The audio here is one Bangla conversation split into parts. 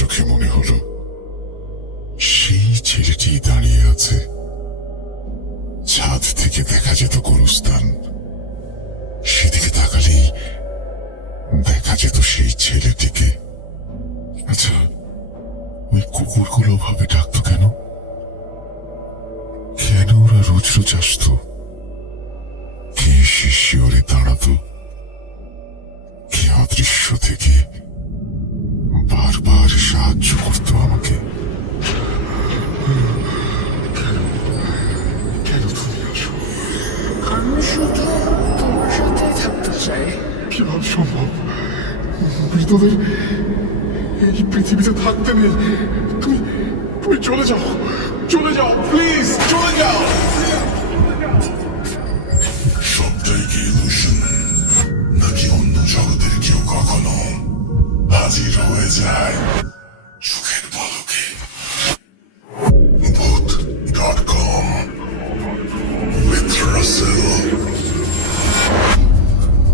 চোখে মনে হলো সেই ছেলেটি দাঁড়িয়ে আছে। ছাদ থেকে দেখা যেত গোরস্থান, সেদিকে তাকালেই দেখা যেত সেই ছেলেটিকে। আচ্ছা, ওই কুকুরগুলো ভাবে ডাকতো কেন? কেন ওরা রোজ রোজ আসতো? কে শিশিরে দাঁড়াতো? কে অদৃশ্য থেকে বারবার সাহায্য করতো আমাকে? কেন তুমি আসো? আমি শুধু তোমার সাথে থাকতে চাই। কিভাবে সম্ভব? মৃতদের এই পৃথিবীতে থাকতে নেই। তুমি তুমি চলে যাও, চলে যাও, প্লিজ চলে যাও। সবটাই কি ইলুশন, নাকি অন্য জগতের কেউ কখনো হাজির হয়ে যায় চোখের পলকে? ভূত.com with Russell।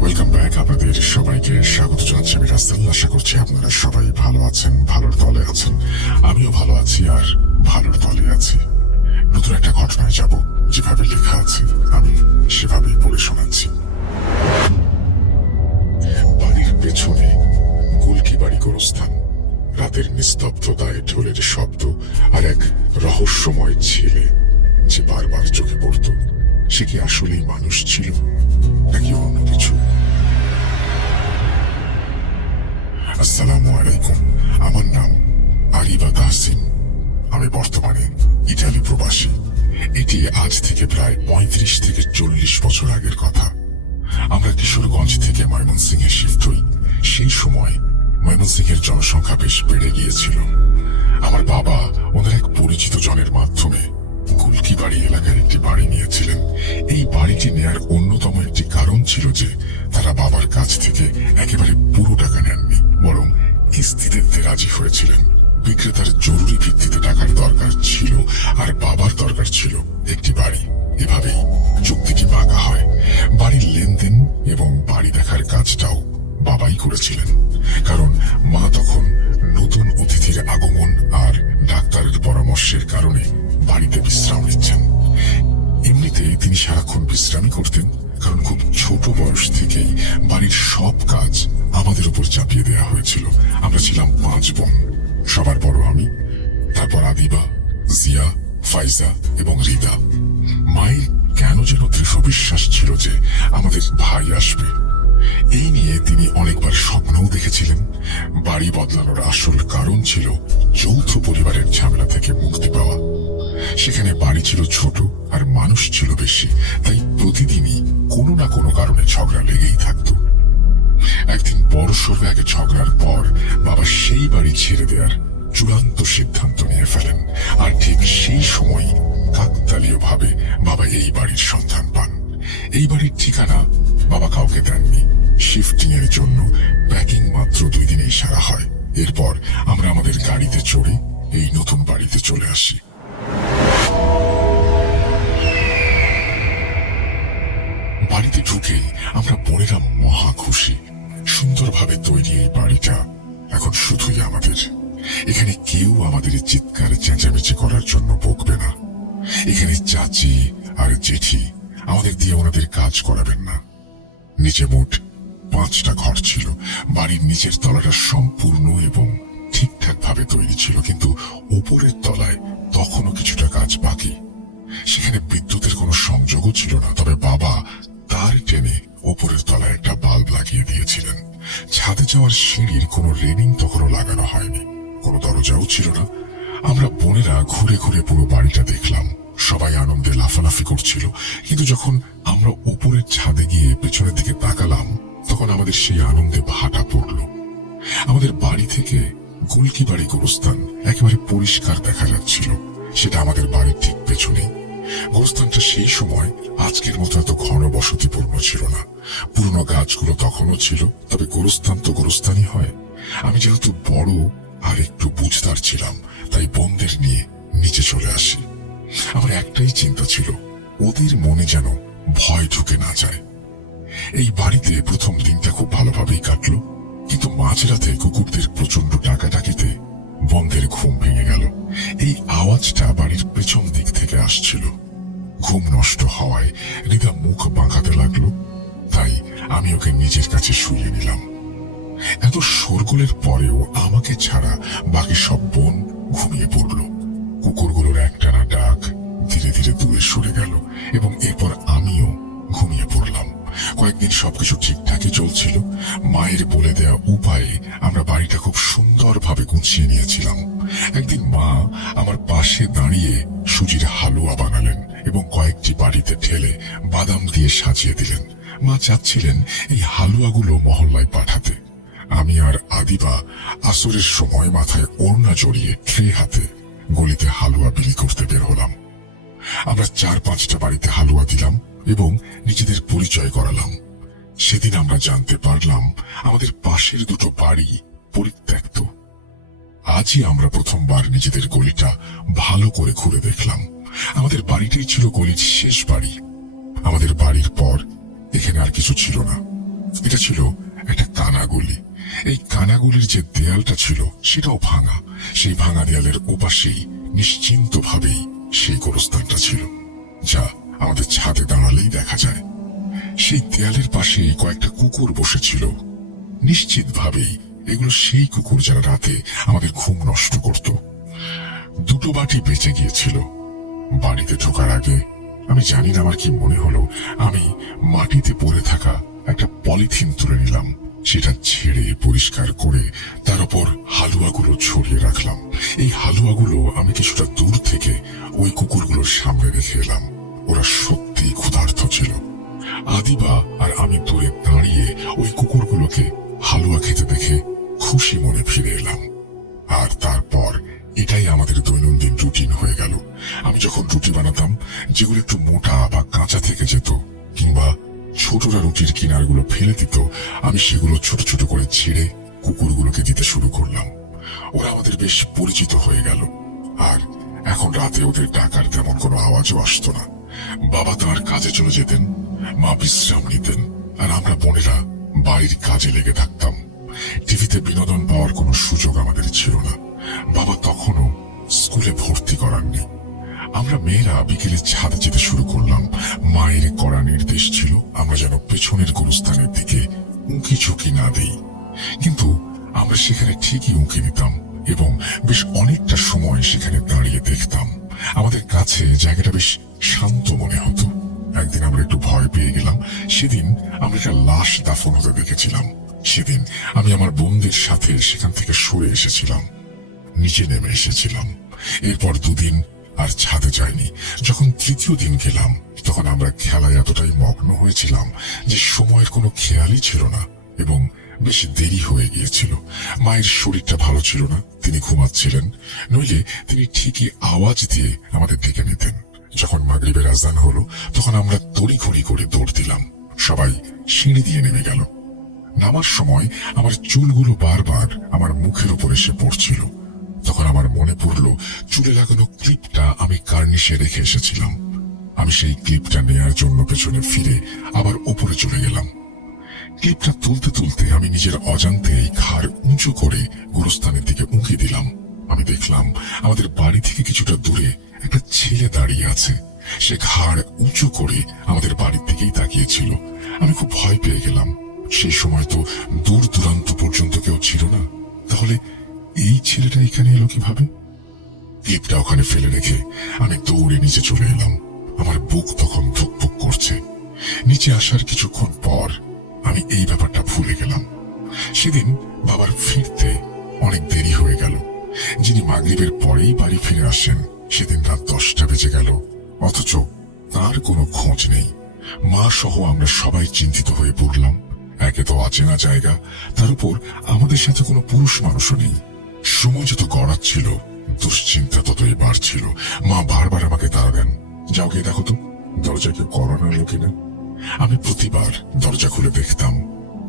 Welcome back. আপনাদের সবাইকে স্বাগত জানাচ্ছি আমি রাসেল। আশা করছি আপনারা সবাই ভালো আছেন, ভালোর তলে আছেন। আমিও ভালো আছি আর ভালোর তলে আছি। নতুন একটা ঘটনায় যাব, যেভাবে লেখা আছে আমি সেভাবেই পড়ে শোনাচ্ছি। বাড়ির পেছনে গুলকি বাড়ি গোরস্থান। রাতের নিস্তব্ধতায় ঢোলের শব্দ আর এক রহস্যময় ছেলে যে বারবার চোখে পড়ত। সে কি আসলেই মানুষ ছিল নাকি অন্য কিছু? আসসালামু আলাইকুম, আমার নাম আরিবা তাহসিন। আমি বর্তমানে ইটালি প্রবাসী। এটি আজ থেকে প্রায় 35 থেকে 40 বছর আগের কথা। আমরা কিশোরগঞ্জ থেকে ময়মনসিংহে শিফট হই। সেই সময় ময়মনসিংহের জনসংখ্যা বেশ বেড়ে গিয়েছিল। আমার বাবা ওনার এক পরিচিত জনের মাধ্যমে গুলকি বাড়ি এলাকায় একটি বাড়ি নিয়েছিলেন। এই বাড়িটি নেয়ার অন্যতম একটি কারণ ছিল যে তারা বাবার কাছ থেকে একেবারে পুরো টাকা নেননি, বরং কিস্তিতে দিতে রাজি হয়েছিলেন। বিক্রেতার জরুরি ভিত্তিতে টাকার দরকার ছিল আর বাবার দরকার ছিল একটি বাড়ি। এভাবেই চুক্তিটি পাকা হয়। বাড়ির লেনদেন এবং বাড়ি দেখার কাজটাও বাবাই করেছিলেন, কারণ মা তখন নতুন অতিথির আগমন আর ডাক্তারের পরামর্শের কারণে বাড়িতে বিশ্রাম নিচ্ছেন। এমনিতে তিনি সারাক্ষণ বিশ্রামই করতেন, কারণ খুব ছোট বয়স থেকেই বাড়ির সব কাজ আমাদের উপর চাপিয়ে দেওয়া হয়েছিল। আমরা ছিলাম 5 বোন, সবার বড় আমি, তারপর আদিবা, জিয়া, ফাইজা এবং রিদা। মায়ের কেন যেন দৃঢ় বিশ্বাস ছিল যে আমাদের ভাই আসবে। এই নিয়ে তিনি অনেকবার স্বপ্নও দেখেছিলেন। বাড়ি বদলানোর আসল কারণ ছিল যৌথ পরিবারের ঝামেলা থেকে মুক্তি পাওয়া। সেখানে বাড়ি ছিল ছোট আর মানুষ ছিল বেশি, তাই প্রতিদিনই কোনো না কোনো কারণে ঝগড়া লেগেই থাকত। একদিন বড়সড় এক ঝগড়ার পর বাবা সেই বাড়ি ছেড়ে দেওয়ার চূড়ান্ত সিদ্ধান্ত নিয়ে ফেলেন। আর ঠিক সেই সময় কাকতালীয় ভাবে বাবা এই বাড়ির সন্ধান পান। এই বাড়ির ঠিকানা বাবা কাউকে দেননি। শিফটিং এর জন্য প্যাকিং মাত্র 2 দিনেই সারা হয়। এরপর আমরা আমাদের গাড়িতে চড়ে এই নতুন বাড়িতে চলে আসি। বাড়িতে ঢুকেই আমরা বোনেরা মহা খুশি। সুন্দরভাবে তৈরি এই বাড়িটা এখন শুধুই আমাদের। এখানে কেউ আমাদের চিৎকার চেঁচামেচি করার জন্য বকবে না। এখানে চাচি আর জেঠি আমাদের দিয়ে ওনাদের কাজ করাবেন না। নিচে মোট 5টা ঘর ছিল। বাড়ির নিচের তলাটা সম্পূর্ণ এবং ঠিকঠাক ভাবে তৈরি ছিল, কিন্তু উপরের তলায় তখনও কিছুটা কাজ বাকি। সেখানে বিদ্যুতের কোনো সংযোগও ছিল না, তবে বাবা তার টেনে উপরের তলায় একটা বাল্ব লাগিয়ে দিয়েছিলেন। ছাদে যাওয়ার সিঁড়ির কোনো রেলিং তখনও লাগানো হয়নি, কোনো দরজাও ছিল না। আমরা বোনেরা ঘুরে ঘুরে পুরো বাড়িটা দেখলাম। সবাই আনন্দে লাফালাফি করছিল, কিন্তু যখন আমরা উপরের ছাদে গিয়ে পেছনের দিকে তাকালাম, তখন আমাদের সেই আনন্দে ভাটা পড়ল। আমাদের বাড়ি থেকে গুলকি বাড়ি গোরস্থান একেবারে পরিষ্কার দেখা যাচ্ছিল। সেটা আমাদের বাড়ির ঠিক পেছনে। গোরস্থানটা সেই সময় আজকের মতো এত ঘন বসতিপূর্ণ ছিল না। পুরনো গাছগুলো তখনও ছিল, তবে গোরস্থান তো গোরস্থানই হয়। আমি যেহেতু বড় আর একটু বুঝদার ছিলাম, তাই বোনদের নিয়ে নিচে চলে আসি। আমার একটাই চিন্তা ছিল, ওদের মনে যেন ভয় ঢুকে না যায়। এই বাড়িতে প্রথম দিনটা খুব ভালোভাবেই কাটলো, কিন্তু মাঝরাতে কুকুরদের প্রচন্ড ডাকাডাকিতে বন্ধের ঘুম ভেঙে গেল। এই আওয়াজটা বাড়ির পেছন দিক থেকে আসছিল। ঘুম নষ্ট হওয়ায় রিদা মুখ বাঁকাতে লাগলো, তাই আমি ওকে নিজের কাছে শুইয়ে নিলাম। এত শোরগোলের পরেও আমাকে ছাড়া বাকি সব বোন ঘুমিয়ে পড়ল। কুকুরগুলোর একটানা ডাক ধীরে ধীরে দূরে সরে গেল এবং এরপর আমিও ঘুমিয়ে পড়লাম। কয়েকদিন সবকিছু ঠিকঠাকই চলছিল। মায়ের বলে দেয়া উপায়ে আমরা বাড়িটা খুব সুন্দরভাবে গুছিয়ে নিয়েছিলাম। একদিন মা আমার পাশে দাঁড়িয়ে সুজির হালুয়া বানালেন এবং কয়েকটি বাড়িতে ঢেলে বাদাম দিয়ে সাজিয়ে দিলেন। মা চাচ্ছিলেন এই হালুয়াগুলো মহল্লায় পাঠাতে। আমি আর আদিবা আসরের সময় মাথায় ওড়না জড়িয়ে ট্রে হাতে গলিতে হালুয়া বিলি করতে বের হলাম। আমরা 4-5টা বাড়িতে হালুয়া দিলাম এবং নিজেদের পরিচয় করালাম। সেদিন আমরা জানতে পারলাম আমাদের পাশের দুটো বাড়ি পরিত্যক্ত। আজই আমরা প্রথমবার নিজেদের গলিটা ভালো করে ঘুরে দেখলাম। আমাদের বাড়িটাই ছিল গলির শেষ বাড়ি। আমাদের বাড়ির পর এখানে আর কিছু ছিল না। এটা ছিল একটা কানা গলি। এই কানাগুলির যে দেয়ালটা ছিল সেটাও ভাঙা। সেই ভাঙা দেয়ালের ওপাশেই নিশ্চিন্তভাবেই সেই গোরস্থানটা ছিল, যা আমাদের ছাদে দাঁড়ালেই দেখা যায়। সেই দেয়ালের পাশেই কয়েকটা কুকুর বসেছিল। নিশ্চিতভাবেই এগুলো সেই কুকুর যারা রাতে আমাদের ঘুম নষ্ট করত। দুটো বাটি বেঁচে গিয়েছিল। বাড়িতে ঢোকার আগে আমি জানি না আমার কি মনে হলো, আমি মাটিতে পড়ে থাকা একটা পলিথিন তুলে নিলাম। সেটা ছেড়ে পরিষ্কার করে তার উপর হালুয়াগুলো ছড়িয়ে রাখলাম। এই হালুয়াগুলো আমি কিছুটা দূর থেকে ওই কুকুরগুলোর সামনে রেখে এলাম। ওরা সত্যি ক্ষুধার্ত ছিল। আদিবা আর আমি দূরে দাঁড়িয়ে ওই কুকুরগুলোকে হালুয়া খেতে দেখে খুশি মনে ফিরে এলাম। আর তারপর এটাই আমাদের দৈনন্দিন রুটিন হয়ে গেল। আমি যখন রুটি বানাতাম, যেগুলো একটু মোটা বা কাঁচা থেকে যেত কিংবা ছোটরা রুটির কিনারগুলো ফেলে দিত, আমি সেগুলো ছোট ছোট করে ছিঁড়ে কুকুরগুলোকে দিতে শুরু করলাম। ওরা আমাদের বেশ পরিচিত হয়ে গেল। আর এখন রাতে ওদের ডাকার তেমন কোনো আওয়াজও আসতো না। বাবা তার কাজে চলে যেতেন, মা বিশ্রাম নিতেন, আর আমরা বোনেরা বাড়ির কাজে লেগে থাকতাম। টিভিতে বিনোদন পাওয়ার কোনো সুযোগ আমাদের ছিল না। বাবা তখনও স্কুলে ভর্তি করাননি। আমরা মেয়েরা বিকেলে ছাদে যেতে শুরু করলাম। মায়ের কড়া নির্দেশ ছিল আমরা যেন পেছনের গোরস্থানের দিকে উঁকি ঝুঁকি না দেই, কিন্তু আমরা সেখানে ঠিকই উঁকি দিতাম এবং বেশ অনেকটা সময় সেখানে দাঁড়িয়ে দেখতাম। আমাদের কাছে জায়গাটা বেশ শান্ত মনে হতো। একদিন আমরা একটু ভয় পেয়ে গেলাম। সেদিন আমরা একটা লাশ দাফন হতে দেখেছিলাম। সেদিন আমি আমার বোনদের সাথে সেখান থেকে সরে এসেছিলাম, নিচে নেমে এসেছিলাম। এরপর দুদিন আর ছাদে যায়নি। যখন তৃতীয় দিন গেলাম, তখন আমরা খেলায় এতটাই মগ্ন হয়েছিলাম যে সময়ের কোনো খেয়ালই ছিল না এবং বেশ দেরি হয়ে গিয়েছিল। মায়ের শরীরটা ভালো ছিল না, তিনি ঘুমাচ্ছিলেন, নইলে তিনি ঠিকই আওয়াজ দিয়ে আমাদের ডেকে নিতেন। যখন মাগরিবের আজান হলো, তখন আমরা তড়িঘড়ি করে দৌড় দিলাম। সবাই সিঁড়ি দিয়ে নেমে গেল। নামার সময় আমার চুলগুলো বারবার আমার মুখের উপর এসে পড়ছিল। তখন আমার মনে পড়ল চুলে লাগানো ক্লিপটা আমি কার্নিশে রেখে এসেছিলাম। আমি সেই ক্লিপটা নেয়ার জন্য পেছনে ফিরে আবার ওপরে চলে গেলাম। ক্লিপটা তুলতে তুলতে আমি নিজের অজান্তেই ঘাড় উঁচু করে গোরস্থানের দিকে উঁকি দিলাম। আমি দেখলাম আমাদের বাড়ি থেকে কিছুটা দূরে একটা ছেলে দাঁড়িয়ে আছে। সে ঘাড় উঁচু করে আমাদের বাড়ির দিকেই তাকিয়েছিল। আমি খুব ভয় পেয়ে গেলাম। সেই সময় তো দূর দূরান্ত পর্যন্ত কেউ ছিল না। তাহলে এই ছেলেটা এখানে এলো কিভাবে? ক্লিপটা ওখানে ফেলে রেখে আমি দৌড়ে নিচে চলে এলাম। আমার বুক তখন ধুকপুক করছে। নিচে আসার কিছুক্ষণ পর আমি এই ব্যাপারটা ভুলে গেলাম। সেদিন বাবার ফিরতে অনেক দেরি হয়ে গেল। যিনি মাগরিবের পরেই বাড়ি ফিরে আসেন, সেদিন রাত 10টা বেজে গেল, অথচ তার কোনো খোঁজ নেই। মা সহ আমরা সবাই চিন্তিত হয়ে পড়লাম। একে তো অচেনা জায়গা, তার উপর আমাদের সাথে কোনো পুরুষ মানুষও নেই। সময় যত গড়াচ্ছিল, দুশ্চিন্তা ততই বাড়ছিল। মা বারবার আমাকে তাড়া দেন, যাও গিয়ে দেখো তো দরজায় কেউ কড়া নাড়ল কিনা। আমি প্রতিবার দরজা খুলে দেখতাম,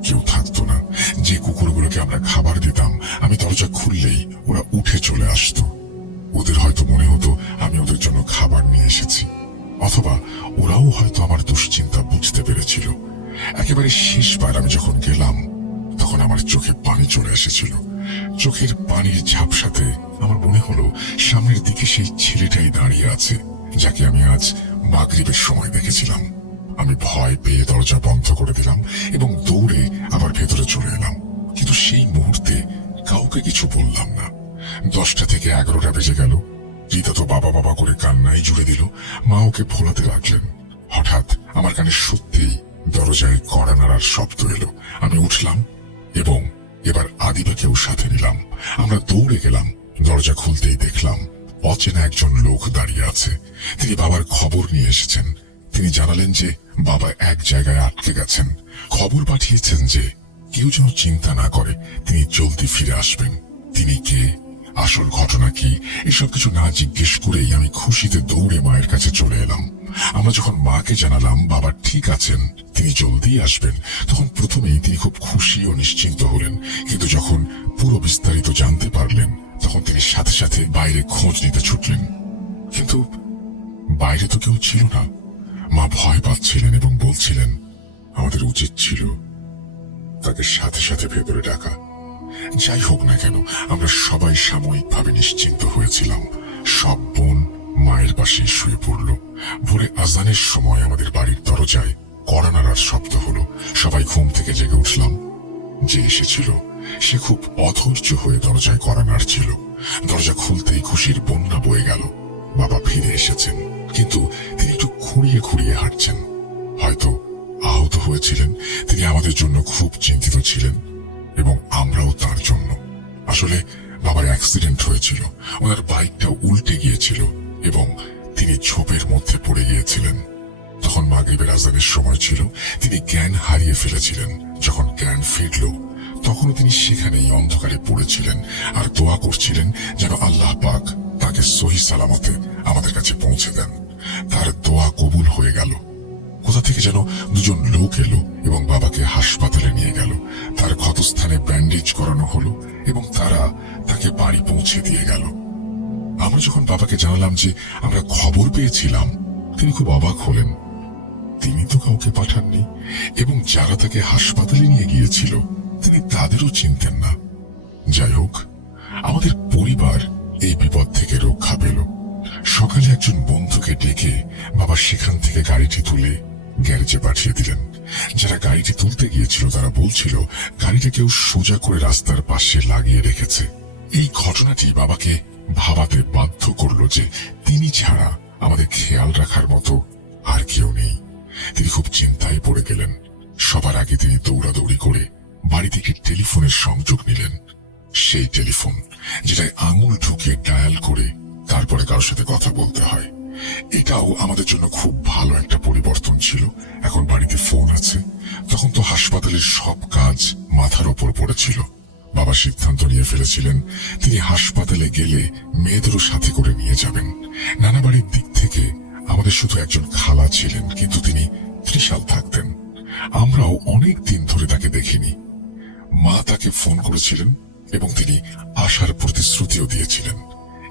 কেউ থাকতো না। যে কুকুরগুলোকে আমরা খাবার দিতাম, আমি দরজা খুললেই ওরা উঠে চলে আসতো। ওদের হয়তো মনে হতো আমি ওদের জন্য খাবার নিয়ে এসেছি, অথবা ওরাও হয়তো আমার দুশ্চিন্তা বুঝতে পেরেছিল। একেবারে শেষবার আমি যখন গেলাম, তখন আমার চোখে পানি চলে এসেছিল। চোখের পানির ঝাপসাতে আমার মনে হলো সামনের দিকে সেই ছেলেটাই দাঁড়িয়ে আছে যাকে আমি আজ মাগরিবের সময় দেখেছিলাম। আমি ভয় পেয়ে দরজা বন্ধ করে দিলাম এবং দৌড়ে আবার ভেতরে চলে এলাম, কিন্তু সেই মুহূর্তে কাউকে কিছু বললাম না। 10টা থেকে 11টা বেজে গেল। রিতা তো বাবা বাবা করে কান্নায় জুড়ে দিল। মা ওকে ভোলাতে লাগলেন। হঠাৎ আমার কানে সত্যিই দরজায় কড়া নাড়ার শব্দ এলো। আমি উঠলাম এবং এবার আদিবাকেও সাথে নিলাম। আমরা দৌড়ে গেলাম। দরজা খুলতেই দেখলাম অচেনা একজন লোক দাঁড়িয়ে আছে। তিনি বাবার খবর নিয়ে এসেছেন। তিনি জানালেন যে বাবা এক জায়গায় আটকে গেছেন। খবর পাঠিয়েছেন যে কেউ যেন চিন্তা না করে, তিনি জলদি ফিরে আসবেন। তিনি কে, আসল ঘটনা কি, এসব কিছু না জিজ্ঞেস করেই আমি খুশিতে দৌড়ে মায়ের কাছে চলে এলাম। আমরা যখন মাকে জানালাম বাবা ঠিক আছেন, তিনি জলদি আসবেন, তখন প্রথমেই তিনি খুব খুশি ও নিশ্চিন্ত হলেন। কিন্তু যখন পুরো বিস্তারিত জানতে পারলেন তখন তিনি সাথে সাথে বাইরে খোঁজ নিতে ছুটলেন। কিন্তু বাইরে তো কেউ ছিল না। মা ভয় পাচ্ছিলেন এবং বলছিলেন আমাদের উচিত ছিল তাকে সাথে সাথে ভেতরে ডাকা। যাই হোক না কেন, আমরা সবাই সাময়িকভাবে নিশ্চিন্ত হয়েছিলাম। সব বোন মায়ের পাশে শুয়ে পড়ল। ভোরে আজানের সময় আমাদের বাড়ির দরজায় কড়া নাড়ার শব্দ হলো। সবাই ঘুম থেকে জেগে উঠলাম। যে এসেছিল সে খুব অধৈর্য হয়ে দরজায় কড়া নাড়ছিল। দরজা খুলতেই খুশির বন্যা বয়ে গেল। বাবা ফিরে এসেছেন, কিন্তু তিনি একটু খুঁড়িয়ে খুঁড়িয়ে হাঁটছেন। হয়তো আহত হয়েছিলেন। তিনি আমাদের জন্য খুব চিন্তিত ছিলেন এবং আমরাও তার জন্য। আসলে বাবার অ্যাক্সিডেন্ট হয়েছিল। ওনার বাইকটা উল্টে গিয়েছিল এবং তিনি ঝোপের মধ্যে পড়ে গিয়েছিলেন। তখন মাগরিবের আজানের সময় ছিল। তিনি জ্ঞান হারিয়ে ফেলেছিলেন। যখন জ্ঞান ফিরল তখনও তিনি সেখানেই অন্ধকারে পড়েছিলেন আর দোয়া করছিলেন যেন আল্লাহ পাক তাকে সহি সালামতে আমাদের কাছে পৌঁছে দেন। তার দোয়া কবুল হয়ে গেল। কোথা থেকে যেন দুজন লোক এলো এবং বাবাকে হাসপাতালে নিয়ে গেল। তার ক্ষতস্থানে ব্যান্ডেজ করানো হলো এবং তারা তাকে বাড়ি পৌঁছে দিয়ে গেল। আমরা যখন বাবাকে জানালাম যে আমরা খবর পেয়েছিলাম, তিনি খুব অবাক হলেন। তিনি তো কাউকে পাঠাননি এবং যারা তাকে হাসপাতালে নিয়ে গিয়েছিল তিনি তাদেরও চিনতেন না। যাই হোক, আমাদের পরিবার এই বিপদ থেকে রক্ষা পেল। সকালে একজন বন্ধুকে ডেকে বাবা সেখান থেকে গাড়িটি তুলে গ্যারেজে পাঠিয়ে দিলেন। যারা গাড়িটি তুলতে গিয়েছিল তারা বলছিল গাড়িটা কেউ সোজা করে রাস্তার পাশে লাগিয়ে রেখেছে। এই ঘটনাটি বাবাকে ভাবাতে বাধ্য করলো যে তিনি ছাড়া আমাদের খেয়াল রাখার মতো আর কেউ নেই। তিনি খুব চিন্তায় পড়ে গেলেন। সবার আগে তিনি দৌড়াদৌড়ি করে বাড়ি থেকে টেলিফোনের সংযোগ নিলেন। সেই টেলিফোন যেটায় আঙুল ঢুকিয়ে ডায়াল করে তারপরে কারোর সাথে কথা বলতে হয়। এটাও আমাদের জন্য খুব ভালো একটা পরিবর্তন ছিল। এখন বাড়িতে ফোন আছে। তখন তো হাসপাতালের সব কাজ মাথার ওপর পড়েছিল। বাবা সিদ্ধান্ত নিয়ে ফেলেছিলেন তিনি হাসপাতালে গেলে মেয়েদেরও সাথে করে নিয়ে যাবেন। নানা বাড়ির দিক থেকে আমাদের শুধু একজন খালা ছিলেন, কিন্তু তিনি ত্রিশাল থাকতেন। আমরাও অনেক দিন ধরে তাকে দেখিনি। মা তাকে ফোন করেছিলেন এবং তিনি আসার প্রতিশ্রুতিও দিয়েছিলেন।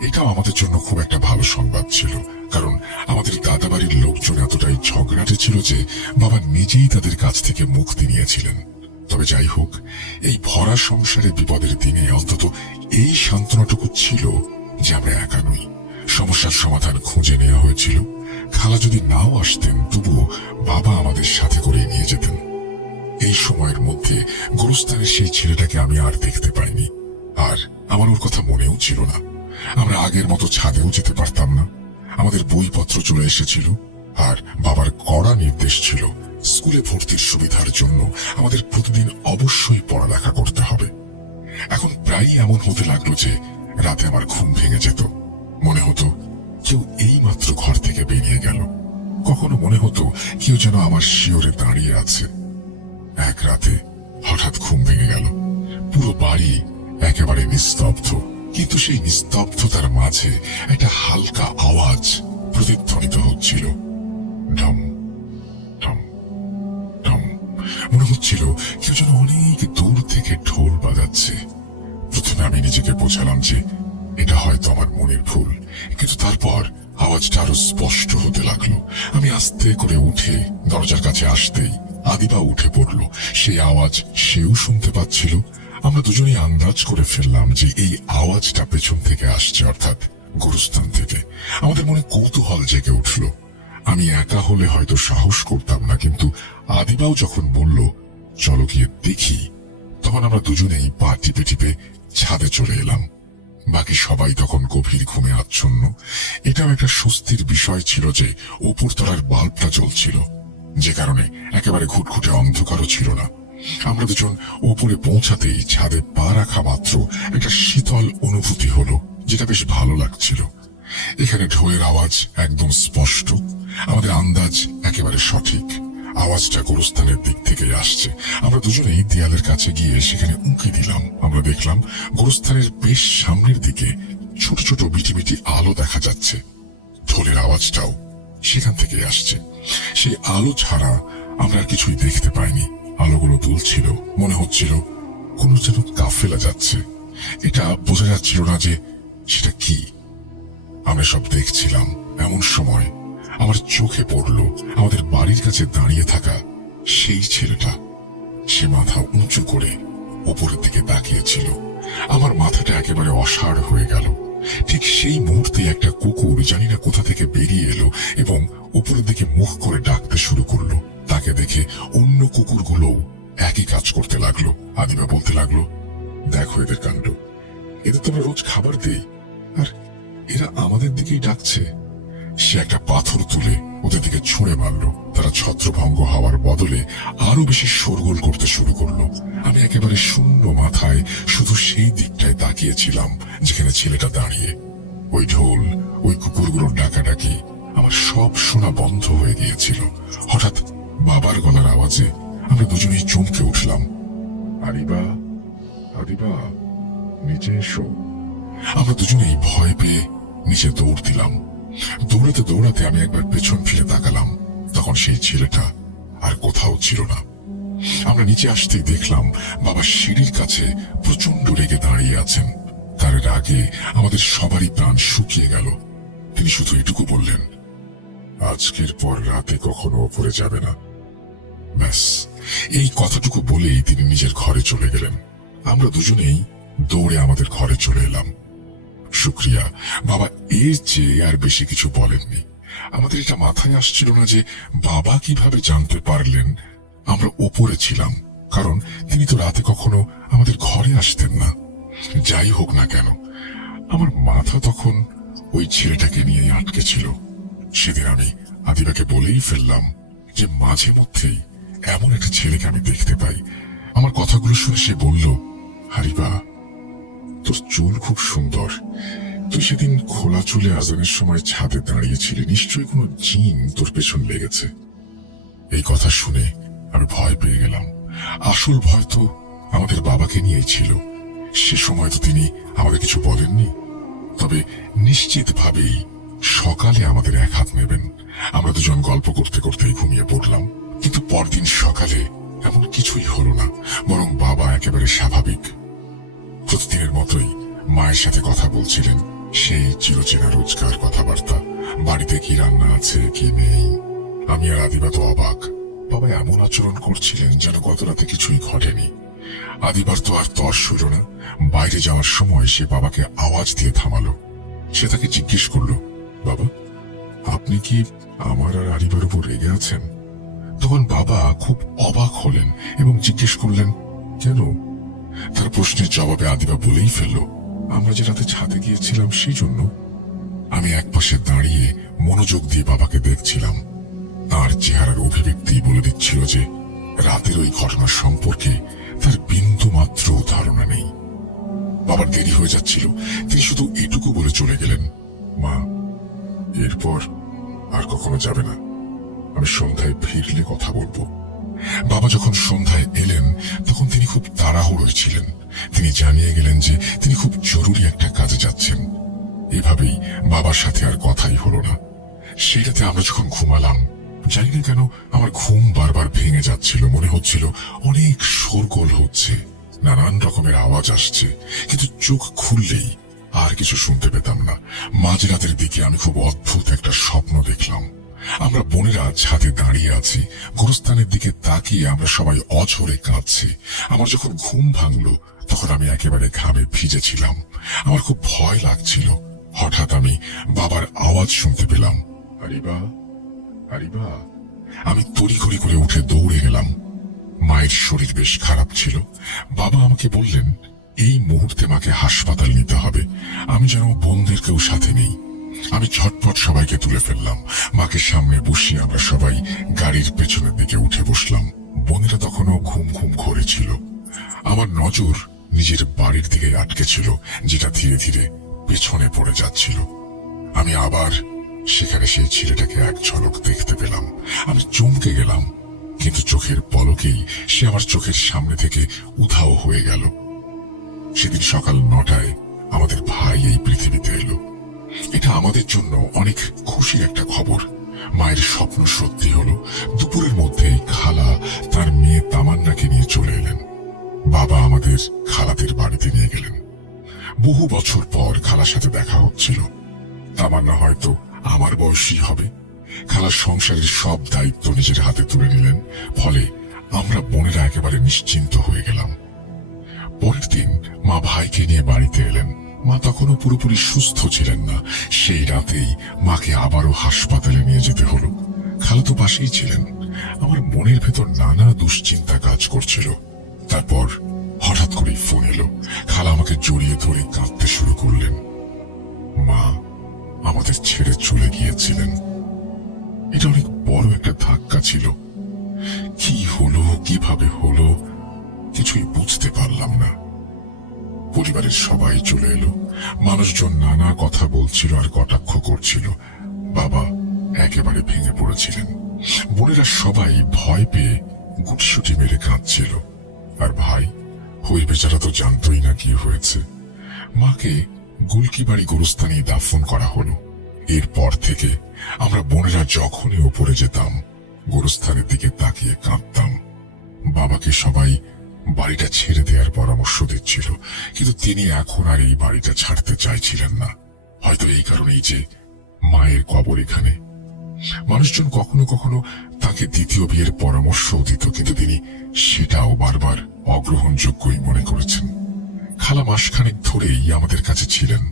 এটাও আমাদের জন্য খুব একটা ভালো সংবাদ ছিল, কারণ আমাদের দাদা বাড়ির লোকজন এতটাই ঝগড়াটে ছিল যে বাবা নিজেই তাদের কাছ থেকে মুক্তি নিয়েছিলেন। তবে যাই হোক, এই ভরা সংসারে বিপদের দিনে অন্তত এই সান্ত্বনাটুকু ছিল যে আমরা একা নই। সমস্যার সমাধান খুঁজে নেওয়া হয়েছিল। খালা যদি নাও আসতেন তবুও বাবা আমাদের সাথে করে নিয়ে যেতেন। এই সময়ের মধ্যে গোরস্থানের সেই ছেলেটাকে আমি আর দেখতে পাইনি, আর আমার ওর কথা মনেও ছিল না। আমরা আগের মতো ছাদেও যেতে পারতাম না। আমাদের বইপত্র চলে এসেছিল, আর বাবার কড়া নির্দেশ ছিল স্কুলে ভর্তির সুবিধার জন্য আমাদের প্রতিদিন অবশ্যই পড়ালেখা করতে হবে। এখন প্রায়ই এমন হতে লাগলো যে রাতে আমার ঘুম ভেঙে যেত। মনে হতো কেউ এই মাত্র ঘর থেকে বেরিয়ে গেল। কখনো মনে হতো কেউ যেন আমার শিওরে দাঁড়িয়ে আছে। এক রাতে হঠাৎ ঘুম ভেঙে গেল। পুরো বাড়ি একেবারে নিস্তব্ধ, কিন্তু সেই নিস্তব্ধতার মাঝে একটা হালকা আওয়াজ প্রতিধ্বনিত হচ্ছিল। ঢম ঢম ঢম। মনে হচ্ছিল কেউ যেন অনেক দূর থেকে ঢোল বাজাচ্ছে। প্রথমে আমি নিজেকে বোঝালাম যে এটা হয়তো আমার মনের ভুল, কিন্তু তারপর আওয়াজটা আরো স্পষ্ট হতে লাগলো। আমি আস্তে করে উঠে দরজার কাছে আসতেই আদিবা উঠে পড়ল। সেই আওয়াজ সেও শুনতে পাচ্ছিল। আমরা দুজনেই আন্দাজ করে ফেললাম যে এই আওয়াজটা পেছন থেকে আসছে, অর্থাৎ গোরস্থান থেকে। আমাদের মনে কৌতূহল জেগে উঠল। আমি একা হলে হয়তো সাহস করতাম না, কিন্তু আদিবাও যখন বলল চলো গিয়ে দেখি, তখন আমরা দুজনেই পা টিপে টিপে ছাদে চলে এলাম। বাকি সবাই তখন গভীর ঘুমে আচ্ছন্ন। এটাও একটা স্বস্তির বিষয় ছিল যে উপরতলার বাল্বটা জ্বলছিল, যে কারণে একেবারে ঘুটঘুটে অন্ধকারও ছিল না। আমরা দুজন উপরে পৌঁছাতেই ছাদে পা রাখা মাত্র একটা শীতল অনুভূতি হলো, যেটা বেশ ভালো লাগছিল। এখানে ঢোলের আওয়াজ একদম স্পষ্ট, আমাদের আন্দাজ একেবারে সঠিক। আওয়াজটা গোরস্থানের দিক থেকে আসছে। আমরা দুজনেই দেয়ালের কাছে গিয়ে সেখানে উঁকি দিলাম। আমরা দেখলাম গোরস্থানের বেশ সামনের দিকে ছোট ছোট বিটি আলো দেখা যাচ্ছে। ঢোলের আওয়াজটাও সেখান থেকে আসছে। সেই আলো ছাড়া আমরা আর কিছুই দেখতে পাইনি। আলোগুলো দুলছিল, মনে হচ্ছিল কোন যেন কাফেলা যাচ্ছে। এটা বোঝা যাচ্ছিল না যে সেটা কি। আমরা সব দেখছিলাম, এমন সময় আমার চোখে পড়ল আমাদের বাড়ির কাছে দাঁড়িয়ে থাকা সেই ছেলেটা। সে মাথা উঁচু করে উপরের দিকে তাকিয়েছিল। আমার মাথাটা একেবারে অসাড় হয়ে গেল। ঠিক সেই মুহূর্তে একটা কুকুর জানি না কোথা থেকে বেরিয়ে এলো এবং উপরের দিকে মুখ করে ডাকতে শুরু করলো। তাকে দেখে অন্য কুকুরগুলোও একই কাজ করতে লাগলো। আদিবা বলতে লাগলো, দেখো এদের কাণ্ড, এদের তো আমরা রোজ খাবার দেই, আর এরা আমাদের দিকেই ডাকছে। সে একটা পাথর তুলে ওদের দিকে ছুঁড়ে মারল। তারা ছত্রভঙ্গ হওয়ার বদলে আরো বেশি শোরগোল করতে শুরু করলো। আমি একেবারে শূন্য মাথায় শুধু সেই দিকটায় তাকিয়েছিলাম যেখানে ছেলেটা দাঁড়িয়ে। ওই ঢোল, ওই কুকুরগুলোর ডাকাডাকি, আমার সব শোনা বন্ধ হয়ে গিয়েছিল। হঠাৎ বাবার গলার আওয়াজে আমরা দুজনেই চমকে উঠলাম। আদিবা, আদিবা, নিচে এসো। আমরা দুজনেই ভয় পেয়ে নিচে দৌড় দিলাম। দৌড়াতে দৌড়াতে আমি একবার পেছন ফিরে তাকালাম। তখন সেই ছেলেটা আর কোথাও ছিল না। আমরা নিচে আসতেই দেখলাম বাবা সিঁড়ির কাছে প্রচন্ড রেগে দাঁড়িয়ে আছেন। তার রাগে আমাদের সবারই প্রাণ শুকিয়ে গেল। তিনি শুধু এটুকু বললেন, আজকের পর রাতে কখনো ওপরে যাবে না। ব্যাস, এই কথাটুকু বলেই তিনি নিজের ঘরে চলে গেলেন। আমরা দুজনেই দৌড়ে আমাদের ঘরে চলে এলাম। শুক্রিয়া, বাবা এর চেয়ে আর বেশি কিছু বলেননি। আমাদের এটা মাথায় আসছিল না যে বাবা কিভাবে জানতে পারলেন আমরা ওপরে ছিলাম, কারণ তিনি তো রাতে কখনো আমাদের ঘরে আসতেন না। যাই হোক না কেন, আমার মাথা তখন ওই ছেলেটাকে নিয়ে আটকে ছিল। সেদিন আমি আদিবাকে বলেই ফেললাম যে মাঝে মধ্যেই এমন একটা ছেলেকে আমি দেখতে পাই। আমার কথাগুলো শুনে সে বলল, হারিবা, তোর চুল খুব সুন্দর। তুই সেদিন খোলা চুলে আজানের সময় ছাদে দাঁড়িয়েছিলি, নিশ্চয়ই কোনো জিন তোর পেছন লেগেছে। এই কথা শুনে আমি ভয় পেয়ে গেলাম। আসল ভয় তো আমাদের বাবাকে নিয়েই ছিল। সে সময় তো তিনি আমাদের কিছু বলেননি, তবে নিশ্চিত ভাবেই সকালে আমাদের এক হাত নেবেন। আমরা দুজন গল্প করতে করতেই ঘুমিয়ে পড়লাম। কিন্তু পরদিন সকালে এমন কিছুই হলো না, বরং বাবা একেবারে স্বাভাবিক। প্রতিদিনের মতোই মায়ের সাথে কথা বলছিলেন, সেই চিরচেনা রোজকার কথাবার্তা। বাড়িতে কি রান্না আছে কি নেই। আমি আর আদিবা তো অবাক। বাবা এমন আচরণ করছিলেন যেন গত রাতে কিছুই ঘটেনি। আদিবার তো আর তর সইল না। বাইরে যাওয়ার সময় সে বাবাকে আওয়াজ দিয়ে থামালো। সে তাকে জিজ্ঞেস করল, বাবা, আপনি কি আমার আর আদিবার উপর রেগে আছেন? তখন বাবা খুব অবাক হলেন এবং জিজ্ঞেস করলেন, কেন? তার প্রশ্নের জবাবে আদিবা বলেই ফেলল, আমরা যে রাতে ছাদে গিয়েছিলাম সেই জন্য। আমি একপাশে দাঁড়িয়ে মনোযোগ দিয়ে বাবাকে দেখছিলাম। তার চেহারার অভিব্যক্তি বলে দিচ্ছিল যে রাতের ওই ঘটনা সম্পর্কে তার বিন্দু মাত্র ধারণা নেই। বাবার দেরি হয়ে যাচ্ছিল, তিনি শুধু এটুকু বলে চলে গেলেন, মা, এরপর আর কখনো যাবে না। আমি সন্ধ্যায় ফিরলে কথা বলবো। বাবা যখন সন্ধ্যায় এলেন তখন তিনি খুব তাড়াহুড়োয় ছিলেন। তিনি জানিয়ে গেলেন যে তিনি খুব জরুরি একটা কাজে যাচ্ছেন। এভাবেই বাবার সাথে আর কথাই হলো না। সেই রাতে আমরা যখন ঘুমালাম, জানি না কেন আমার ঘুম বারবার ভেঙে যাচ্ছিল। মনে হচ্ছিল অনেক শোরগোল হচ্ছে, নানান রকমের আওয়াজ আসছে, কিন্তু চোখ খুললেই আর কিছু শুনতে পেতাম না। মাঝরাতের দিকে আমি খুব অদ্ভুত একটা স্বপ্ন দেখলাম। আমরা বোনেরা ছাদে দাঁড়িয়ে আছি, গোরস্থানের দিকে তাকিয়ে আমরা সবাই অঝরে কাঁদছি। আমার যখন ঘুম ভাঙলো তখন আমি একেবারে ঘামে ভিজেছিলাম। আমার খুব ভয় লাগছিল। হঠাৎ আমি বাবার আওয়াজ শুনতে পেলাম, আরিবা, আরিবা। আমি তড়িঘড়ি করে উঠে দৌড়ে গেলাম। মায়ের শরীর বেশ খারাপ ছিল। বাবা আমাকে বললেন এই মুহূর্তে মাকে হাসপাতাল নিতে হবে, আমি যেন বোনদের কেউ সাথে নেই। আমি ঝটপট সবাইকে তুলে ফেললাম। মাকে সামনে বসিয়ে আমরা সবাই গাড়ির পেছনের দিকে উঠে বসলাম। বোনেরা তখনও ঘুম ঘুম করেছিল। আমার নজর নিজের বাড়ির দিকে আটকে ছিল, যেটা ধীরে ধীরে পেছনে পড়ে যাচ্ছিল। আমি আবার সেখানে সেই ছেলেটাকে এক ঝলক দেখতে পেলাম। আমি চমকে গেলাম, কিন্তু চোখের পলকেই সে আমার চোখের সামনে থেকে উধাও হয়ে গেল। সেদিন সকাল 9টায় আমাদের ভাই এই পৃথিবীতে এলো। এটা আমাদের জন্য অনেক খুশির একটা খবর। মায়ের স্বপ্ন সত্যি হলো। দুপুরের মধ্যেই খালা তার মেয়ে তামান্নাকে নিয়ে চলে এলেন। বাবা আমাদের খালাদের বাড়িতে নিয়ে গেলেন। বহু বছর পর খালার সাথে দেখা হচ্ছিল। তামান্না হয়তো আমার বয়সী হবে। খালার সংসারের সব দায়িত্ব নিজের হাতে তুলে নিলেন। ফলে আমরা বোনেরা একেবারে নিশ্চিন্ত হয়ে গেলাম। পরের দিন মা ভাইকে নিয়ে বাড়িতে এলেন। মা তখনও পুরোপুরি সুস্থ ছিলেন না। সেই রাতেই মাকে আবারও হাসপাতালে নিয়ে যেতে হলো। খালা তো পাশেই ছিলেন। আমার মনের ভেতর নানা দুশ্চিন্তা কাজ করছিল। তারপর হঠাৎ করেই ফোন এলো। খালা আমাকে জড়িয়ে ধরে কাঁদতে শুরু করলেন। মা আমাদের ছেড়ে চলে গিয়েছিলেন। এটা অনেক বড় একটা ধাক্কা ছিল। কি হলো, কিভাবে হলো, কিছুই বুঝতে পারলাম না। পরিবারের সবাই চলে এলো। মানুষজন নানা কথা বলছিল আর কটাক্ষ করছিল। বাবা একেবারে ভেঙে পড়েছিলেন। বোনেরা সবাই ভয় পেয়ে গুটসুটি মেরে কাঁদছিল। আর ভাই ওই বেচারা তো জানতই না কি হয়েছে। মাকে গুলকিবাড়ি গোরস্থানে দাফন করা হলো। এরপর থেকে আমরা বোনেরা যখনই ওপরে যেতাম গোরস্থানের দিকে তাকিয়ে কাঁদতাম। বাবাকে সবাই বাড়িটা ছেড়ে দেওয়ার পরামর্শ দিচ্ছিল, কিন্তু তিনি এখন আর এই বাড়িটা ছাড়তে চাইছিলেন না। হয়তো এই কারণেই যে মায়ের কবর এখানে। মানুষজন কখনো কখনো তাকে দ্বিতীয় বিয়ের পরামর্শও দিত, কিন্তু তিনি সেটাও বারবার অগ্রহণযোগ্যই মনে করেছেন। খালা মাসখানেক ধরেই আমাদের কাছে ছিলেন।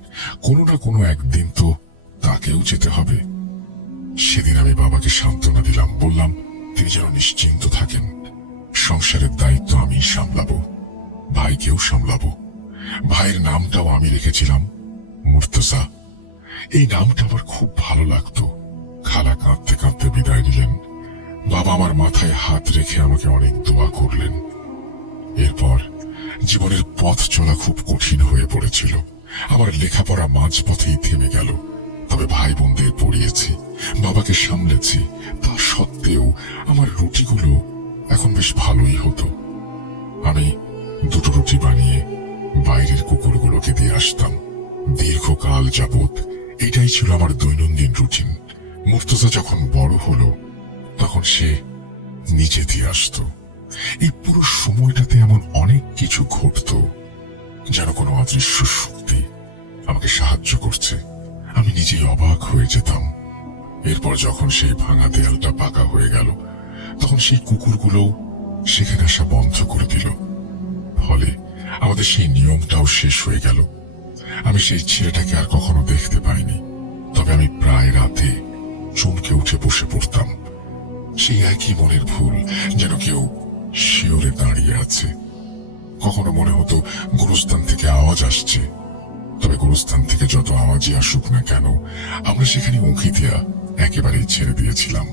কোনো না কোনো একদিন তো তাকেও যেতে হবে। সেদিন আমি বাবাকে সান্ত্বনা দিলাম, বললাম তিনি যেন নিশ্চিন্ত থাকেন। সংসারের দায়িত্ব আমি সামলাবো, ভাইকেও সামলাবো। ভাইয়ের নামটাও আমি রেখেছিলাম মুর্তজা। এই নামটা আমার খুব ভালো লাগতো। খালা কাঁদতে কাঁদতে বিদায় নিলেন। বাবা আমার মাথায় হাত রেখে আমাকে অনেক দোয়া করলেন। এরপর জীবনের পথ চলা খুব কঠিন হয়ে পড়েছিল। আমার লেখাপড়া মাঝপথেই থেমে গেল। তবে ভাই বোনদের পড়িয়েছি, বাবাকে সামলেছি। তা সত্ত্বেও আমার রুটিগুলো এখন বেশ ভালোই হতো। আমি 2টো রুটি বানিয়ে বাইরের কুকুরগুলোকে দিয়ে আসতাম। দীর্ঘকাল যাবৎ এটাই ছিল আমার দৈনন্দিন রুটিন। মুর্তজা যখন বড় হলো তখন সে নিজে দিয়ে আসতো। এই পুরো সময়টাতে এমন অনেক কিছু ঘটতো, যেন কোনো অদৃশ্য শক্তি আমাকে সাহায্য করছে। আমি নিজেই অবাক হয়ে যেতাম। এরপর যখন সেই ভাঙা দেয়ালটা পাকা হয়ে গেল, তখন সেই কুকুরগুলোও সেখানে আসা বন্ধ করে দিল। ফলে আমাদের সেই নিয়মটাও শেষ হয়ে গেল। আমি সেই ছেলেটাকে আর কখনো দেখতে পাইনি। তবে আমি প্রায় রাতে চমকে উঠে বসে পড়তাম। সেই একই মনের ভুল, যেন কেউ শিওরে দাঁড়িয়ে আছে। কখনো মনে হতো গোরস্থান থেকে আওয়াজ আসছে। তবে গোরস্থান থেকে যত আওয়াজই আসুক না কেন, আমরা সেখানে উঁকি দেয়া একেবারেই ছেড়ে দিয়েছিলাম।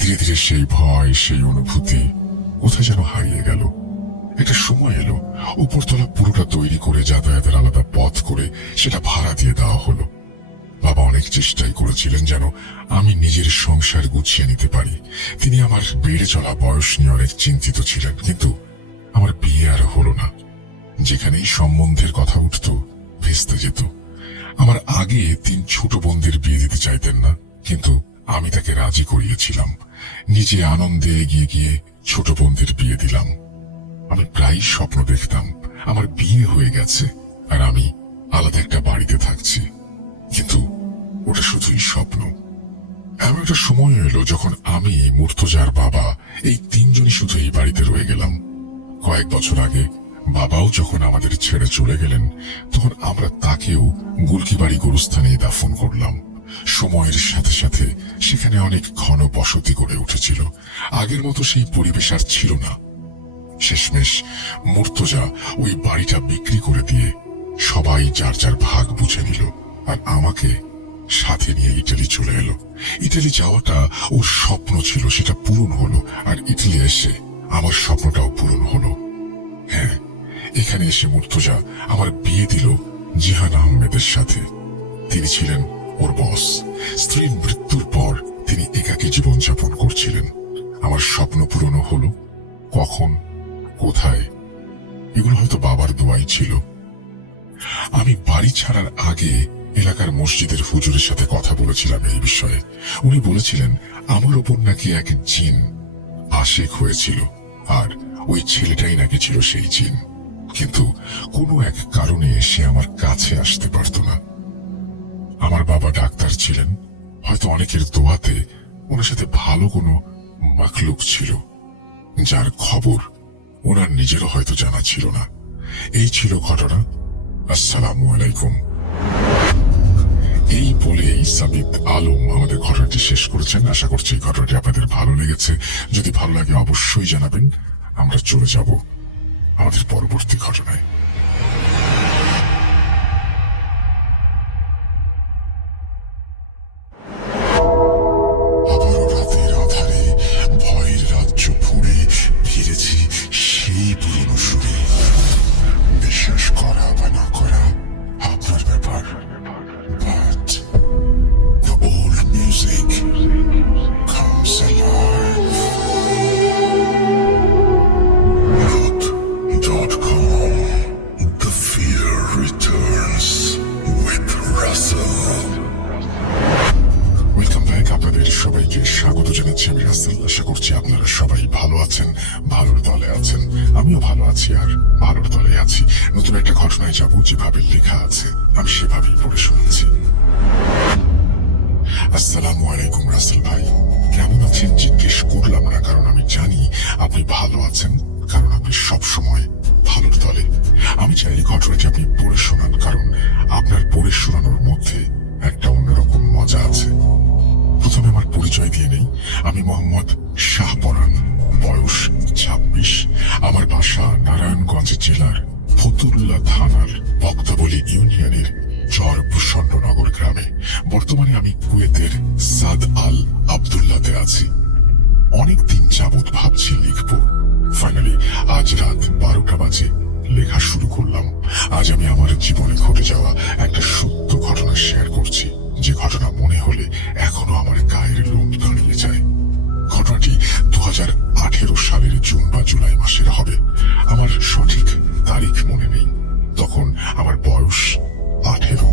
ধীরে ধীরে সেই ভয়, সেই অনুভূতি কোথায় যেন হারিয়ে গেল। একটা সময় এলো, উপরতলা পুরোটা তৈরি করে যাতায়াতের আলাদা পথ করে সেটা ভাড়া দিয়ে দেওয়া হলো। বাবা অনেক চেষ্টাই করেছিলেন যেন আমি নিজের সংসার গুছিয়ে নিতে পারি। তিনি আমার বেড়ে চলা বয়স নিয়ে অনেক চিন্তিত ছিলেন, কিন্তু আমার বিয়ে আর হলো না। যেখানেই সম্বন্ধের কথা উঠত ভেস্তে যেত। আমার আগে 3 ছোট বোনদের বিয়ে দিতে চাইতেন না, কিন্তু আমি তাকে রাজি করিয়েছিলাম। নিজে আনন্দে এগিয়ে গিয়ে ছোট বোনদের বিয়ে দিলাম। আমি প্রায় স্বপ্ন দেখতাম আমার বিয়ে হয়ে গেছে আর আমি আলাদা একটা বাড়িতে থাকছি, কিন্তু ওটা শুধুই স্বপ্ন। এমন একটা সময় এলো যখন আমি, মুর্তজার বাবা, এই 3জনই শুধু এই বাড়িতে রয়ে গেলাম। কয়েক বছর আগে বাবাও যখন আমাদের ছেড়ে চলে গেলেন তখন আমরা তাকেও গুলকিবাড়ি গোরস্থানে দাফন করলাম। সময়ের সাথে সাথে সেখানে অনেক ঘন বসতি গড়ে উঠেছিল। আগের মতো সেই পরিবেশ আর ছিল না। শেষমেশ মুর্তজা ওই বাড়িটা বিক্রি করে দিয়ে সবাই যার যার ভাগ বুঝে নিল, আর আমাকে সাথে নিয়ে ইটালি চলে এলো। ইটালি যাওয়াটা ওর স্বপ্ন ছিল, সেটা পূরণ হলো, আর ইটালি এসে আমার স্বপ্নটাও পূরণ হলো। হ্যাঁ, এখানে এসে মুর্তজা আমার বিয়ে দিল জিহান আহমেদের সাথে। তিনি ছিলেন ওর বস। স্ত্রীর মৃত্যুর পর তিনি একাকী জীবনযাপন করছিলেন। আমার স্বপ্ন পূরণ হলো। কখন, কোথায়, এগুলো হয়তো বাবার দোয়াই ছিল। আমি বাড়ি ছাড়ার আগে এলাকার মসজিদের হুজুরের সাথে কথা বলেছিলাম এই বিষয়ে। উনি বলেছিলেন আমার ওপর নাকি এক জিন আশেক হয়েছিল, আর ওই ছেলেটাই নাকি ছিল সেই জিন। কিন্তু কোনো এক কারণে সে আমার কাছে আসতে পারত না। আমার বাবা ডাক্তার ছিলেন, হয়তো অনেকের দোয়াতে ওনার সাথে ভালো কোনো মাখলুক ছিল, যার খবর ওনার নিজেরও হয়তো জানা ছিল না। এই ছিল ঘটনা। আসসালামু আলাইকুম। এই বলে সাবিত আলম আমাদের ঘটনাটি শেষ করেছেন। আশা করছি এই ঘটনাটি আপনাদের ভালো লেগেছে। যদি ভালো লাগে অবশ্যই জানাবেন। আমরা চলে যাব আমাদের পরবর্তী ঘটনায়। আবারও রাতের আধারে ভয়ের রাজ্য ফুঁড়ে ফিরেছি সেই পুরনো সুরে। বিশ্বাস করা বা না করা আপনার ব্যাপার, but the old music comes alive. Rock.com. The fear returns with Russell. Welcome back. আপনাদের সবাইকে স্বাগত জানাচ্ছি আমি রাসেল। আশা করছি আপনারা সবাই ভালো আছেন, ভালোর দলে আছেন। আমিও ভালো আছি আর ভালোর দলে আছি। নতুন একটা ঘটনায় যাব, যেভাবে লেখা আছে আমি সেভাবেই পড়ে শোনাচ্ছি। আসসালামু আলাইকুম রাসেল ভাই, কেমন আছেন জিজ্ঞেস করলাম না, কারণ আমি জানি আপনি ভালো আছেন, কারণ আপনি সবসময় ভালোর দলে। আমি চাই এই ঘটনাটি আপনি পড়ে শোনান, কারণ আপনার পড়ে শোনানোর মধ্যে একটা অন্যরকম মজা আছে। প্রথমে আমার পরিচয় দিয়ে নেই। আমি মোহাম্মদ শাহপরান, বয়স 26। আমার বাসা নারায়ণগঞ্জ জেলার ফতুল্লা থানার বক্তাবলী ইউনিয়নের চর প্রসন্ননগর গ্রামে। বর্তমানে আমি কুয়েতের সাদ আল আব্দুল্লাতে আছি। অনেকদিন যাবৎ ভাবছি লিখব, ফাইনালি আজ রাত 12টা বাজে লেখা শুরু করলাম। আজ আমি আমার জীবনে ঘটে যাওয়া একটা সত্য ঘটনা শেয়ার করছি, যে ঘটনা মনে হলে এখনো আমার গায়ের লোম দাঁড়িয়ে যায়। ঘটনাটি 2018 সালের জুন বা জুলাই মাসের হবে। আমার সঠিক তারিখ মনে নেই। তখন আমার বয়স 18।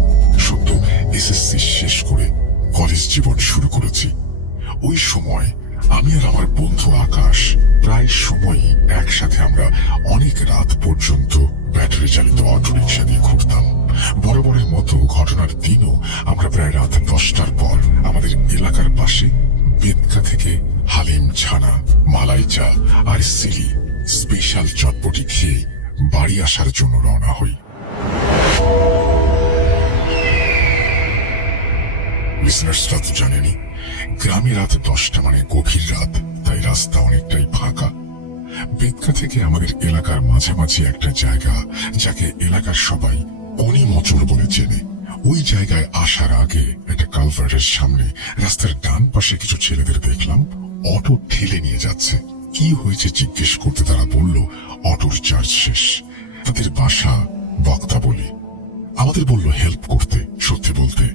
সদ্য এসএসসি শেষ করে কলেজ জীবন শুরু করেছি। ওই সময় আমি আর আমার বন্ধু আকাশ প্রায় সময়ই একসাথে আমরা অনেক রাত পর্যন্ত ব্যাটারি চালিত অটোরিকশা দিয়ে ঘুরতাম। বরাবরের মতো ঘটনার দিনও আমরা প্রায় রাত 10টার পর আমাদের এলাকার পাশে বেদকা থেকে হালিম ছানা, মালাই চা আর সিলি স্পেশাল চটপটি খেয়ে বাড়ি আসার জন্য রওনা হই। লিসনার্সরা তো জানেনি, গ্রামে রাত 10টা মানে গভীর রাত, তাই রাস্তা অনেকটাই ফাঁকা। বেদকা থেকে আমাদের এলাকার মাঝামাঝি একটা জায়গা, যাকে এলাকার সবাই অনি মোচড় বলে চেনে। ওই জায়গায় আসার আগে একটা কালভার্টের সামনে রাস্তার ডান পাশে কিছু ছেলেদের দেখলাম অটো ঠেলে নিয়ে যাচ্ছে। কি হয়েছে জিজ্ঞেস করতে তারা বলল অটোর চার্জ শেষ। তাদের বাসা বক্তাবলী। আমাদের বলল হেল্প করতে। সত্যি বলতে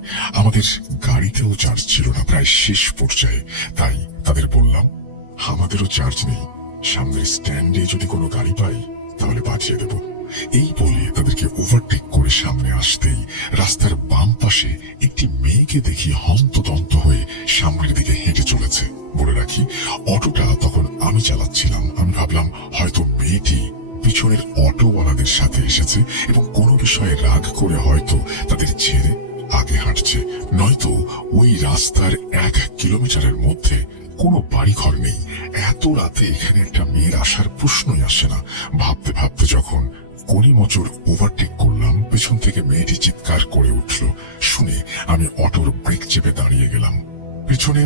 আমাদের গাড়িতেও চার্জ ছিল না, প্রায় শেষ পর্যায়ে। তাই তাদের বললাম আমাদেরও চার্জ নেই, সামনের স্ট্যান্ডে যদি কোনো গাড়ি পাই তাহলে পাঠিয়ে দেব। এই বলে তাদেরকে ওভারটেক করে সামনে আসতেই রাস্তার বাম পাশে একটি মেয়েকে দেখি হন্তদন্ত হয়ে সামনের দিকে হেঁটে চলেছে। বলে রাখি, অটোটা তখন আমি চালাচ্ছিলাম। আমি ভাবলাম হয়তো মেয়েটি পিছনের অটোওয়ালাদের সাথে এসেছে এবং কোনো বিষয়ে রাগ করে হয়তো তাদের ছেড়ে আগে হাঁটছে, নয়তো ওই রাস্তার 1 কিলোমিটারের মধ্যে কোনো বাড়িঘর নেই। এত রাতে এখানে একটা মেয়ের আসার প্রশ্নই আসে না। ভাবতে ভাবতে যখন কলি মোচড় ওভারটেক করলাম, পেছন থেকে মেয়েটি চিৎকার করে উঠল। শুনে আমি অটোর ব্রেক চেপে দাঁড়িয়ে গেলাম। পেছনে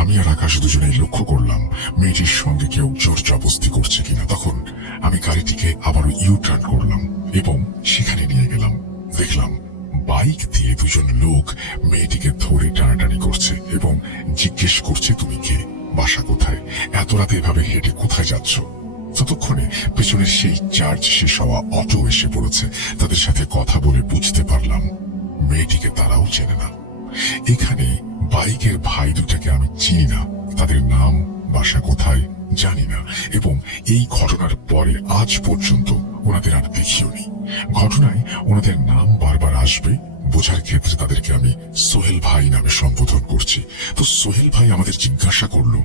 আমি আর আকাশ দুজনেই লক্ষ্য করলাম মেয়েটির সঙ্গে কেউ জোর জবস্তি করছে কিনা। তখন আমি গাড়িটিকে আবারও ইউ টার্ন করলাম এবং সেখানে নিয়ে গেলাম। দেখলাম বাইক দিয়ে দুজন লোক মেয়েটিকে ধরে টানাটানি করছে এবং জিজ্ঞেস করছে, তুমি কে, বাসা কোথায়, এত রাতে এভাবে হেঁটে কোথায় যাচ্ছ? ততক্ষণে পেছনের সেই চার্জ শেষ হওয়া অটো এসে পড়েছে। তাদের সাথে কথা বলে বুঝতে পারলাম মেয়েটিকে তারাও চেনে না। এখানে বাইকের ভাই দুটাকে আমি চিনি না, তাদের নাম বাসা কোথায় জানি না, এবং এই ঘটনার পরে আজ পর্যন্ত ওনাদের আর দেখিওনি। ঘটনায় ওনাদের নাম বারবার আসবে, বোঝার ক্ষেত্রে তাদেরকে আমি সোহেল ভাই নামে সম্বোধন করছি। তো সোহেল ভাই আমাদের জিজ্ঞাসা করলো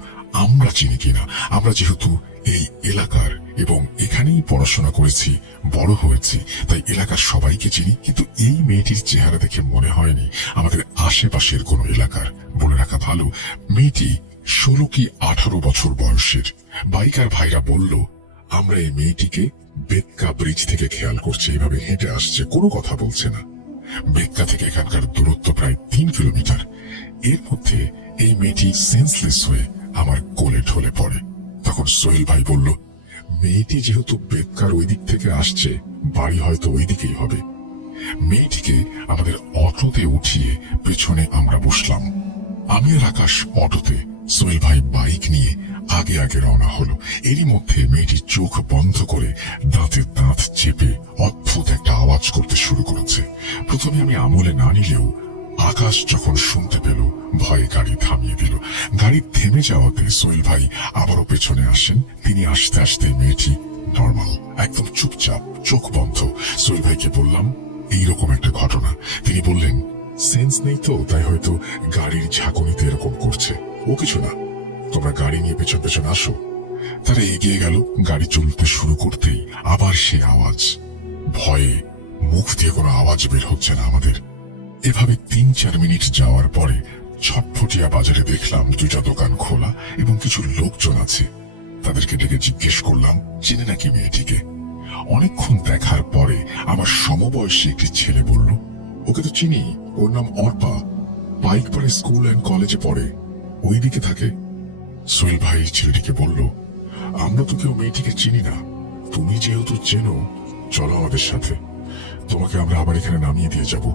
আমরা চিনি কিনা। আমরা যেহেতু এই এলাকার এবং এখানেই পড়াশোনা করেছি, বড় হয়েছি, তাই এলাকার সবাইকে চিনি, কিন্তু এই মেয়েটির চেহারা দেখে মনে হয়নি আমাদের আশেপাশের কোনো এলাকার। বলে রাখা ভালো, মেয়েটি 16 কি 18 বছর বয়সের। বাইকার ভাইরা বলল আমরা এই মেয়েটিকে বেতকা ব্রিজ থেকে খেয়াল করছি, এভাবে হেঁটে আসছে, কোনো কথা বলছে না। বেতকা থেকে এখানকার দূরত্ব প্রায় 3 কিলোমিটার। এর মধ্যে এই মেয়েটি সেন্সলেস হয়ে আমার কোলে ঢলে পড়ে। তখন সোহেল ভাই বলল, মেয়েটি যেহেতু বেতকার ওই দিক থেকে আসছে, বাড়ি হয়তো ওই দিকেই হবে। মেয়েটিকে আমাদের অটোতে উঠিয়ে পেছনে আমরা বসলাম। আমি আর আকাশ অটোতে, সোহেল ভাই বাইক নিয়ে আগে আগে রওনা হলো। এরই মধ্যে মেয়েটি চোখ বন্ধ করে দাঁতে দাঁত চেপে অদ্ভুত একটা আওয়াজ করতে শুরু করেছে। প্রথমে আমি আমলে না নিলেও আকাশ যখন শুনতে পেল ভয়ে গাড়ি থামিয়ে দিল। গাড়ি থেমে যাওয়াতে সোহেল ভাই আবারও পেছনে আসেন। তিনি আসতে আসতে মেয়েটি নর্মাল, একদম চুপচাপ, চোখ বন্ধ। সোহেল ভাইকে বললাম এইরকম একটা ঘটনা। তিনি বললেন সেন্স নেই তো, তাই হয়তো গাড়ির ঝাঁকুনিতে এরকম করছে। ও কিছু না, তোমরা গাড়ি নিয়ে পেছন পেছন আসো। তারা এগিয়ে গেল। গাড়ি চলতে শুরু করতেই আবার সে আওয়াজ। ভয়ে মুখ দিয়ে কোনো আওয়াজ বের হচ্ছে না আমাদের। এভাবে 3-4 মিনিট যাওয়ার পরে ছটফটিয়া বাজারে দেখলাম 2টা দোকান খোলা এবং কিছু লোকজন আছে। তাদেরকে ডেকে জিজ্ঞেস করলাম চিনে নাকি মেয়েটিকে। অনেকক্ষণ দেখার পরে আমার সমবয়সী একটি ছেলে বলল, ওকে তো চিনি, ওর নাম অর্পা, পাইকপাড়ে স্কুল অ্যান্ড কলেজে পড়ে, ওই দিকে থাকে। সোহেল ভাই ছেলেটিকে বলল, আমরা তো কেউ মেয়েটিকে চিনি না, তুমি যেহেতু চেনো চলো আমাদের সাথে, তোমাকে আমরা আবার এখানে নামিয়ে দিয়ে যাব।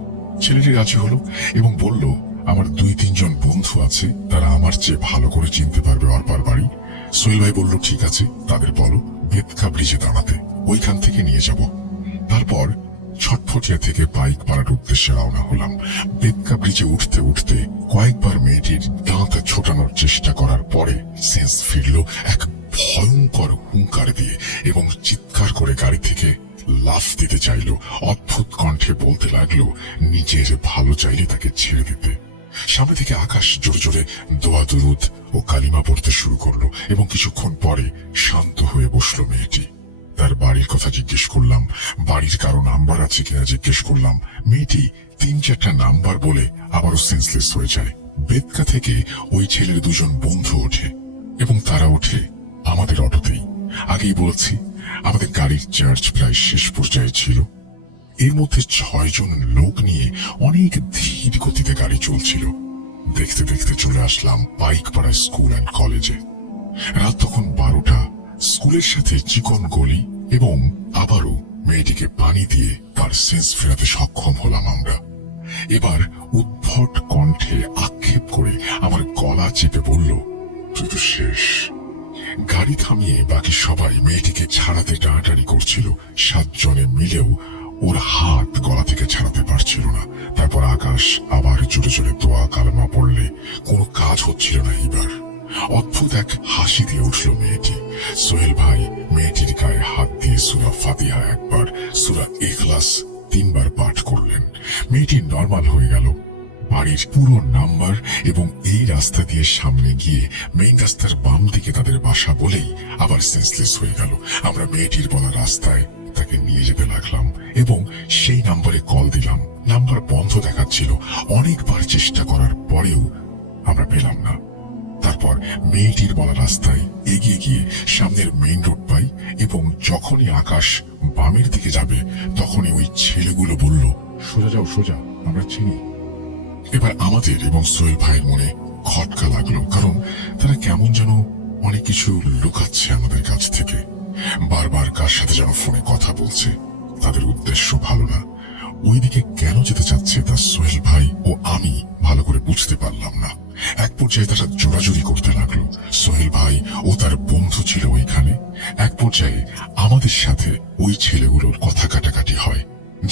ছেলেটি রাজি হলো এবং বলল আমার 2-3 জন বন্ধু আছে, তারা আমার চেয়ে ভালো করে চিনতে পারবে অর্পার বাড়ি। সোহেল ভাই বলল ঠিক আছে, তাদের বলো বেতকা ব্রিজে দাঁড়াতে, ওইখান থেকে নিয়ে যাব। তারপর ছটফটিয়া থেকে বাইক পাড়ার উদ্দেশ্যে রওনা হলাম। বেতকা ব্রিজে উঠতে উঠতে কয়েকবার মেয়েটির দাঁত ছোটানোর চেষ্টা করার পরে সেন্স ফিরল এক ভয়ঙ্কর হুঙ্কার দিয়ে এবং চিৎকার করে গাড়ি থেকে লাফ দিতে চাইল। অদ্ভুত কণ্ঠে বলতে লাগলো নিজের ভালো চাইলে তাকে ছেড়ে দিতে। সামনে থেকে আকাশ জোরে জোরে দোয়া দুরুদ ও কালিমা পড়তে শুরু করলো এবং কিছুক্ষণ পরে শান্ত হয়ে বসলো মেয়েটি। তার বাড়ির কথা জিজ্ঞেস করলাম, বাড়ির কারো নাম্বার আছে কিনা জিজ্ঞেস করলাম। মেয়েটি 3-4টা নাম্বার বলে আবারও সেন্সলেস হয়ে যায়। বেতকা থেকে ওই ছেলের 2 জন বন্ধু ওঠে এবং তারা ওঠে আমাদের অটোতেই। আগেই বলছি আমাদের গাড়ির চার্জ প্রায় শেষ পর্যায়ে ছিল। এর মধ্যে 6 জন লোক নিয়ে অনেক ধীর গতিতে গাড়ি চলছিল। দেখতে দেখতে চলে আসলাম পাইকপাড়া স্কুল অ্যান্ড কলেজে। রাত তখন 12টা। স্কুলের সাথে চিকন গলি এবং আবারও মেয়েটিকে পানি দিয়ে তার সেন্স ফেরাতে সক্ষম হলাম আমরা। এবার উদ্ভট কণ্ঠে আক্ষেপ করে আমার গলা চেপে বলল, তুই তো শেষ। গাড়ি থামিয়ে বাকি সবাই মেয়েটিকে ছাড়াতে টানাটানি করছিল। 7 জনে মিলেও ওর হাত গলা থেকে ছাড়াতে পারছিল না। তারপর আকাশ আবার জোরে জোরে দোয়া কালেমা পড়লে কোনো কাজ হচ্ছিল না। এইবার অদ্ভুত এক হাসি দিয়ে উঠল মেয়েটি। সোহেল ভাই মেয়েটির গায়ে হাত দিয়ে সূরা ফাতিহা একবার, সূরা ইখলাস 3 বার পাঠ করলেন। মেয়েটি নরমাল হয়ে গেল। বাড়ির পুরো নাম্বার এবং এই রাস্তা দিয়ে সামনে গিয়ে মেইন রাস্তার বাম দিকে তাদের বাসা বলেই আবার সেন্সলেস হয়ে গেল। আমরা মেয়েটির বলা রাস্তায় তাকে নিয়ে যেতে লাগলাম এবং সেই নাম্বারে কল দিলাম। নাম্বার বন্ধ দেখাচ্ছিল। অনেকবার চেষ্টা করার পরেও আমরা পেলাম না। তারপর মেয়েটির বলা রাস্তায় এগিয়ে গিয়ে সামনের মেইন রোড পাই এবং যখনই আকাশ বামের দিকে যাবে তখনই ওই ছেলেগুলো বলল, সোজা যাও সোজা, আমরা চিনি। এবার আমাদের এবং সোহেল ভাইয়ের মনে খটকা লাগলো, কারণ তারা কেমন যেন অনেক কিছু লুকাচ্ছে আমাদের কাছ থেকে। বারবার কার সাথে যেন ফোনে কথা বলছে। তাদের উদ্দেশ্য ভালো না। ওইদিকে কেন যেতে চাচ্ছে তা সোহেল ভাই ও আমি ভালো করে বুঝতে পারলাম না। এক পর্যায়ে তারা জোরাজুরি করতে লাগলো। সোহেল ভাই ও তার বন্ধু ছিল ওইখানে। এক পর্যায়ে আমাদের সাথে ওই ছেলেগুলোর কথা কাটাকাটি হয়।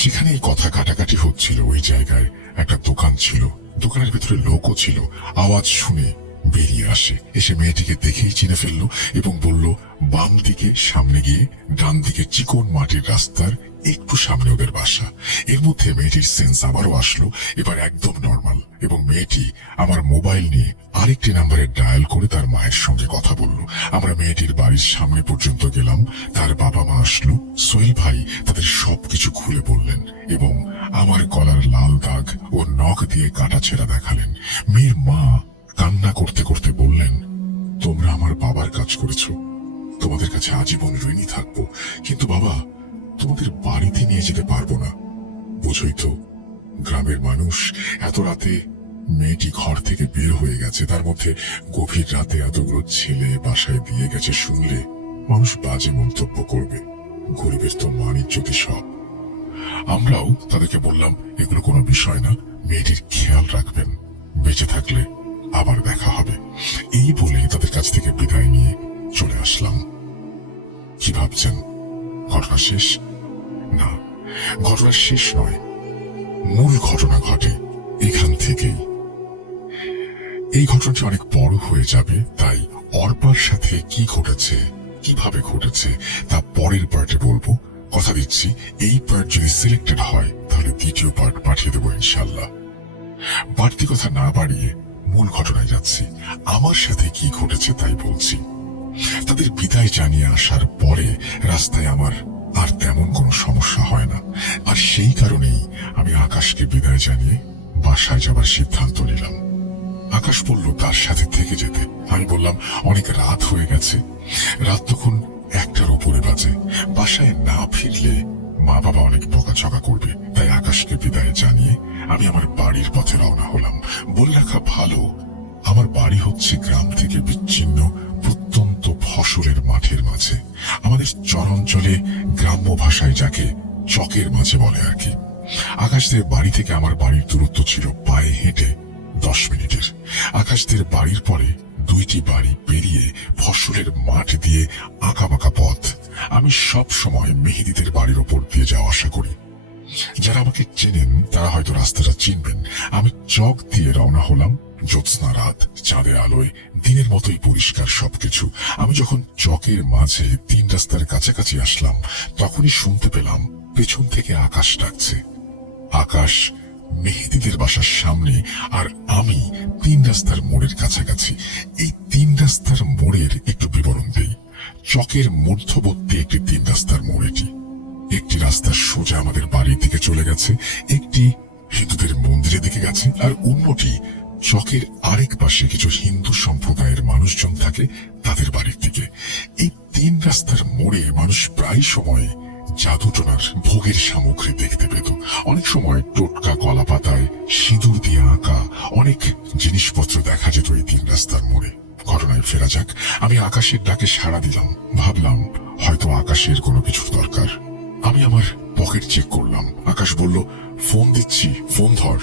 যেখানে এই কথা কাটাকাটি হচ্ছিল ওই জায়গায় একটা দোকান ছিল। দোকানের ভিতরে লোকও ছিল। আওয়াজ শুনে বেরিয়ে আসে, এসে মেয়েটিকে দেখেই চিনে ফেললো এবং বলল, বাম দিকে সামনে গিয়ে ডান দিকে চিকন মাটির রাস্তার একটু সামনে ওদের বাসা। এর মধ্যে মেয়েটির সেন্স আবারও আসলো, এবার একদম নর্মাল, এবং মেয়েটি আমার মোবাইল নিয়ে আরেকটি নাম্বারে ডায়াল করে তার মায়ের সঙ্গে কথা বলল। আমরা মেয়েটির বাড়ির সামনে পর্যন্ত গেলাম। তার বাবা মা আসলো। সোহেল ভাই তাদের সবকিছু খুলে বললেন এবং আমার গলার লাল দাগ ও নখ দিয়ে কাটা ছেঁড়া দেখালেন। মেয়ের মা কান্না করতে করতে বললেন, তোমরা আমার বাবার কাজ করেছো, তোমাদের কাছে আজীবন ঋণী থাকবো, কিন্তু বাবা তোমাদের বাড়িতে নিয়ে যেতে পারবো না। বুঝই তো, গ্রামের মানুষ। এত রাতে মেয়েটি ঘর থেকে বের হয়ে গেছে, তার মধ্যে গভীর রাতে এতগুলো ছেলে বাসায় দিয়ে গেছে শুনলে মানুষ বাজে মন্তব্য করবে। গরিবের তো মান ইজ্জতে সব। আমরাও তাদেরকে বললাম, এগুলো কোনো বিষয় না, মেয়েটির খেয়াল রাখবেন, বেঁচে থাকলে আবার দেখা হবে। এই বলে তাদের কাছ থেকে বিদায় নিয়ে চলে আসলাম। কি ভাবছেন ঘটনা শেষ? না, ঘটনা শেষ নয়, মূল ঘটনা ঘটে এখান থেকেই। এই ঘটনাটি অনেক বড় হয়ে যাবে, তাই অর্পার সাথে কি ঘটেছে, কিভাবে ঘটেছে তা পরের পার্টে বলবো। কথা দিচ্ছি, এই পার্ট যদি সিলেক্টেড হয় তাহলে দ্বিতীয় পার্ট পাঠিয়ে দেবো ইনশাল্লাহ। বাড়তি কথা না বাড়িয়ে মূল ঘটনায় যাচ্ছি। আমার সাথে কি ঘটেছে তাই বলছি। তাদের বিদায় জানিয়ে আসার পরে রাস্তায় আমার আর তেমন কোনো সমস্যা হয় না, আর সেই কারণেই আমি আকাশকে বিদায় জানিয়ে বাসায় যাবার সিদ্ধান্ত নিলাম। আকাশ বলল তার সাথে থেকে যেতে। আমি বললাম, অনেক রাত হয়ে গেছে, রাত তখন 1টার উপরে বাজে, বাসায় না ফিরলে মা বাবা অনেক বকাঝকা করবে। তাই আকাশকে বিদায় জানিয়ে আমি আমার বাড়ির পথে রওনা হলাম। বলে রাখা ভালো, আমার বাড়ি হচ্ছে গ্রাম থেকে বিচ্ছিন্ন প্রত্যন্ত ফসলের মাঠের মাঝে। আমাদের চরাঞ্চলে গ্রাম্য ভাষায় যাকে চকের মাঝে বলে আর কি। আকাশদের বাড়ি থেকে আমার বাড়ির দূরত্ব ছিল পায়ে হেঁটে 10 মিনিটের। আকাশদের বাড়ির পরে 2টি বাড়ি পেরিয়ে ফসলের মাঠ দিয়ে আঁকাবাঁকা পথ। আমি সব সময় মেহেদিদের বাড়ির ওপর দিয়ে যাওয়া আসা করি। যারা আমাকে চেনেন তারা হয়তো রাস্তাটা চিনবেন। আমি চক দিয়ে রওনা হলাম। জ্যোৎস্না রাত, চাঁদের আলোয় দিনের মতোই পরিষ্কার সবকিছু। আমি যখন চকের মাঝে 3 রাস্তার কাছাকাছি আসলাম তখনই শুনতে পেলাম পেছন থেকে আকাশ ডাকছে। আকাশ মেহেদিদের বাসার সামনে, আর আমি 3 রাস্তার মোড়ের কাছাকাছি। এই 3 রাস্তার মোড়ের একটু বিবরণ দেই। চকের মধ্যবর্তী একটি 3 রাস্তার মোড় এটি। একটি রাস্তা সোজা আমাদের বাড়ির দিকে চলে গেছে, একটি হিন্দুদের মন্দিরের দিকে গেছে, আর অন্যটি চকের আরেক পাশে কিছু হিন্দু সম্প্রদায়ের মানুষজন থাকে তাদের বাড়ির দিকে। এই 3 রাস্তার মোড়ে মানুষ প্রায় সময় জাদুটোনার ভোগের সামগ্রী দেখতে পেত। অনেক সময় টোটকা কলা পাতায় সিঁদুর দিয়ে আঁকা অনেক জিনিসপত্র দেখা যেত এই 3 রাস্তার মোড়ে। ঘটনায় ফেরা যাক। আমি আকাশের ডাকে সাড়া দিলাম। ভাবলাম হয়তো আকাশের কোনো কিছুর দরকার। আমি আমার পকেট চেক করলাম। আকাশ বলল, ফোন দিচ্ছি, ফোন ধর।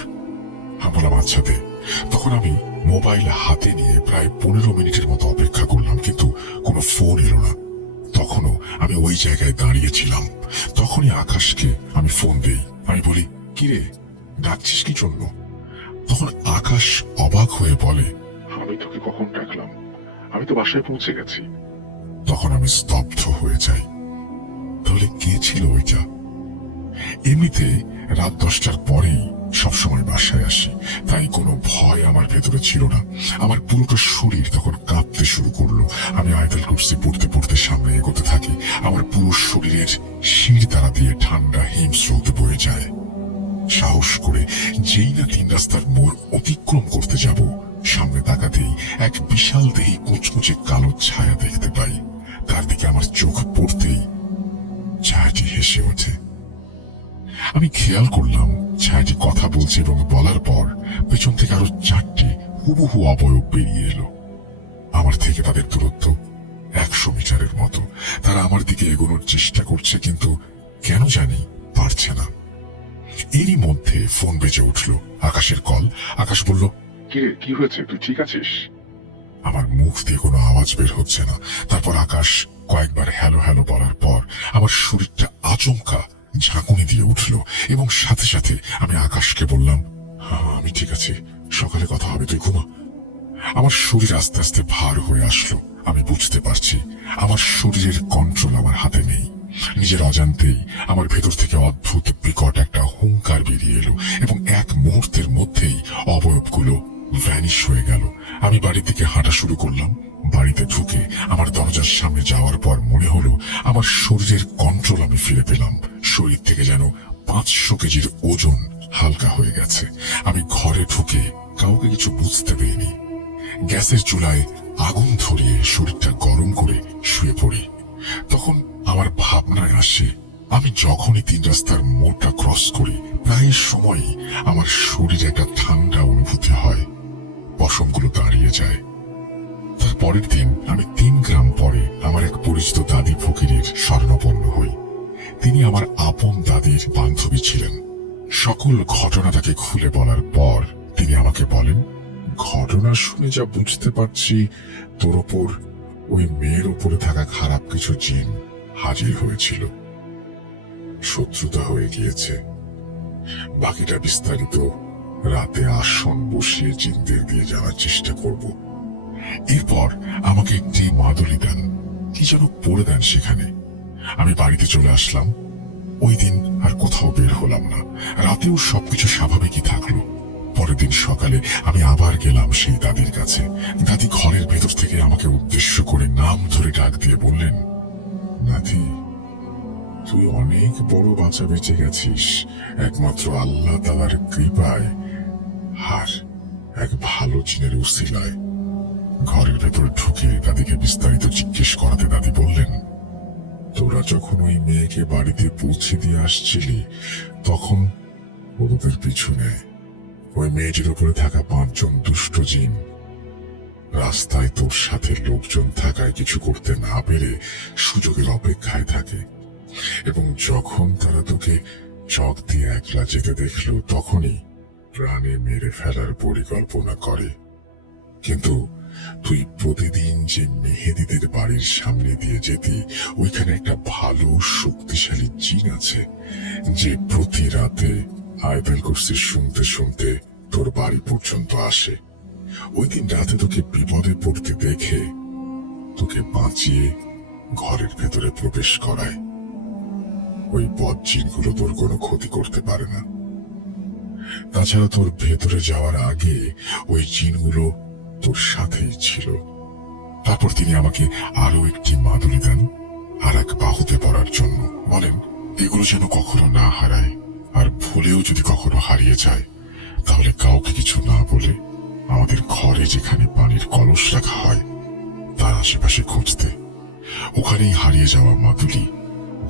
আমি বললাম, আচ্ছা দে। তখন আমি মোবাইল হাতে নিয়ে প্রায় 15 মিনিটের মতো অপেক্ষা করলাম, কিন্তু কোনো ফোন এলো না। তখনও আমি ওই জায়গায় দাঁড়িয়েছিলাম। তখনই আকাশকে আমি ফোন দেই। আমি বলি, কিরে ডাকছিস কি জন্য? তখন আকাশ অবাক হয়ে বলে, আমি তোকে কখন ডাকলাম? আমি তো বাসায় পৌঁছে গেছি। তখন আমি স্তব্ধ হয়ে যাই। তাহলে কে ছিল ওইটা? এমনিতে রাত 10টার পরেই সবসময় বাসায় আসি, তাই কোনো ভয় আমার ভেতরে ছিল না। আমার পুরোটা শরীর তখন কাঁপতে শুরু করলো। আমি আয়াতুল কুরসি পড়তে পড়তে সামনে এগোতে থাকি। আমার পুরো শরীরের শির দ্বারা দিয়ে ঠান্ডা হিমস্রোত বয়ে যায়। সাহস করে যেই না 3 রাস্তার মোড় অতিক্রম করতে যাব, সামনে তাকাতেই এক বিশাল দেহী কুচকুচে কালো ছায়া দেখতে পাই। তার দিকে আমার চোখ পড়তেই ছায়াটি হেসে আমি খেয়াল করলাম ছায়াটি কথা বলছে এবং বলার পর পেছন থেকে আরো 4টি হুবহু অবয়ব বেরিয়ে এলো। আমার থেকে তাদের দূরত্ব 100 মিটারের মতো। তারা আমার দিকে এগোনোর চেষ্টা করছে, কিন্তু কেন জানি পারছে না। এরই মধ্যে ফোন বেজে উঠল। আকাশের কল। আকাশ বলল, কি হয়েছে, তুই ঠিক আছিস? আমার মুখ দিয়ে কোনো আওয়াজ বের হচ্ছে না। তারপর আকাশ কয়েকবার হ্যালো হ্যালো বলার পর আমার শরীরটা আচমকা ঝাঁকুনি দিয়ে উঠল এবং সাথে সাথে আমি আকাশকে বললাম, হ্যাঁ আমি ঠিক আছি, সকালে কথা হবে, তুই ঘুমা। আমার শরীর আস্তে আস্তে ভার হয়ে আসলো। আমি বুঝতে পারছি আমার শরীরের কন্ট্রোল আমার হাতে নেই। নিজের অজান্তেই আমার ভেতর থেকে অদ্ভুত বিকট একটা হুঙ্কার বেরিয়ে এলো এবং এক মুহূর্তের মধ্যেই অবয়বগুলো ভ্যানিশ হয়ে গেল। আমি বাড়ির দিকে হাঁটা শুরু করলাম। বাড়িতে ঢুকে আমার দরজার সামনে যাওয়ার পর মনে হলো আমার শরীরের কন্ট্রোল আমি ফিরে পেলাম। শরীর থেকে যেন 500 কেজির ওজন হালকা হয়ে গেছে। আমি ঘরে ঢুকে কাউকে কিছু বুঝতে পেরিনি। গ্যাসের চুলায় আগুন ধরিয়ে শরীরটা গরম করে শুয়ে পড়ি। তখন আমার ভাবনায় আসে, আমি যখনই 3 রাস্তার মোড়টা ক্রস করি প্রায় সময়ই আমার শরীরে একটা ঠান্ডা অনুভূতি হয়। পশমগুলো দাঁড়িয়ে যায়। তার পরের দিন আমি 3 গ্রাম পরে আমার এক পরিচিত দাদি ফকিরের শরণাপন্ন হই। তিনি আমার আপন দাদির বান্ধবী ছিলেন। সকল ঘটনা তাকে খুলে বলার পর তিনি আমাকে বলেন, ঘটনা শুনে যা বুঝতে পারছি তোর ওপর ওই মেয়ের ওপরে থাকা খারাপ কিছু জিন হাজির হয়েছিল, শত্রুতা হয়ে গিয়েছে। বাকিটা বিস্তারিত রাতে আসন বসিয়ে জিনদের দিয়ে জানার চেষ্টা করব। এরপর আমাকে একটি মাদুলি দেন, কি যেন পড়ে দেন সেখানে। আমি বাড়িতে চলে আসলাম। ওই দিন আর কোথাও বের হলাম না। রাতেও সবকিছু স্বাভাবিকই থাকলো। পরের দিন সকালে আমি আবার গেলাম সেই দাদির কাছে। দাদি ঘরের ভেতর থেকে আমাকে উদ্দেশ্য করে নাম ধরে ডাক দিয়ে বললেন, নাতি তুই অনেক বড় বাঁচা বেঁচে গেছিস, একমাত্র আল্লাহ তাআলার কৃপায় আর এক ভালো জিনের উসিলায়। ঘরের ভেতর ঢুকে দাদিকে বিস্তারিত জিজ্ঞেস করাতে দাদি বললেন, তোরা যখন ওই মেয়েকে বাড়িতে পৌঁছে দিয়ে আসছিলি তখন ওদের পিছনে ওই মেয়েটির উপরে থাকা 5 জন দুষ্ট জিন রাস্তায় তোর সাথে লোকজন থাকায় কিছু করতে না পেরে সুযোগের অপেক্ষায় থাকে, এবং যখন তারা তোকে চক দিয়ে একলা যেতে দেখলো তখনই প্রাণে মেরে ফেলার পরিকল্পনা করে। কিন্তু তুই প্রতিদিন যে মেহেদিদের বাড়ির সামনে দিয়ে যেতি, ওইখানে একটা ভালো শক্তিশালী জিন আছে যে প্রতি রাতে আয়াতুল কুরসি শুনতে শুনতে তোর বাড়ি পর্যন্ত আসে। ওই দিন রাতে তোকে বিপদে পড়তে দেখে তোকে বাঁচিয়ে ঘরের ভেতরে প্রবেশ করায়। ওই বদ জিনগুলো তোর কোনো ক্ষতি করতে পারে না। তাছাড়া তোর ভেতরে যাওয়ার আগে ওই জিনগুলো তোর সাথেই ছিল। তারপর তিনি আমাকে আরো একটি মাদুলি দেন আর এক বাহুতে পড়ার জন্য। বলেন, এগুলো যেন কখনো না হারায়, আর ভুলেও যদি কখনো হারিয়ে যায় তাহলে কাউকে কিছু না বলে আমাদের ঘরে যেখানে পানির কলস রাখা হয় তার আশেপাশে খুঁজতে। ওখানেই হারিয়ে যাওয়া মাদুলি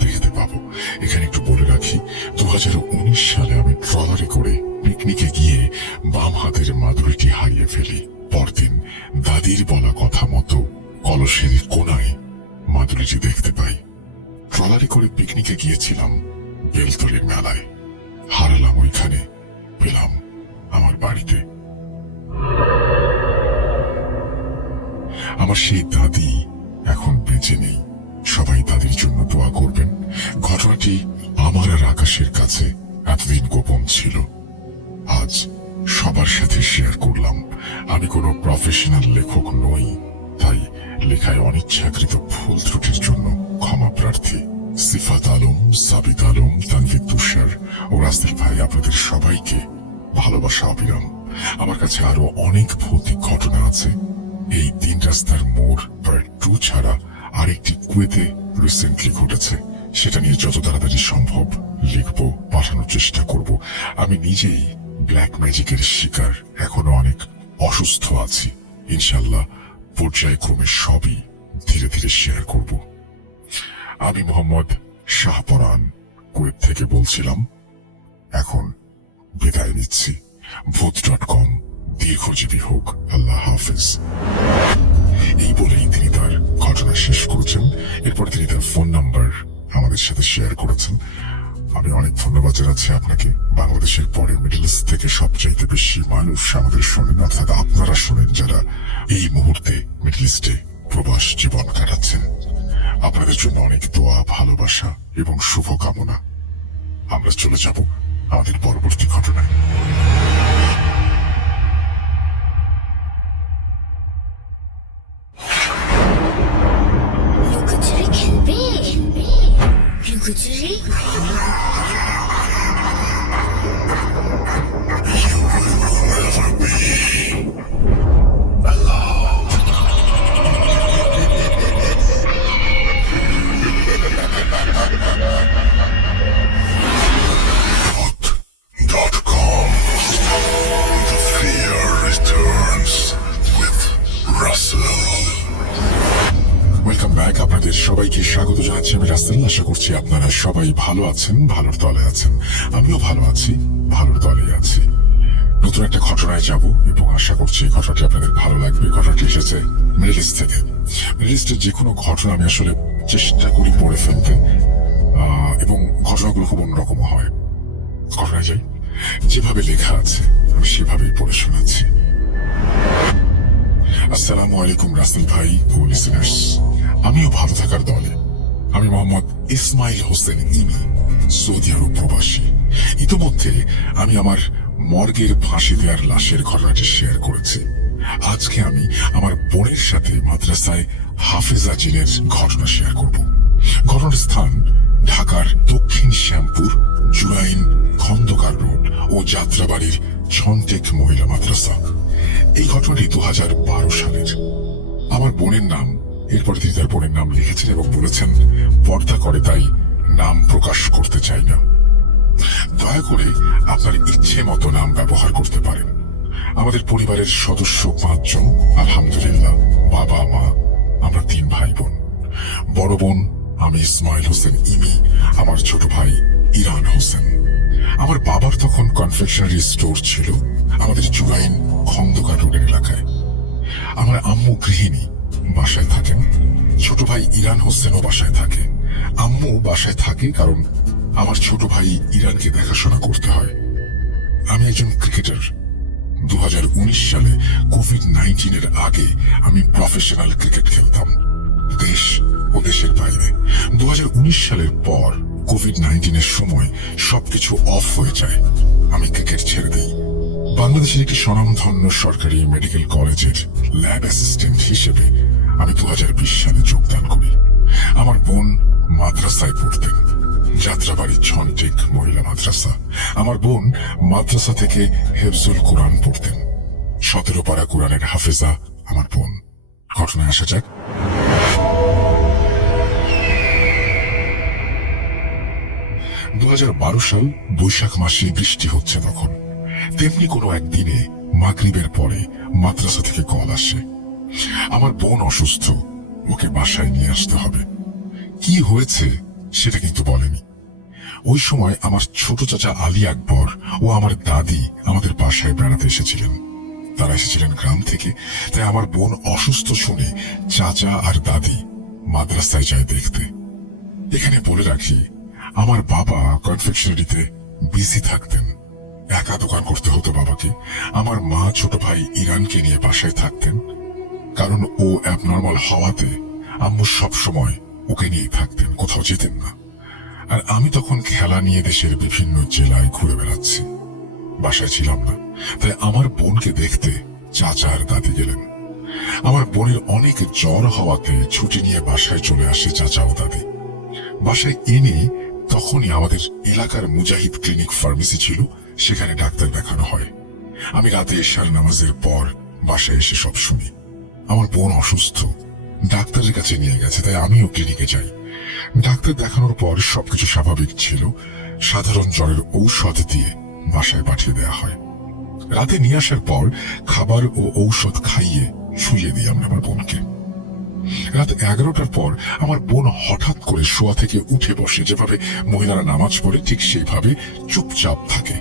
দেখতে পাবো। এখানে একটু বলে রাখি, 2019 সালে আমি ট্রলারে করে পিকনিকে গিয়ে বাম হাতের মাদুলিটি হারিয়ে ফেলি। পরদিন দাদির বলা কথা মতো কলসের কোনায় মাদুলিটি দেখতে পাই। ট্রলারে করে পিকনিকে গিয়েছিলাম বেলতলির মেলায়, হারালাম ওইখানে, পেলাম আমার বাড়িতে। আমার সেই দাদি এখন বেঁচে নেই। সবাই দাদির জন্য দোয়া করবেন। ঘটনাটি আমার আর আকাশের কাছে এতদিন গোপন ছিল, আজ সবার সাথে শেয়ার করলাম। আমি কোনো প্রফেশনাল লেখক নই, তাই লেখায় অনিচ্ছাকৃত ভুল ত্রুটির জন্য ক্ষমা প্রার্থী। সিফাত আলম, সাবিত আলম, তানভীর তুষার ও রাসেল ভাই আপনাদের সবাইকে ভালোবাসা অবিরাম। আমার কাছে আরো অনেক ভৌতিক ঘটনা আছে। এই 3 রাস্তার মোড় পার্ট 2 ছাড়া আরেকটি কুয়েতে রিসেন্টলি ঘটেছে, সেটা নিয়ে যত তাড়াতাড়ি সম্ভব লিখবো, পাঠানোর চেষ্টা করব। আমি নিজেই ব্ল্যাক ম্যাজিকের শিকার, এখনো অনেক অসুস্থ আছি। ইনশাল্লাহ পর্যায়ক্রমে সবই ধীরে ধীরে শেয়ার করব। আমি মোহাম্মদ শাহপরান কুয়েত থেকে বলছিলাম। এখন বিদায় নিচ্ছি। ভূত.com দীর্ঘজীবী হোক, আল্লাহ হাফেজ। এই বলেই তিনি তার ঘটনা শেষ করেছেন। এরপর তিনি তার ফোন নাম্বার আমাদের সাথে শেয়ার করেছেন। আমি অনেক ধন্যবাদ জানাচ্ছি আপনাকে। বাংলাদেশের পরে মিডল ইস্ট থেকে সবচাইতে বেশি মানুষ আমাদের শোনেন, অর্থাৎ আপনারা শোনেন যারা এই মুহূর্তে মিডল ইস্টে প্রবাস জীবন কাটাচ্ছেন। আপনাদের জন্য অনেক দোয়া, ভালোবাসা এবং শুভকামনা। আমরা চলে যাব আমাদের পরবর্তী ঘটনায়। লুকোচুরি খেলবে? লুকোচুরি? Vote.com. The fear returns with Russell. Welcome back. আপনাদের সবাইকে স্বাগত জানাচ্ছি আমি রাসেল। আশা করছি আপনারা সবাই ভালো আছেন, ভালোর দলে আছেন। আমিও ভালো আছি, ভালোর দলে আছি। নতুন একটা ঘটনায় যাব এবং আশা করছি ঘটনাটি আপনাদের ভালো লাগবে। ঘটনাটি এসেছে মিডল ইস্ট থেকে। মিডল ইস্টের যে কোনো ঘটনা আমি আসলে চেষ্টা করি পড়ে ফেলতে, এবং ঘটনাগুলো খুব অন্যরকম হয়। ঘটনায় যাই, যেভাবে লেখা আছে আমি সেভাবেই পড়ে শোনাচ্ছি। আসসালামু আলাইকুম রাসেল ভাই ও লিসেনার্স। আমিও ভালো থাকার দলে। আমি মোহাম্মদ ইসমাইল হোসেন ইমি, সৌদি আরব প্রবাসী। ইতোমধ্যে আমি আমার মর্গের ফাঁসি দেওয়ার লাশের ঘটনাটি শেয়ার করেছি। আজকে আমি আমার বোনের সাথে মাদ্রাসায় হাফেজা জিনের ঘটনা শেয়ার করব। ঘটনার স্থান ঢাকার দক্ষিণ শ্যামপুর, জুরাইন, খন্দকার রোড ও যাত্রাবাড়ির ছন্টেক মহিলা মাদ্রাসা। এই ঘটনাটি 2012 সালের। আমার বোনের নাম, এরপর তিনি তার বোনের নাম লিখেছেন এবং বলেছেন পর্দা করে তাই নাম প্রকাশ করতে চাই না। দয়া করে আপনার ইচ্ছে মতো নাম ব্যবহার করতে পারেন। আমাদের পরিবারের সদস্য 5 জন, আলহামদুলিল্লাহ। বাবা, মা, আমরা 3 ভাই বোন। বড় বোন আমি ইসমাইল হোসেন ইমি, আমার ছোট ভাই ইরান হোসেন। আমার বাবার তখন কনফেকশনারি স্টোর ছিল আমাদের জুরাইন খন্দকার রোডের এলাকায়। আমার আম্মু গৃহিণী, বাসায় থাকেন। ছোট ভাই ইরান হোসেনও বাসায় থাকে। আম্মু বাসায় থাকে কারণ আমার ছোট ভাই ইরানকে দেখাশোনা করতে হয়। আমি একজন ক্রিকেটার। 2019 সালে কোভিড-19 আগে আমি প্রফেশনাল ক্রিকেট খেলতাম দেশ ও দেশের বাইরে। 2019 সালের পর কোভিড-19 সময় সবকিছু অফ হয়ে যায়। আমি ক্রিকেট ছেড়ে দিই। বাংলাদেশের একটি স্বনামধন্য সরকারি মেডিকেল কলেজের ল্যাব অ্যাসিস্ট্যান্ট হিসেবে আমি 2020 সালে যোগদান করি। আমার বোন মাদ্রাসায় পড়তেন, যাত্রাবাড়ি ছন্টেক মহিলা মাদ্রাসা। আমার বোন মাদ্রাসা থেকে হেফজুল কোরআন পড়তেন। 17 পারা কোরআনের হাফেজা আমার বোন। ঘটনায় আসা যাক। 2012 সাল বৈশাখ মাসে বৃষ্টি হচ্ছে তখন। তেমনি কোনো একদিনে মাগরিবের পরে মাদ্রাসা থেকে কল আসে, আমার বোন অসুস্থ, ওকে বাসায় নিয়ে আসতে হবে। কি হয়েছে সেটা কিন্তু বলেনি। ওই সময় আমার ছোট চাচা আলী আকবর ও আমার দাদি আমাদের বাসায় বেড়াতে এসেছিলেন। তারা এসেছিলেন গ্রাম থেকে, তাই আমার বোন অসুস্থ শুনে চাচা আর দাদি মাদ্রাসায় যায় দেখতে। এখানে বলে রাখি, আমার বাবা কনফেকশনারিতে বিজি থাকতেন, একা দোকান করতে হতো বাবাকে। আমার মা ছোট ভাই ইরানকে নিয়ে বাসায় থাকতেন, কারণ ও অ্যাবনর্মাল হওয়াতে আম্মু সব সময় ওকে নিয়ে থাকতেন, কোথাও যেতেন না। আর আমি তখন খেলা নিয়ে দেশের বিভিন্ন জেলায় ঘুরে বেড়াচ্ছি, বাসায় ছিলাম না। তাই আমার বোনকে দেখতে চাচা আর দাদি গেলেন। আমার বোনের অনেক জ্বর হওয়াতে ছুটি নিয়ে বাসায় চলে আসে চাচা ও দাদি। বাসায় এনে তখনই আমাদের এলাকার মুজাহিদ ক্লিনিক ফার্মেসি ছিল, সেখানে ডাক্তার দেখানো হয়। আমি রাতে এশার নামাজের পর বাসায় এসে সব শুনি আমার বোন অসুস্থ, ডাক্তারের কাছে নিয়ে গেছে। তাই আমিও ক্লিনিকে যাই। ডাক্তার দেখানোর পর সবকিছু স্বাভাবিক ছিল। সাধারণ জ্বরের ঔষধ দিয়ে বাসায় পাঠিয়ে দেওয়া হয়। রাতে নিয়ে আসার পর খাবার ও ঔষধ খাইয়ে শুইয়ে দিই আমরা আমার বোনকে। রাত 11টার পর আমার বোন হঠাৎ করে শোয়া থেকে উঠে বসে, যেভাবে মহিলারা নামাজ পড়ে ঠিক সেইভাবে চুপচাপ থাকে।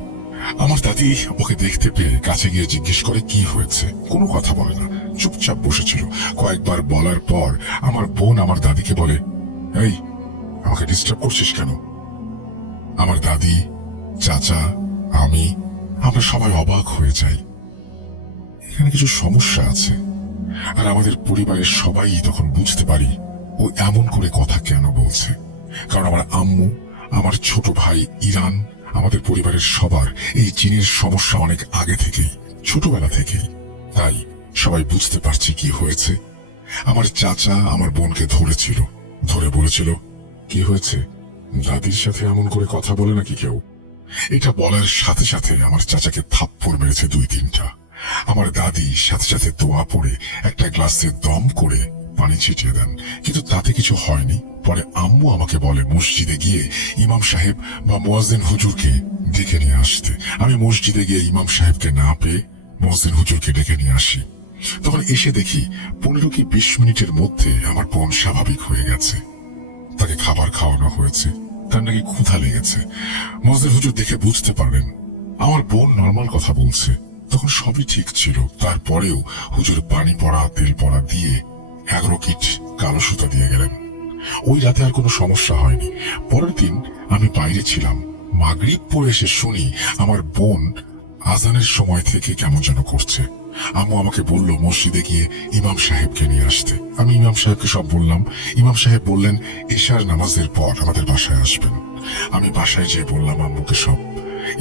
আমার দাদি ওকে দেখতে পেয়ে কাছে গিয়ে জিজ্ঞেস করে কি হয়েছে। কোনো কথা বলে না, চুপচাপ বসেছিল। কয়েকবার বলার পর আমার বোন আমার দাদিকে বলে, এই, আমাকে ডিস্টার্ব করছিস কেন? আমার দাদি, চাচা, আমরা সবাই অবাক হয়ে যাই। এখানে কিছু সমস্যা আছে। আর আমাদের পরিবারের সবাই তখন বুঝতে পারি ও এমন করে কথা কেন বলছে। কারণ আমার আম্মু, আমার ছোট ভাই ইরান, আমাদের পরিবারের সবার এই জিনের সমস্যা অনেক আগে থেকেই, ছোটবেলা থেকেই। তাই সবাই বুঝতে পারছে কি হয়েছে। আমার চাচা আমার বোনকে ধরেছিল, ধরে বলেছিল, কি হয়েছে, দাদির সাথে এমন করে কথা বলে নাকি কেউ? এটা বলার সাথে সাথে আমার চাচাকে থাপ্পড় মেরেছে 2-3টা। আমার দাদি সাথে সাথে দোয়া পড়ে একটা গ্লাসে দম করে পানি ছিটিয়ে দেন, কিন্তু তাতে কিছু হয়নি। পরে আম্মু আমাকে বলে মসজিদে গিয়ে ইমাম সাহেব বা মুয়াজ্জিন হুজুরকে ডেকে নিয়ে আসতে। আমি মসজিদে গিয়ে ইমাম সাহেবকে না পেয়ে মুয়াজ্জিন হুজুরকে ডেকে নিয়ে আসি। তখন এসে দেখি 15 কি 20 মিনিটের মধ্যে আমার বোন স্বাভাবিক হয়ে গেছে। তাকে খাবার খাওয়ানো হয়েছে, তার নাকি ক্ষুধা লেগেছে। মুয়াজ্জিন হুজুর দেখে বুঝতে পারলেন আমার বোন নর্মাল কথা বলছে। তখন সবই ঠিক ছিল। তারপরেও হুজুর পানি পড়া, তেল পড়া দিয়ে 11 কিট কালো সুতা দিয়ে গেলেন। ওই রাতে আর কোনো সমস্যা হয়নি। পরের দিন আমি বাইরে ছিলাম, মাগরিব পড়ে এসে শুনি আমার বোন আজানের সময় থেকে কেমন যেন করছে। আম্মু আমাকে বলল মসজিদে গিয়ে ইমাম সাহেবকে নিয়ে আসতে। আমি ইমাম সাহেবকে সব বললাম। ইমাম সাহেব বললেন এশার নামাজের পর আমাদের বাসায় আসবেন। আমি বাসায় যেয়ে বললাম আম্মুকে সব।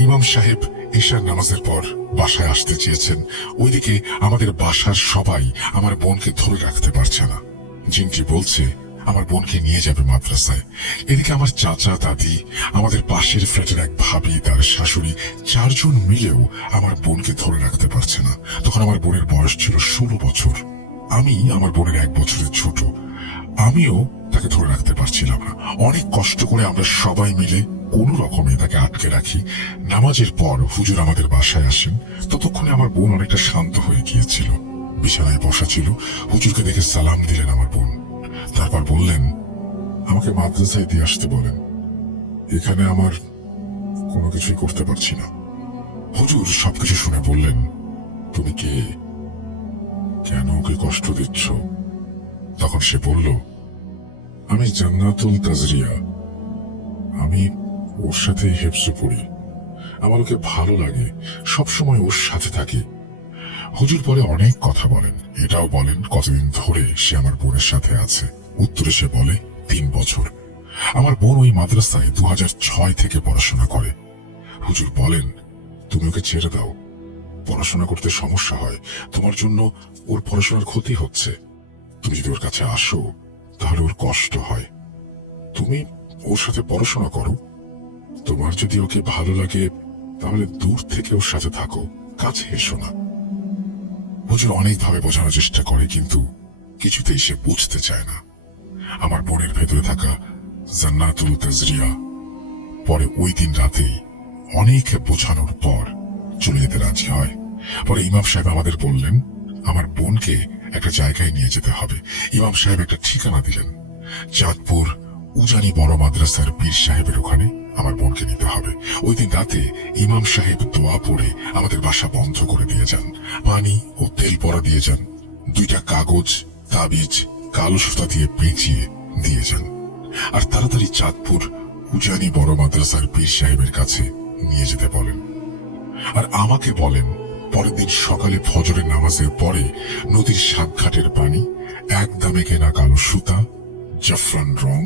ইমাম সাহেব এশার নামাজের পর বাসায় আসতে চেয়েছেন। ওইদিকে আমাদের বাসার সবাই আমার বোনকে ধরে রাখতে পারছে না। জিনটি বলছে আমার বোনকে নিয়ে যাবে মাদ্রাসায়। এদিকে আমার চাচা, দাদি, আমাদের পাশের ফ্ল্যাটের এক ভাবি, তার শাশুড়ি, 4 জন মিলেও আমার বোনকে ধরে রাখতে পারছে না। তখন আমার বোনের বয়স ছিল 16 বছর। আমি আমার বোনের 1 বছরের ছোট। আমিও তাকে ধরে রাখতে পারছিলাম না। অনেক কষ্ট করে আমরা সবাই মিলে কোনো রকমে তাকে আটকে রাখি। নামাজের পর হুজুর আমাদের বাসায় আসেন। ততক্ষণে আমার বোন অনেকটা শান্ত হয়ে গিয়েছিল, বিছানায় বসা ছিল। হুজুরকে দেখে সালাম দিলেন আমার বোন। তারপর বললেন আমাকে মাদ্রাসায় দিয়ে আসতে বলেন, এখানে আমার কোনো কিছুই করতে পারছি না। হুজুর সবকিছু শুনে বললেন, তুমি কে, কেন ওকে কষ্ট দিচ্ছ? তখন সে বলল, আমি জান্নাতুল তাজরিয়া, আমি ওর সাথে হেফজে পড়ি। আমার ওকে ভালো লাগে, সবসময় ওর সাথে থাকি। হুজুর পরে অনেক কথা বলেন, এটাও বলেন কতদিন ধরে সে আমার বোনের সাথে আছে। উত্তরে সে বলে 3 বছর। আমার বোন ওই মাদ্রাসায় 2006 থেকে পড়াশোনা করে। হুজুর বলেন তুমি ওকে ছেড়ে দাও, পড়াশোনা করতে সমস্যা হয়, তোমার জন্য ওর পড়াশোনার ক্ষতি হচ্ছে। তুমি যদি ওর কাছে আসো তাহলে ওর কষ্ট হয়। তুমি ওর সাথে পড়াশোনা করো, তোমার যদি ওকে ভালো লাগে তাহলে দূর থেকে ওর সাথে থাকো, কাছে এসো না। হুজুর অনেকভাবে বোঝানোর চেষ্টা করে, কিন্তু কিছুতেই সে বুঝতে চায় না। আমার বোনের ভেতরে থাকা জান্নাতুল তাজরিয়া পরে ওই দিন রাতেই অনেক বোঝানোর পর চলে যেতে রাজি হয়। পরে ইমাম সাহেব আমাদের বললেন আমার বোনকে একটা জায়গায় নিয়ে যেতে হবে। ইমাম সাহেব একটা ঠিকানা দিলেন, চাঁদপুর উজানি বড় মাদ্রাসার পীর সাহেবের ওখানে আমার বোনকে নিতে হবে। ওই দিন রাতে ইমাম সাহেব দোয়া পড়ে আমাদের বাসা বন্ধ করে দিয়ে যান, পানি ও তেল পরা দিয়ে যান, 2টা কাগজ, তাবিজ, কালো সুতা দিয়ে পেঁচিয়ে দিয়ে যান, আর তাড়াতাড়ি চাঁদপুর উজানি বড় মাদ্রাসার পীর সাহেবের কাছে নিয়ে যেতে বলেন। আর আমাকে বলেন পরের দিন সকালে ফজরের নামাজের পরে নদীর সাতঘাটের পানি, একদমে কেনা কালো সুতা, জাফরান রং,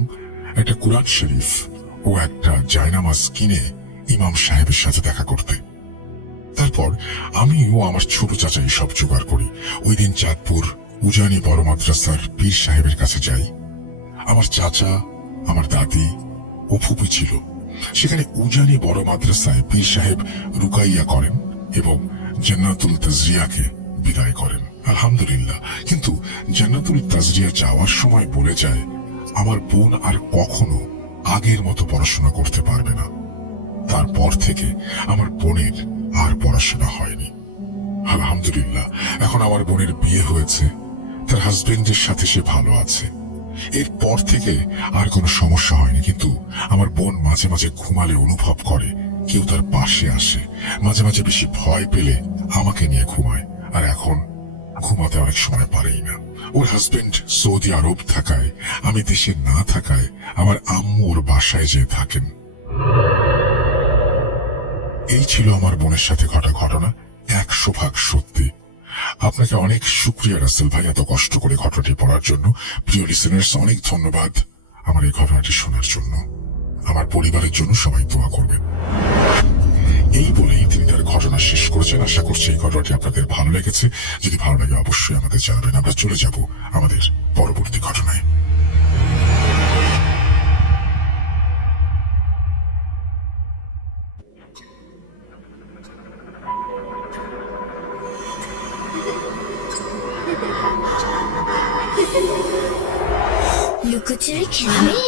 একটা কুরআন শরীফ ও একটা জায়নামাজ কিনে ইমাম সাহেবের সাথে দেখা করতে। তারপর আমি ও আমার ছোট চাচা সব জোগাড় করি। ওই দিন চাঁদপুর উজানি বড় মাদ্রাসার পীর সাহেবের কাছে যাই। আমার চাচা, আমার দাদি ও ফুপি ছিল সেখানে। উজানি বড় মাদ্রাসায় পীর সাহেব রুকাইয়া করেন এবং জান্নাতুল তাজরিয়াকে বিদায় করেন, আলহামদুলিল্লাহ। কিন্তু জান্নাতুল তাজরিয়া যাওয়ার সময় বলে যায় আমার বোন আর কখনো আগের মতো পড়াশোনা করতে পারবে না। তারপর থেকে আমার বোনের আর পড়াশোনা হয়নি, আলহামদুলিল্লাহ। এখন আমার বোনের বিয়ে হয়েছে, তার হাজবেন্ডের সাথে সে ভালো আছে। এরপর থেকে আর কোনো সমস্যা হয়নি, কিন্তু আমার বোন মাঝে মাঝে ঘুমালে অনুভব করে কেউ তার পাশে আসে। মাঝে মাঝে বেশি ভয় পেলে আমাকে নিয়ে ঘুমায়, আর এখন ঘুমাতে অনেক সময় পারেই না। ওর হাজবেন্ড সৌদি আরব থাকায়, আমি দেশে না থাকায় আমার আম্মু ওর বাসায় যেয়ে থাকেন। এই ছিল আমার বোনের সাথে ঘটা ঘটনা, 100% সত্যি। আপনাকে অনেক শুক্রিয়া রাসেল ভাই এত কষ্ট করে ঘটনাটি পড়ার জন্য। প্রিয় লিসেনার্স, অনেক ধন্যবাদ আমার এই ঘটনাটি শোনার জন্য। আমার পরিবারের জন্য সবাই দোয়া করবেন। এই বলেই তিনি তার ঘটনা শেষ করেছেন। আশা করছি এই ঘটনাটি আপনাদের ভালো লেগেছে। যদি ভালো লাগে অবশ্যই আমাদের জানাবেন। আমরা চলে যাব আমাদের পরবর্তী ঘটনায়। লুকোচুরি খেলবে?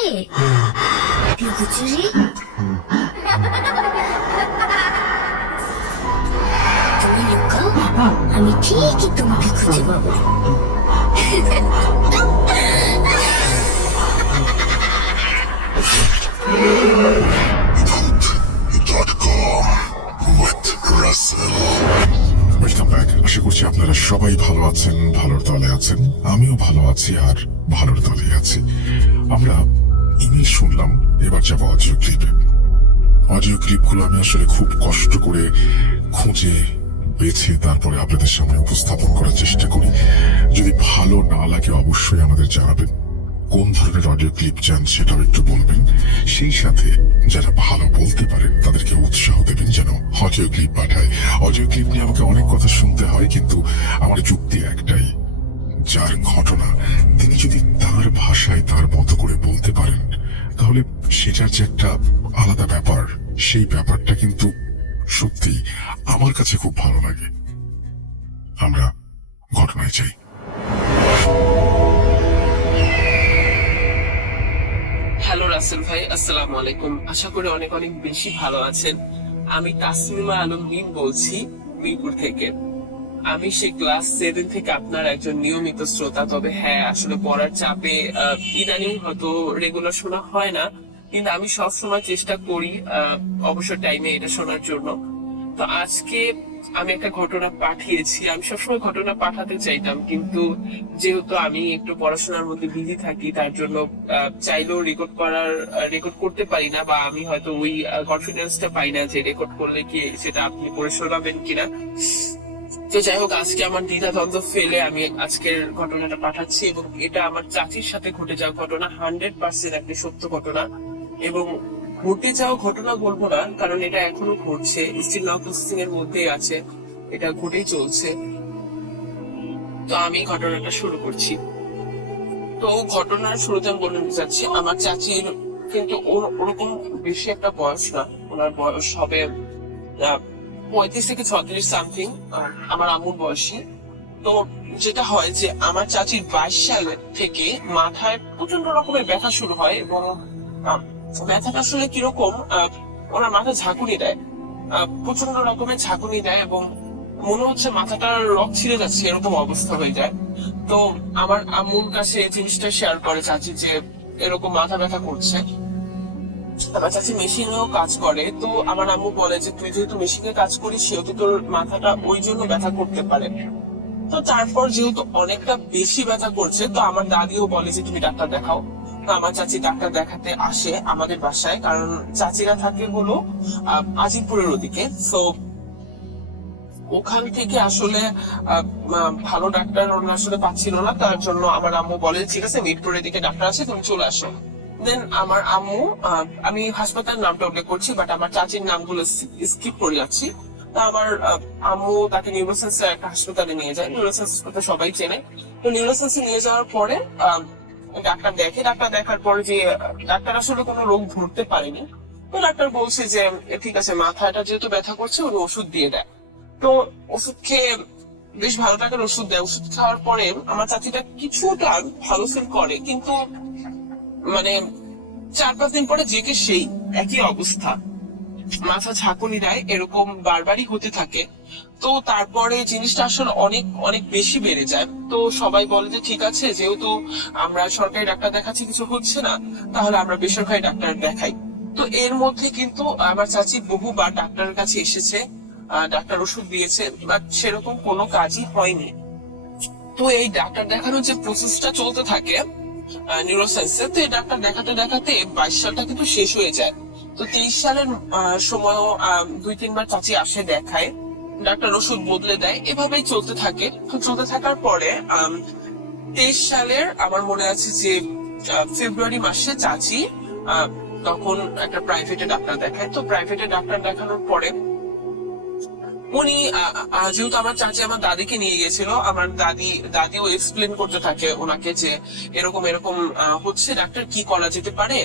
লুকোচুরি? তুমি লুকাও, আমি ঠিকই তোমাকে খুঁজে পাবো। Welcome back. আশা করছি আপনারা সবাই ভালো আছেন, ভালোর দলে আছেন। আমিও ভালো আছি আর ভালোর দলে আছি। আমরা ইমেল শুনলাম, এবার যাবো অডিও ক্লিপে। অডিও ক্লিপগুলো আমি আসলে খুব কষ্ট করে খুঁজে বেছে তারপরে আপনাদের সামনে উপস্থাপন করার চেষ্টা করি। যদি ভালো না লাগে অবশ্যই আমাদের জানাবেন। কোন ধরনের অডিও ক্লিপ চান সেটাও একটু বলবেন। সেই সাথে যারা ভালো বলতে পারেন তাদেরকে উৎসাহ দেবেন যেন অডিও ক্লিপ পাঠায়। অডিও ক্লিপ নিয়ে আমাকে অনেক কথা শুনতে হয়, কিন্তু আমার যুক্তি একটাই, যার ঘটনা তিনি যদি তার ভাষায় তার মতো করে বলতে পারেন তাহলে সেটার যে একটা আলাদা ব্যাপার, সেই ব্যাপারটা কিন্তু সত্যি আমার কাছে খুব ভালো লাগে। আমরা ঘটনায় চাই। হ্যালো রাসেল ভাই, আসসালামু আলাইকুম। আশা করি অনেক অনেক বেশি ভালো আছেন। আমি তাসমিমা আলম মিম বলছি মিরপুর থেকে। আমি সেই ক্লাস 7 থেকে আপনার একজন নিয়মিত শ্রোতা। তবে হ্যাঁ, আসলে পড়ার চাপে ইদানিং হয়তো রেগুলার শোনা হয় না, কিন্তু আমি সবসময় চেষ্টা করি অবসর টাইমে এটা শোনার জন্য। তো আজকে আমি একটা ঘটনা পাঠিয়েছি। আমি সবসময় ঘটনা পাঠাতে চাইতাম, কিন্তু যেহেতু আমি একটু পড়াশোনার মধ্যে বিজি থাকি তার জন্য চাইলেও রেকর্ড করতে পারি না, বা আমি হয়তো ওই কনফিডেন্সটা পাই না যে রেকর্ড করলে কি সেটা আপনি পড়ে শোনাবেন কিনা। তো যাই হোক, আজকে আমার দ্বিধাদ্বন্দ্ব ফেলে আমি আজকের ঘটনাটা পাঠাচ্ছি, এবং এটা আমার চাচির সাথে ঘটে যাওয়া ঘটনা। 100% একটি সত্য ঘটনা, এবং ঘটে যাওয়া ঘটনা বলবো না, কারণ এটা এখনো ঘটছে, স্টিল ল প্রসেসিং এর মধ্যেই আছে, এটা ঘটেই চলছে। তো আমি ঘটনাটা শুরু করছি। তো ঘটনার শুরুতে আমি বলে নিতে চাচ্ছি, আমার চাচির কিন্তু ওরকম বেশি একটা বয়স না, ওনার বয়স হবে 35 থেকে 36 সামথিং, আমার আম্মুর বয়সী। তো যেটা হয় যে আমার চাচির 22 সাল থেকে মাথায় প্রচন্ড রকমের ব্যথা শুরু হয়, এবং ব্যথাটা আসলে কিরকম, ওনার মাথা ঝাঁকুনি দেয়, প্রচন্ড রকমের ঝাঁকুনি দেয়, এবং মনে হচ্ছে মাথাটার রক ছিঁড়ে যাচ্ছে, এরকম অবস্থা হয়ে যায়। তো আমার আম্মুর কাছে এই জিনিসটা শেয়ার করে চাচি যে এরকম মাথা ব্যথা করছে। আমার চাচি মেশিনেও কাজ করে। তো আমার আম্মু বলে যে তুই যেহেতু মেশিনে কাজ করিস সেহেতু তোর মাথাটা ওই জন্য ব্যথা করতে পারে। তো তারপর যেহেতু অনেকটা বেশি ব্যথা করছে, তো আমার দাদিও বলে যে তুমি ডাক্তার দেখাও। তো আমার চাচি ডাক্তার দেখাতে আসে আমাদের বাসায়, কারণ চাচিরা থাকে হলো আজিমপুরের ওদিকে। তো ওখান থেকে আসলে ভালো ডাক্তার ওরা আসলে পাচ্ছিল না, তার জন্য আমার আম্মু বলে ঠিক আছে মিরপুরের দিকে ডাক্তার আছে, তুমি চলে আসো। দেন আমার আম্মু, আমি হাসপাতালের নামটা উল্লেখ করছি বাট আমার চাচির নামগুলো স্কিপ করে যাচ্ছি। তা আমার আম্মু তাকে নিউরোসায়েন্স একটা হাসপাতালে নিয়ে যায়। নিউরোসায়েন্স হাসপাতাল সবাই চেনে। তো নিউরোসায়েন্সে নিয়ে যাওয়ার পরে ডাক্তার দেখে, ডাক্তার দেখার পরে যে ডাক্তার আসলে কোনো রোগ ধরতে পারেনি। তো ডাক্তার বলছে যে ঠিক আছে, মাথাটা যেহেতু ব্যথা করছে উনি ওষুধ দিয়ে দেয়। তো ওষুধ খেয়ে বেশ ভালো টাকার ওষুধ দেয়। ওষুধ খাওয়ার পরে আমার চাচিটা কিছুটা ভালো ফিল করে, কিন্তু মানে 4-5 দিন পরে যে কে সেই একই অবস্থা। মাথা ঝাঁকুনি দেয়, এরকম বারবারই হতে থাকে। তো তারপরে জিনিসটা আসলে অনেক অনেক বেশি বেড়ে যায়। তো সবাই বলে যে ঠিক আছে, যেহেতু আমরা সরকারি ডাক্তার দেখাচ্ছি কিছু হচ্ছে না, তাহলে আমরা বেসরকারি ডাক্তার দেখাই। তো এর মধ্যে কিন্তু আমার চাচি বহুবার ডাক্তারের কাছে এসেছে, ডাক্তার ওষুধ দিয়েছে, বাট সেরকম কোনো কাজই হয়নি। তো এই ডাক্তার দেখানোর যে প্রসেসটা চলতে থাকে নিউরোসায়েন্সে, তো এই ডাক্তার দেখাতে দেখাতে 22 সালটা কিন্তু শেষ হয়ে যায়। তো 23 সালের সময়ও 2-3 বার চাচি আসে, দেখায়, ডাক্তার ওষুধ বদলে দেয়, এভাবেই চলতে থাকে। তো চলতে থাকার পরে 23 সালের আমার মনে আছে যে ফেব্রুয়ারি মাসে চাচি তখন একটা প্রাইভেটে ডাক্তার দেখায়। তো প্রাইভেটে ডাক্তার দেখানোর পরে উনি যেহেতু আমার চাচি আমার দাদিকে নিয়ে গিয়েছিল, আমার দাদিও এক্সপ্লেন করতে থাকে ওনাকে যে এরকম এরকম হচ্ছে, ডাক্তার কি করা যেতে পারে।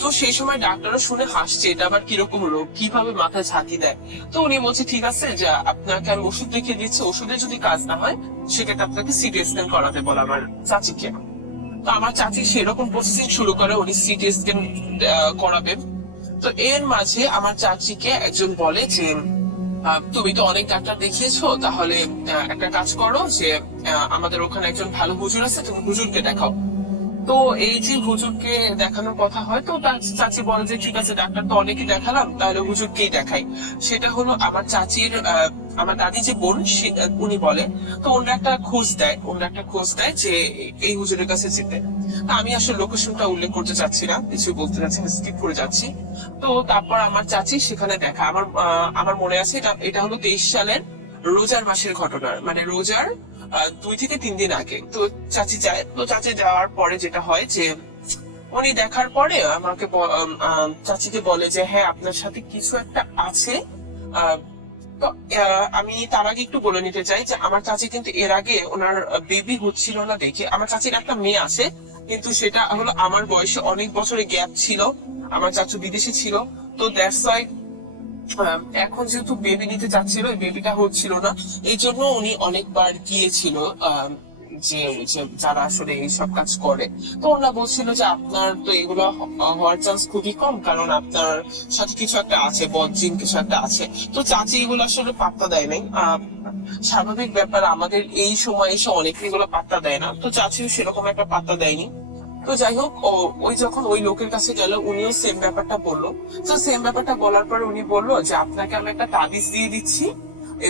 তো সেই সময় ডাক্তারও শুনে হাসছে, এটা আবার কিরকম রোগ, কিভাবে মাথায় ঝাঁকি দেয়। তো উনি বলছে ঠিক আছে, যে আপনাকে আমি ওষুধ লিখে দিচ্ছি, ওষুধে যদি কাজ না হয় সেক্ষেত্রে আপনাকে সিটি স্ক্যান করাতে বলে আমার চাচিকে। তো আমার চাচি সেরকম প্রসেসিং শুরু করে, উনি সিটি স্ক্যান করাবেন। তো এর মাঝে আমার চাচিকে একজন বলে যে তুমি তো অনেক ডাক্তার দেখিয়েছো, তাহলে একটা কাজ করো, যে আমাদের ওখানে একজন ভালো হুজুর আছে, তুমি হুজুরকে দেখাও। তো এই যে হুজুরকে দেখানোর কথা হয়, তো তার চাচি বলে যে ঠিক আছে, ডাক্তার তো অনেকেই দেখালাম, তাহলে হুজুরকেই দেখাই। সেটা হলো আমার চাচির আমার দাদি যে বোন, উনি বলে। তো ওনারা একটা খোঁজ দেয় যে এই হুজুরের কাছে যেতে। আমি আসলে লোকেশনটা উল্লেখ করতে চাচ্ছি না, কিছু বলতে চাচ্ছি না, স্কিপ করে যাচ্ছি। তো তারপর আমার চাচি সেখানে দেখা, আমার মনে আছে এটা হলো 23 সালের রোজার মাসের ঘটনা, মানে রোজার 2 থেকে 3 দিন আগে। তো চাচি যায়। তো চাচি যাওয়ার পরে যেটা হয় যে উনি দেখার পরে আমাকে চাচিকে বলে যে হ্যাঁ, আপনার সাথে কিছু একটা আছে। তো আমি তার আগে একটু বলে নিতে চাই যে আমার চাচি কিন্তু এর আগে ওনার বেবি হচ্ছিল না দেখে, আমার চাচির একটা মেয়ে আছে, কিন্তু সেটা হলো আমার বয়সে অনেক বছরের গ্যাপ ছিল, আমার চাচু বিদেশে ছিল। তো দ্যাটস ওয়াই এখন যেহেতু বেবি নিতে চাচ্ছিল, বেবিটা হচ্ছিল না, এই জন্য উনি অনেকবার গিয়েছিল যে যারা আসলে এইসব কাজ করে। তো ওরা বলছিল যে আপনার তো এগুলো হওয়ার চান্স খুবই কম, কারণ আপনার সাথে কিছু একটা আছে, বদজিন কিছু একটা আছে। তো চাচি এগুলো আসলে পাত্তা দেয় নাই। স্বাভাবিক ব্যাপার, আমাদের এই সময় এসে অনেকে এগুলো পাত্তা দেয় না, তো চাচিও সেরকম একটা পাত্তা দেয়নি। তো যাই হোক, ওই যখন ওই লোকের কাছে গেল, উনিও সেম ব্যাপারটা বললো। তো সেম ব্যাপারটা বলার পরে উনি বললো যে আপনাকে আমি একটা তাবিজ দিয়ে দিচ্ছি,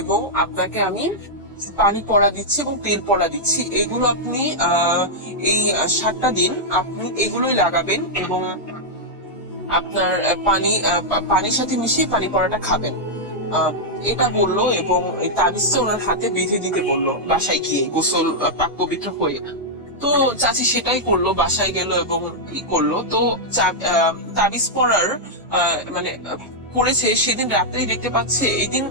এবং আপনাকে আমি পানি পড়া দিচ্ছি এবং তেল পড়া দিচ্ছি, এগুলো আপনি এই 7টা দিন আপনি এগুলোই লাগাবেন, এবং আপনার পানির সাথে মিশিয়ে পানি পড়াটা খাবেন। এটা বললো, এবং এই তাবিজটা ওনার হাতে বেঁধে দিতে বললো, বাসায় গিয়ে গোসল পাক পবিত্র হয়ে। তো চাচি সেটাই করলো, বাসায় গেল এবং ই করলো। তো তাবিজ পড়ার মানে করেছে, সেদিন রাত্রেই দেখতে পাচ্ছে এই দিন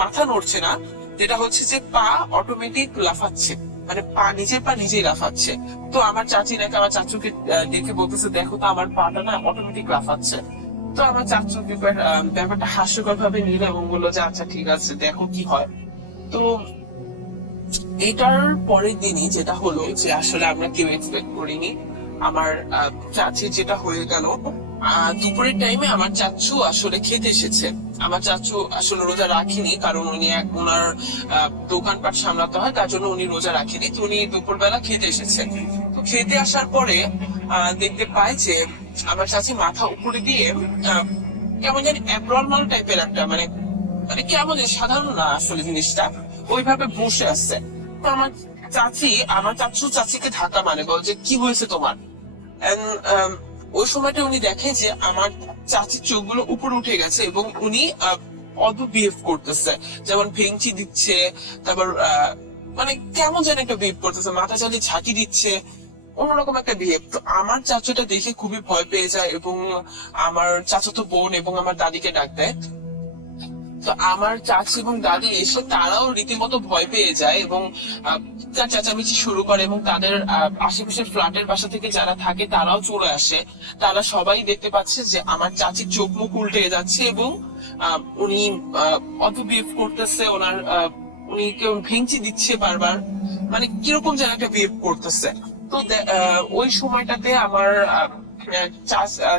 মাথা নড়ছে না, যেটা হচ্ছে যে পা অটোমেটিক লাফাচ্ছে, মানে নিজের পা নিজেই লাফাচ্ছে। তো আমার চাচি নাকি আমার চাচুকে দেখে বলতেছে দেখো তো আমার পাটা না অটোমেটিক লাফাচ্ছে। তো আমার চাচু ব্যাপারটা হাস্যকর ভাবে নিল এবং বললো যে আচ্ছা ঠিক আছে, দেখো কি হয়। তো এটার পরের দিনই যেটা হলো, যে আসলে আমরা কেউ এক্সপেক্ট করিনি, আমার চাচি যেটা হয়ে গেল, দুপুরের টাইমে আমার চাচু আসলে খেতে এসেছে। আমার চাচু আসলে রোজা রাখিনি, কারণ উনি ওনার দোকানপাট সামলাতে হয়, তার জন্য উনি রোজা রাখেনি। তো উনি দুপুরবেলা খেতে এসেছে। তো খেতে আসার পরে দেখতে পায় যে আমার চাচি মাথা উপরে দিয়ে কেমন জানি অ্যাবনর্মাল টাইপের একটা, মানে কেমন সাধারণ না আসলে জিনিসটা, ওইভাবে বসে আসছে। তো আমার চাচু চাচিকে ধাক্কা মানে বল যে কি হয়েছে তোমার। ওই সময়টা উনি দেখে যে আমার চাচির চোখগুলো উপরে উঠে গেছে, এবং উনি অদ্ভুত বিহেভ করতেছে, যেমন ভেঙচি দিচ্ছে, তারপর মানে কেমন যেন একটা বিহেভ করতেছে, মাথা চালিয়ে ঝাঁকি দিচ্ছে, অন্যরকম একটা বিহেভ। তো আমার চাচুটা দেখে খুবই ভয় পেয়ে যায়, এবং আমার চাচাতো বোন এবং আমার দাদিকে ডাক দেয়। তো আমার চাচি এবং দাদি এসে তারাও রীতিমতো ভয় পেয়ে যায়, এবং চেঁচামেচি শুরু করে, এবং তাদের আশেপাশের ফ্ল্যাটের বাসা থেকে যারা থাকে তারাও চলে আসে। তারা সবাই দেখতে পাচ্ছে যে আমার চাচির চোখ মুখ উল্টে যাচ্ছে, এবং উনি অদ্ভুত বিহেভ করতেছে, উনি কেউ ভেঙচি দিচ্ছে বারবার, মানে কিরকম যেন একটা বিহেভ করতেছে। তো ওই সময়টাতে আমার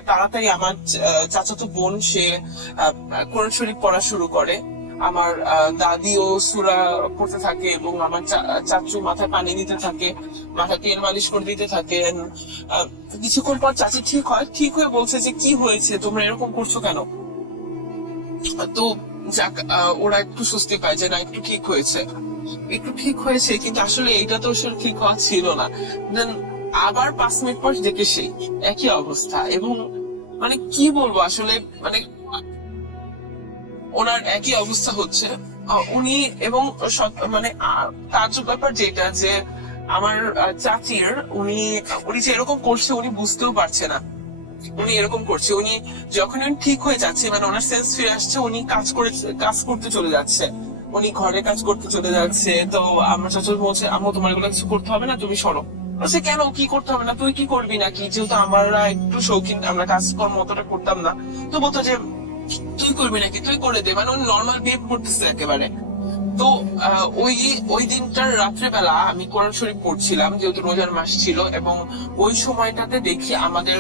তাড়াতাড়ি আমার চাচাতো বোন সে কোরআন শরীফ পড়া শুরু করে। আমার দাদিও সূরা পড়তে থাকে এবং আমার চাচু মাথায় পানি দিতে থাকে, মাথায় তেল মালিশ করে দিতে থাকে। কিছুক্ষণ পর চাচি ঠিক হয়ে বলছে যে কি হয়েছে, তোমরা এরকম করছো কেন? তো যাক, ওরা একটু স্বস্তি পায় যে না একটু ঠিক হয়েছে, কিন্তু আসলে এটা তো আসলে ঠিক হওয়া ছিল না। দেন আবার 5 মিনিট পর দেখে সেই একই অবস্থা, এবং মানে কি বলবো আসলে, মানে ওনার একই অবস্থা হচ্ছে। উনি এবং মানে তাজ্জব ব্যাপার যেটা যে আমার চাচির উনি যে এরকম করছে উনি বুঝতেও পারছে না উনি এরকম করছে। উনি যখন উনি ঠিক হয়ে যাচ্ছে, মানে ওনার সেন্স ফিরে আসছে, উনি কাজ করতে চলে যাচ্ছে, উনি ঘরে কাজ করতে চলে যাচ্ছে। তো আমার চাচুর বলছে, আম্মু তোমার এগুলো কিছু করতে হবে না, তুমি সরো। বলছে কেন, কি করতে হবে না, তুই কি করবি নাকি? যেহেতু আমরা একটু শৌখিন, আমরা কাজকর্ম অতটা করতাম না। তো বলতো যে তুই করবি নাকি, তুই করে দে, মানে উনি নর্মাল বিহেভ করতেছে একেবারে। তো ওই দিনটার রাত্রেবেলা আমি কোরআন শরীফ পড়ছিলাম, যেহেতু রোজার মাস ছিল, এবং ওই সময়টাতে দেখি আমাদের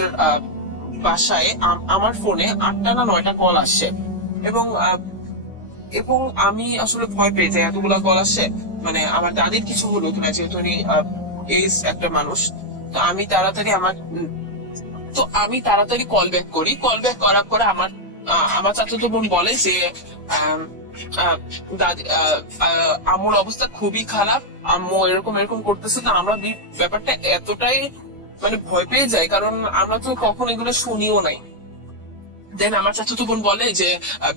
বাসায় আমার ফোনে 8টা না 9টা কল আসে, এবং আমি আসলে ভয় পেয়ে যাই, এতগুলা কল আসে, মানে আমার দাদির কিছু হলো কিনা, যেহেতু উনি এইজ একটা মানুষ। তো আমি তাড়াতাড়ি কল ব্যাক করার পরে আমার চাচাতো বোন বলে যে আম্মুর অবস্থা খুবই খারাপ, আম্মু এরকম করতেছে। তো আমরা ব্যাপারটা এতটাই মানে ভয় পেয়ে যাই, কারণ আমরা তো কখনো এগুলো শুনিও নাই। দেন আমার চাচাতো বোন বলে যে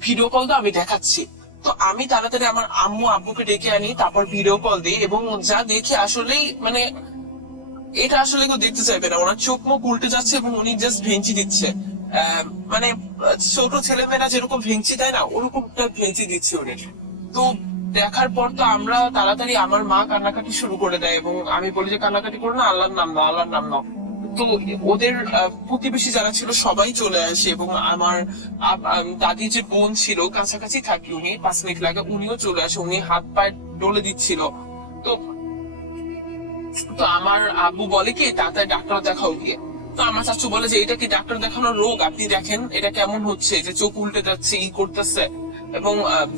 ভিডিও কল তো আমি দেখাচ্ছি। তো আমি তাড়াতাড়ি আমার আব্বুকে ডেকে আনি, তারপর ভিডিও কল দিই, এবং যা দেখে আসলেই মানে এটা আসলে কেউ দেখতে চাইবে না। ওনার চোখ মুখ উল্টে যাচ্ছে এবং উনি জাস্ট ভেঙচি দিচ্ছে, মানে ছোট ছেলেমেয়েরা যেরকম ভেঙচি দেয় না, ওরকম ভেঙচি দিচ্ছে উনি। তো দেখার পর তো আমরা তাড়াতাড়ি, আমার মা কান্নাকাটি শুরু করে দেয়, এবং আমি বলি যে কান্নাকাটি করো না, আল্লাহর নাম নাও। তো ওদের প্রতিবেশী যারা ছিল সবাই চলে আসে, এবং আমার দাদি যে বোন ছিল, কাছাকাছি থাকি উনি, 5 মিনিট লাগে, উনিও চলে আসে, উনি হাত পায়ে ডলে দিচ্ছিল। তো আমার আব্বু বলে কি তাড়াতাড়ি ডাক্তার দেখাও গিয়ে। তো আমার চাচু বলে যে এটা কি ডাক্তার দেখানোর রোগ, আপনি দেখেন এটা কেমন হচ্ছে, যে চোখ উল্টে যাচ্ছে, করতেছে, এবং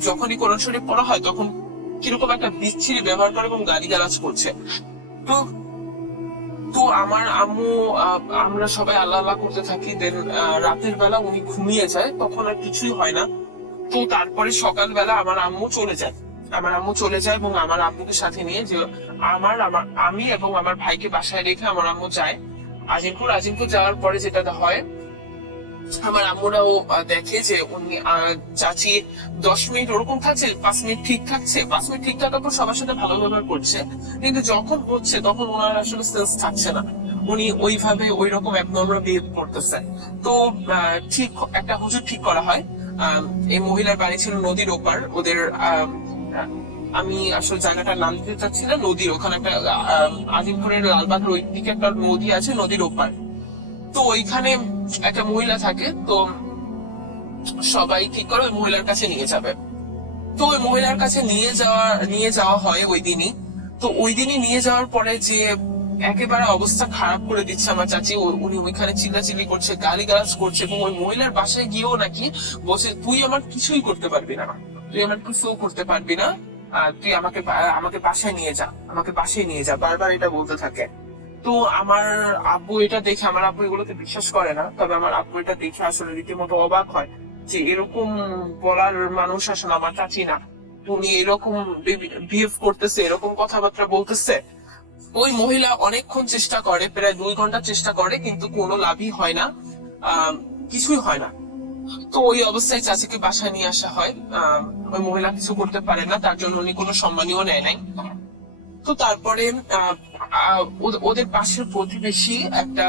যখনই কোরআন শরীফ পড়া হয় তখন কিরকম একটা বিচ্ছিরি ব্যবহার করে এবং গালিগালাজ করছে। তো আমার আম্মু, আমরা সবাই আল্লাহ আল্লাহ করতে থাকি। দেন রাতের বেলা উনি ঘুমিয়ে যায়, তখন আর কিছুই হয় না। তো তারপরে সকালবেলা আমার আম্মু চলে যায় এবং আমার আব্বুকে সাথে নিয়ে, যে আমি এবং আমার ভাইকে বাসায় রেখে আমার আম্মু যায় আজিমপুর যাওয়ার পরে যেটা হয়, আমার আম্মুরাও দেখে যে উনি চাচি 10 মিনিট ওরকম থাকছে, 5 মিনিট ঠিক থাকছে, 5 মিনিট ঠিক থাকার পর সবার সাথে ভালো ব্যবহার করছে, কিন্তু যখন হচ্ছে তখন ওনার আসলে সেন্স থাকছে না, উনি ওইভাবে ওই রকম অ্যাবনর্মাল বিহেভ করতেছে। তো ঠিক একটা হুজুর ঠিক করা হয়। এই মহিলার বাড়ি ছিল নদীর ওপার, ওদের আমি আসলে জায়গাটার নাম দিতে চাচ্ছি না, নদীর ওখানে একটা আজিমপুরের লালবাগের ওই দিকে একটা নদী আছে, নদীর ওপার। তো ওইখানে একটা মহিলা থাকে, তো সবাই ঠিক করে ওই মহিলার কাছে নিয়ে যাবে। তো ওই মহিলার কাছে নিয়ে যাওয়া হয় ওই দিনই। তো ওই দিনই নিয়ে যাওয়ার পরে যে একেবারে অবস্থা খারাপ করে দিচ্ছে আমার চাচি, উনি ওইখানে চিল্লাচিল্লি করছে, গালিগালাজ করছে, এবং ওই মহিলার বাসায় গিয়েও নাকি বলছে তুই আমার কিছুই করতে পারবি না, তুই আমাকে বাসায় নিয়ে যা, বারবার এটা বলতে থাকে। তো আমার আব্বু এটা দেখে, আমার আব্বু এগুলোতে বিশ্বাস করে না, তবে আমার আব্বু এটা দেখে আসলে রীতিমতো অবাক হয় যে এরকম বলার মানুষ আসলে আমার চাচি না, উনি এরকম বিহেভ করতেছে, এরকম কথাবার্তা বলতেছে। ওই মহিলা অনেকক্ষণ চেষ্টা করে, প্রায় 2 ঘন্টা চেষ্টা করে, কিন্তু কোনো লাভই হয় না, কিছুই হয় না। তো ওই অবস্থায় চাচিকে বাসায় নিয়ে আসা হয়। ওই মহিলা কিছু করতে পারে না, তার জন্য উনি কোনো সম্মানীয় নেয় নাই। তো তারপরে ওদের পাশের প্রতিবেশী একটা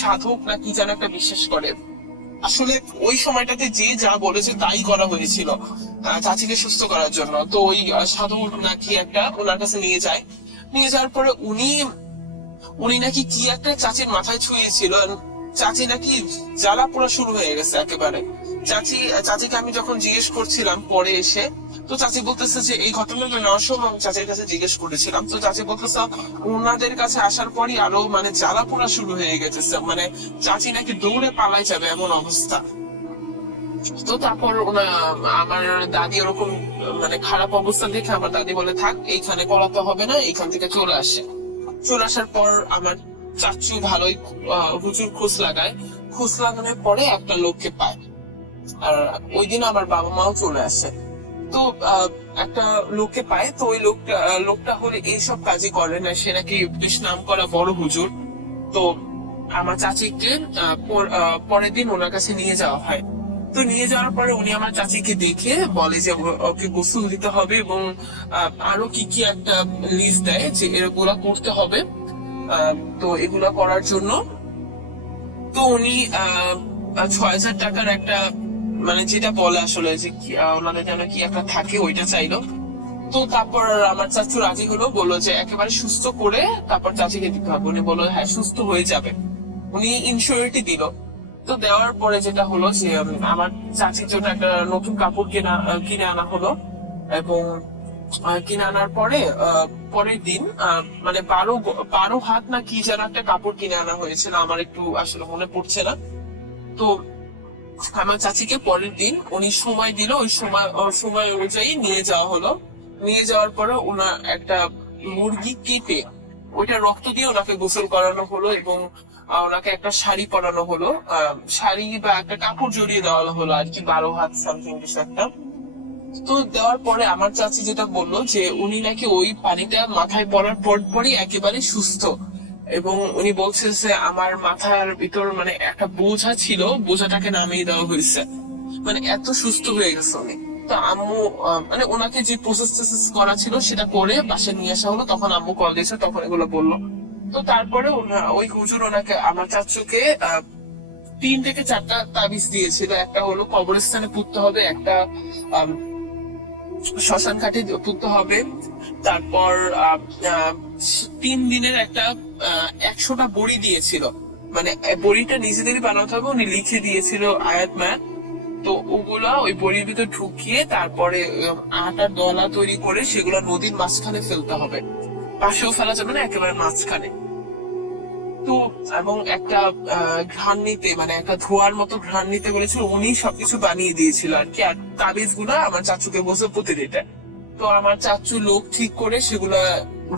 সাধক না কি যেন একটা বিশ্বাস করে, আসলে ওই সময়টাতে যে যা বলেছে তাই করা হয়েছিল চাচিকে সুস্থ করার জন্য। তো ওই সাধক নাকি একটা ওনার কাছে নিয়ে যাওয়ার পরে উনি নাকি কি একটা চাচির মাথায় ছুঁয়েছিল, চাচি নাকি জ্বালা পোড়া শুরু হয়ে গেছে একেবারে। চাচিকে আমি যখন জিজ্ঞেস করছিলাম পরে এসে, তো তো চাচি বলতেছে যে এই ঘটনাটা নেওয়ার সময় আমি চাচির কাছে জিজ্ঞেস করেছিলাম, তো চাচি বলতেছে ওনাদের কাছে আসার পরই আরো মানে জ্বালা পোড়া শুরু হয়ে গেছে, মানে চাচি নাকি দৌড়ে পালাই যাবে এমন অবস্থা। তো তারপর আমার দাদি ওরকম মানে খারাপ অবস্থা দেখে আমার দাদি বলে থাক এইখানে করাতে হবে না, এইখান থেকে চলে আসে। চলে আসার পর আমার চাচু ভালোই হুজুর খোঁজ লাগায়, খোঁজ লাগানোর পরে একটা লোককে পায়। আর ওই দিন আমার বাবা মাও চলে আসে। তো একটা লোককে পায়, তো ওই লোকটা হলে এইসব কাজই করে না, সে নাকি বেশ নাম করা বড় হুজুর। তো আমার চাচিকে পরের দিন ওনার কাছে নিয়ে যাওয়া হয়। তো নিয়ে যাওয়ার পরে উনি আমার চাচিকে দেখে বলে যে ওকে গোসল দিতে হবে এবং আরো কি কি একটা লিস্ট দেয় যে এগুলা করতে হবে। তো এগুলা করার জন্য তো উনি 6,000 টাকার একটা মানে যেটা বলে আসলে যে ওনাদের যেন কি একটা থাকে ওইটা চাইলো। তো তারপর আমার চাচু রাজি হলো, বললো যে একেবারে সুস্থ করে তারপর চাচিকে দিতে হবে। উনি বললো হ্যাঁ সুস্থ হয়ে যাবে, উনি ইনসিওরিটি দিল। তো দেওয়ার পরে যেটা হলো যে আমার চাচির জন্য একটা নতুন কাপড় কিনে আনা হলো এবং কিনে আনার পরে পরের দিন মানে 12 হাত না কি যেন একটা কাপড় কিনে আনা হয়েছিল, আমার একটু আসলে মনে পড়ছে না। তো আমার চাচিকে পরের দিন উনি সময় দিল, ওই সময় অনুযায়ী নিয়ে যাওয়া হলো। নিয়ে যাওয়ার পরে ওনার একটা মুরগি কেটে ওইটা রক্ত দিয়ে ওনাকে গোসল করানো হলো এবং ওনাকে একটা শাড়ি পরানো হলো, শাড়ি বা একটা কাপড় জড়িয়ে দেওয়া হলো আর কি, 12 হাত সামথিং কিছু একটা। তো দেওয়ার পরে আমার চাচি যেটা বললো যে উনি নাকি ওই পানিটা মাথায় পড়ার পরই একেবারে সুস্থ, এবং উনি বলছে যে আমার মাথার ভিতর মানে একটা বোঝা ছিল, বোঝাটাকে নামিয়ে দেওয়া হয়েছে, মানে এত সুস্থ হয়ে গেছে উনি। তো আম্মু মানে ওনাকে যে প্রসেস করা ছিল সেটা করে বাসায় নিয়ে আসা হলো, তখন আম্মু কল দিয়েছে, তখন এগুলো বললো। তো তারপরে ওই হুজুর ওনাকে আমার চাচুকে 3 থেকে 4টা তাবিজ দিয়েছিল। একটা হলো কবরস্থানে পুঁততে হবে, একটা শ্মশান ঘাটে পুঁততে হবে, তারপর 3 দিনের একটা 100টা বড়ি দিয়েছিল, মানে বড়িটা নিজেদেরই বানাতে হবে, উনি লিখে দিয়েছিল আয়াত ম্যান। তো ওগুলা ওই বড়ির ভিতর ঢুকিয়ে তারপরে আটার দলা তৈরি করে সেগুলো নদীর মাঝখানে ফেলতে হবে, পাশেও ফেলা যাবে না, একেবারে মাঝখানে। তো এবং একটা ঘ্রাণ নিতে মানে একটা ধোয়ার মতো ঘ্রাণ নিতে বলেছিল, উনি সবকিছু বানিয়ে দিয়েছিল আর কি। আর তাবিজ গুলা আমার চাচুকে বসে পুঁতে দিতে। তো আমার চাচু লোক ঠিক করে সেগুলা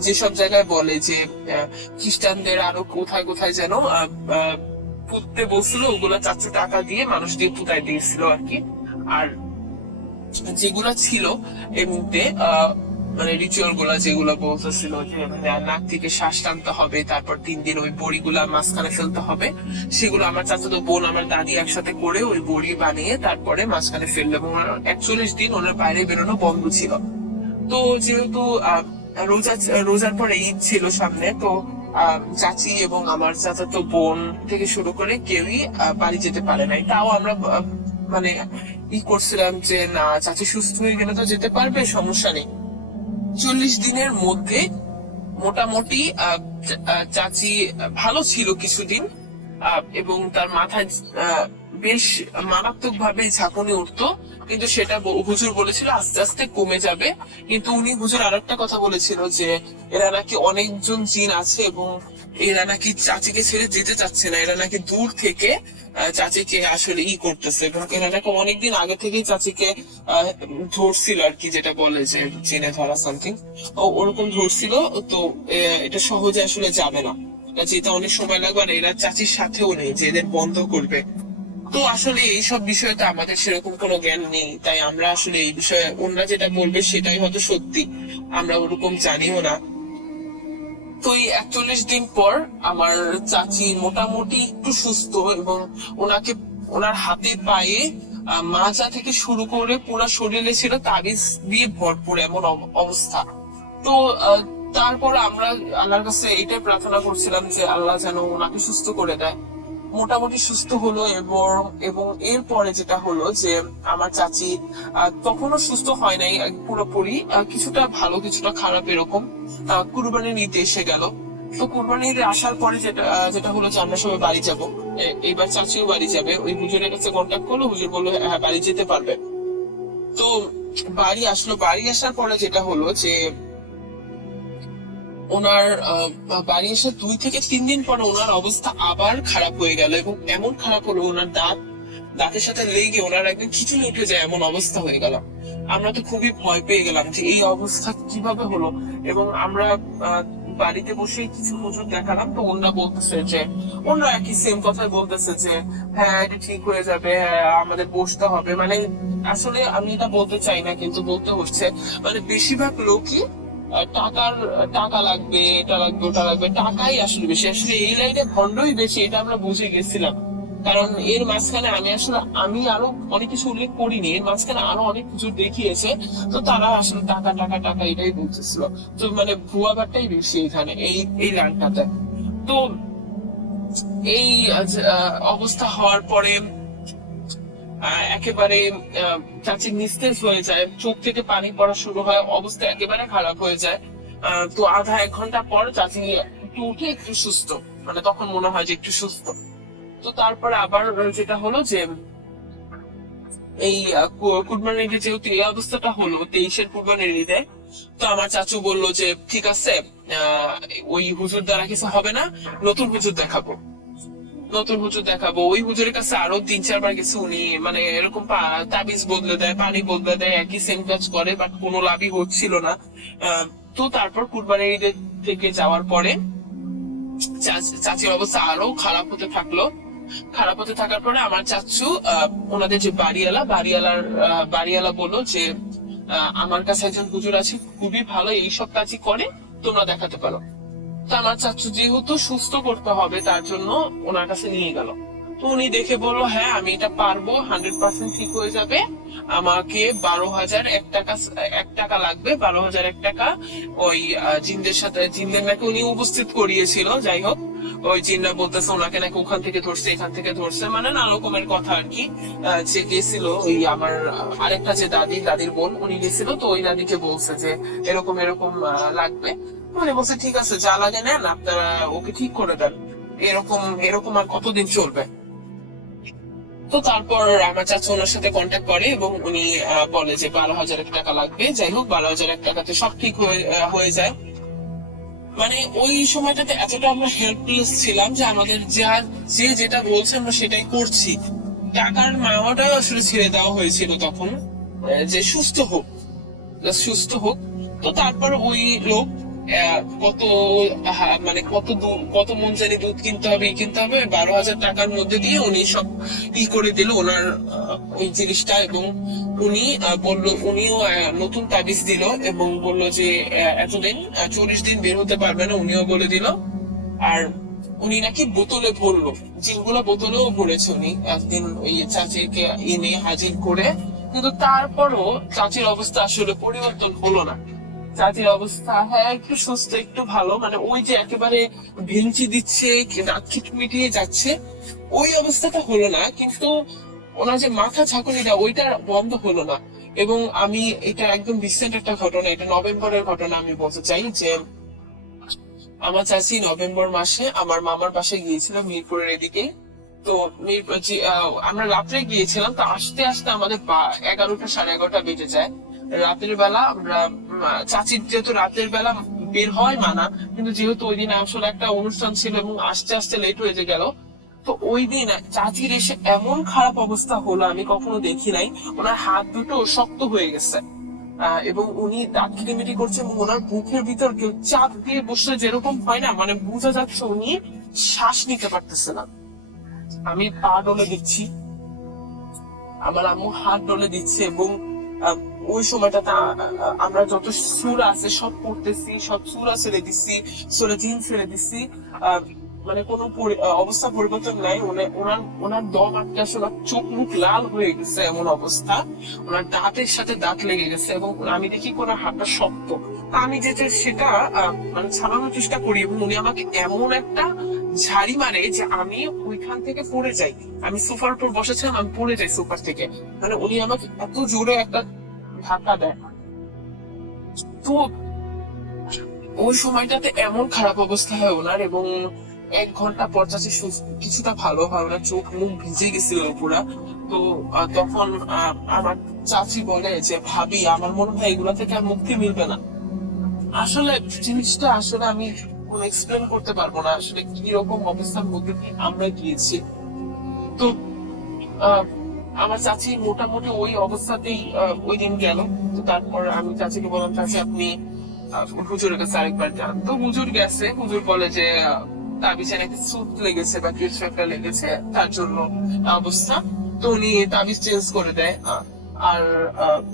যেসব জায়গায় বলে যে খ্রিস্টানদের আরো কোথায় কোথায় যেন পুঁততে বলছিল, ওগুলা চাচু টাকা দিয়ে মানুষ দিয়ে পুঁতায় দিয়েছিল আর কি। আর যেগুলা ছিল এমনিতে মানে রিচুয়াল গুলা যেগুলো বলতেছিল যে নাক থেকে শ্বাস টানতে হবে, তারপর 3 দিন ওই বড়িগুলা মাঝখানে ফেলতে হবে, সেগুলো আমার চাচাতো বোন আমার দাদি একসাথে করে ওই বড়ি বানিয়ে তারপরে মাঝখানে ফেললো, এবং 41 দিন ওনার বাইরে বেরোনো বন্ধ ছিল। তো যেহেতু রোজার পরে ঈদ ছিল সামনে, তো চাচি এবং আমার চাচাতো বোন থেকে শুরু করে কেউই বাড়ি যেতে পারে নাই। তাও আমরা মানে ই করছিলাম যে না, চাচি সুস্থ হয়ে গেলে তো যেতে পারবে, সমস্যা নেই। 40 দিনের মধ্যে মোটামুটি চাচি ভালো ছিল কিছুদিন, এবং তার মাথায় বেশ মারাত্মক ভাবে ঝাঁকুনি উঠতো, কিন্তু সেটা হুজুর বলেছিল আস্তে আস্তে কমে যাবে। কিন্তু উনি হুজুর আরেকটা কথা বলেছিল যে এরা নাকি অনেকজন জিন আছে এবং এরা নাকি চাচিকে ছেড়ে যেতে চাচ্ছে না, এরা নাকি দূর থেকে চাচিকে আসলে করতেছে, এবং এরা নাকি অনেকদিন আগে থেকেই চাচিকে ধরছিল আর কি, যেটা বলে যে জেনে ধরা সামথিং, ওরকম ধরছিল। তো এটা সহজে আসলে যাবে না, যেটা অনেক সময় লাগবে, আর এরা চাচির সাথেও নেই যে এদের বন্ধ করবে। তো আসলে এইসব বিষয়ে তো আমাদের সেরকম কোনো জ্ঞান নেই, তাই আমরা আসলে এই বিষয়ে ওনারা যেটা বলবে সেটাই হয়তো সত্যি, আমরা ওরকম জানিও না। তো এই 41 দিন পর আমার চাচি মোটামুটি একটু সুস্থ, এবং ওনার হাতে পায়ে মাজা থেকে শুরু করে পুরো শরীরে ছিল তাবিজ দিয়ে ভরপুর এমন অবস্থা। তো তারপর আমরা আল্লাহর কাছে এইটাই প্রার্থনা করছিলাম যে আল্লাহ যেন ওনাকে সুস্থ করে দেয়। মোটামুটি সুস্থ হলো, এবং এরপরে যেটা হলো যে আমার চাচি তখনও সুস্থ হয় নাই পুরোপুরি, কিছুটা ভালো কিছুটা খারাপ এরকম। কুরবানির ঈদ এসে গেল। তো কুরবানির আসার পরে যেটা হলো যে আমরা সবাই বাড়ি যাব, এইবার চাচিও বাড়ি যাবে। ওই হুজুরের কাছে কন্ট্যাক্ট করলো, হুজুর বললো হ্যাঁ বাড়ি যেতে পারবে। তো বাড়ি আসলো, বাড়ি আসার পরে যেটা হলো যে ওনার বাড়ি আসার 2 থেকে 3 দিন পরে ওনার অবস্থা আবার খারাপ হয়ে গেল, এবং এমন খারাপ হলো ওনার দাঁতের সাথে লেগে ওনার একদম খিচুড়ি উঠে যায় এমন অবস্থা হয়ে গেল। আমরা তো খুবই ভয় পেয়ে গেলাম যে এই অবস্থা কিভাবে হলো। এবং আমরা বাড়িতে বসে কিছু হুজুর দেখালাম, তো ওনারা বলতেছে যে ওনারা একই সেম কথাই বলতেছে যে হ্যাঁ এটা ঠিক হয়ে যাবে, হ্যাঁ আমাদের বসতে হবে। মানে আসলে আমি এটা বলতে চাই না, কিন্তু বলতে হচ্ছে। মানে বেশিরভাগ লোকই টাকা লাগবে, এটা লাগবে, ওটা লাগবে, টাকাই আসলে বেশি। আসলে এই লাইনে ভন্ডই বেশি, এটা আমরা বুঝে গেছিলাম। কারণ এর মাঝখানে আমি আরো অনেক কিছু উল্লেখ করিনি, এর মাঝখানে আরো অনেক কিছু দেখিয়েছে। তো তারা আসলে টাকা টাকা টাকা এটাই বলতেছিল। তো মানে ভুয়াবারটাই বেশি এখানে এই লাইনটাতে। তো এই অবস্থা হওয়ার পরে একেবারে চাচির নিস্তেজ হয়ে যায়, চোখ থেকে পানি পড়া শুরু হয়, অবস্থা একেবারে খারাপ হয়ে যায়। তো আধা 1 ঘন্টা পর চাচি একটু উঠে একটু সুস্থ, মানে তখন মনে হয় যে একটু সুস্থ। তো তারপরে আবার যেটা হলো যে এই কুরবানির ঈদে যেহেতু এই অবস্থাটা হলো, 23-এর কুরবানির ঈদে, তো আমার চাচু বললো যে ঠিক আছে ওই হুজুর দ্বারা কিছু হবে না, নতুন হুজুর দেখাবো। ওই হুজুরের কাছে আরো 3-4 বার গেছে উনি, মানে এরকম তাবিজ বদলে দেয়, পানি বদলে দেয়, একই সেম কাজ করে, বাট কোনো লাভই হচ্ছিল না। তো তারপর কুরবানির ঈদের থেকে যাওয়ার পরে চাচির অবস্থা আরো খারাপ হতে থাকার পরে আমার চাচু ওনাদের যে বাড়িওয়ালা বললো যে আমার কাছে একজন হুজুর আছে, খুবই ভালো, এইসব কাজই করে, তোমরা দেখাতে পারো। তো আমার চাচু যেহেতু সুস্থ করতে হবে তার জন্য ওনার কাছে নিয়ে গেল। তো উনি দেখে বললো হ্যাঁ আমি এটা পারবো, 100% ঠিক হয়ে যাবে, আমাকে 12,001 টাকা লাগবে, 12,001 টাকা। ওই জিনদের নাকি উনি উপস্থিত করিয়েছিল। যাই হোক, ওই জিনরা বলতেছে ওনাকে নাকি ওখান থেকে ধরছে, এখান থেকে ধরছে, মানে নানা রকমের কথা আর কি। যে গেছিল ওই আমার আরেকটা যে দাদির বোন, উনি গেছিল, তো ওই দাদিকে বলছে যে এরকম এরকম লাগবে। উনি বলছে ঠিক আছে, যা লাগে নেন, আপনারা ওকে ঠিক করে দেন, এরকম আর কতদিন চলবে। তো তারপর আমার চাচু ওনার সাথে কন্ট্যাক্ট করে এবং উনি বলে যে 12,001 টাকা লাগবে। যাই হোক, 12,001 টাকাতে সব ঠিক হয়ে যায়। মানে ওই সময়টাতে এতটা আমরা হেল্পলেস ছিলাম যে আমাদের যে যেটা বলছে আমরা সেটাই করছি। টাকার মাওয়াটাও আসলে ছেড়ে দেওয়া হয়েছিল তখন, যে সুস্থ হোক। তো তারপর ওই লোক কত মন জানি দুধ কিনতে হবে 12,000 টাকার মধ্যে দিয়ে উনি সব করে দিল ওনার ওই জিনিসটা। এবং উনিও নতুন তাবিজ দিল এবং বললো যে এতদিন 40 দিন বের হতে পারবে না, উনিও বলে দিল। আর উনি নাকি বোতলে ভরলো, জিনগুলো বোতলেও ভরেছে উনি একদিন ওই চাচিকে এনে হাজির করে। কিন্তু তারপরও চাচির অবস্থা আসলে পরিবর্তন হলো না। চাচির অবস্থা হ্যাঁ একটু সুস্থ, একটু ভালো, মানে ওই যে একেবারে ভেঞ্চি দিচ্ছে, দাঁত মিটিয়ে যাচ্ছে, ওই অবস্থাটা হলো না। কিন্তু ওনার যে মাথা ঝাঁকুনিটা ওইটা বন্ধ হলো না। এবং আমি এটা একদম রিসেন্ট একটা ঘটনা, এটা নভেম্বরের ঘটনা আমি বলতে চাই যে আমার চাচি নভেম্বর মাসে আমার মামার বাসায় গিয়েছিল মিরপুরের এদিকে। তো আমরা রাত্রে গিয়েছিলাম, তো আস্তে আস্তে আমাদের 11টা 11:30 বেজে যায়। রাতের বেলা আমরা চাচির যেহেতু রাতের বেলা বের হয় মানা, কিন্তু যেহেতু ওই দিন আসলে একটা অনুষ্ঠান ছিল এবং আস্তে আস্তে লেট হয়ে গেল, তো ওই দিন চাচির এসে এমন খারাপ অবস্থা হলো আমি কখনো দেখি নাই। ওনার হাত দুটো শক্ত হয়ে গেছে এবং উনি দাঁত খিটিমিটি করছে এবং ওনার বুকের ভিতর চাপ দিয়ে বসলে যেরকম হয় না, মানে বোঝা যাচ্ছে উনি শ্বাস নিতে পারতেছে না। আমি পা ডলে দিচ্ছি, আমার আম্মু হাত ডলে দিচ্ছে, এবং ওই সময়টাতে আমরা যত সূরা আছে সব পড়তেছি, সব সূরা ছেড়ে দিচ্ছি, সূরা জিন ছেড়ে দিচ্ছি। মানে কোনো অবস্থা পরিবর্তন নাই। ওনার দম আটকে আসলে চোখ মুখ লাল হয়ে গেছে এমন অবস্থা, ওনার দাঁতের সাথে দাঁত লেগে গেছে এবং আমি দেখি কোন হাতটা শক্ত। আমি সেটা মানে ছাড়ানোর চেষ্টা করি এবং উনি আমাকে এমন একটা ঝাড়ি মারে যে আমি ওইখান থেকে পড়ে যাই। আমি সোফার উপর বসেছিলাম, আমি পড়ে যাই সোফার থেকে। মানে উনি আমাকে এত জোরে একটা ধাক্কা দেয়। তো ওই সময়টাতে এমন খারাপ অবস্থা হয় ওনার, এবং 1 ঘন্টা পর চাচি কিছুটা ভালো হয়, ওনার চোখ মুখ ভিজে গেছিল পুরা। তো তখন আমার চাচি বলে যে ভাবি আমার মনে হয় এগুলা থেকে আর মুক্তি মিলবে না। আসলে জিনিসটা আসলে আমি কোনো এক্সপ্লেন করতে পারবো না আসলে কি রকম অবস্থার মধ্যে দিয়ে আমরা গিয়েছি। তো আমার চাচি মোটামুটি ওই অবস্থাতেই ওই দিন গেল। তো তারপর আমি চাচিকে বললাম চাচি আপনি হুজুরের কাছে আরেকবার যান। তো হুজুর গেছে, হুজুর বলে যে তাবিজে নাকি সুত লেগেছে বা কিছু একটা লেগেছে, তার জন্য অবস্থা। তো উনি তাবিজ চেঞ্জ করে দেয়। আর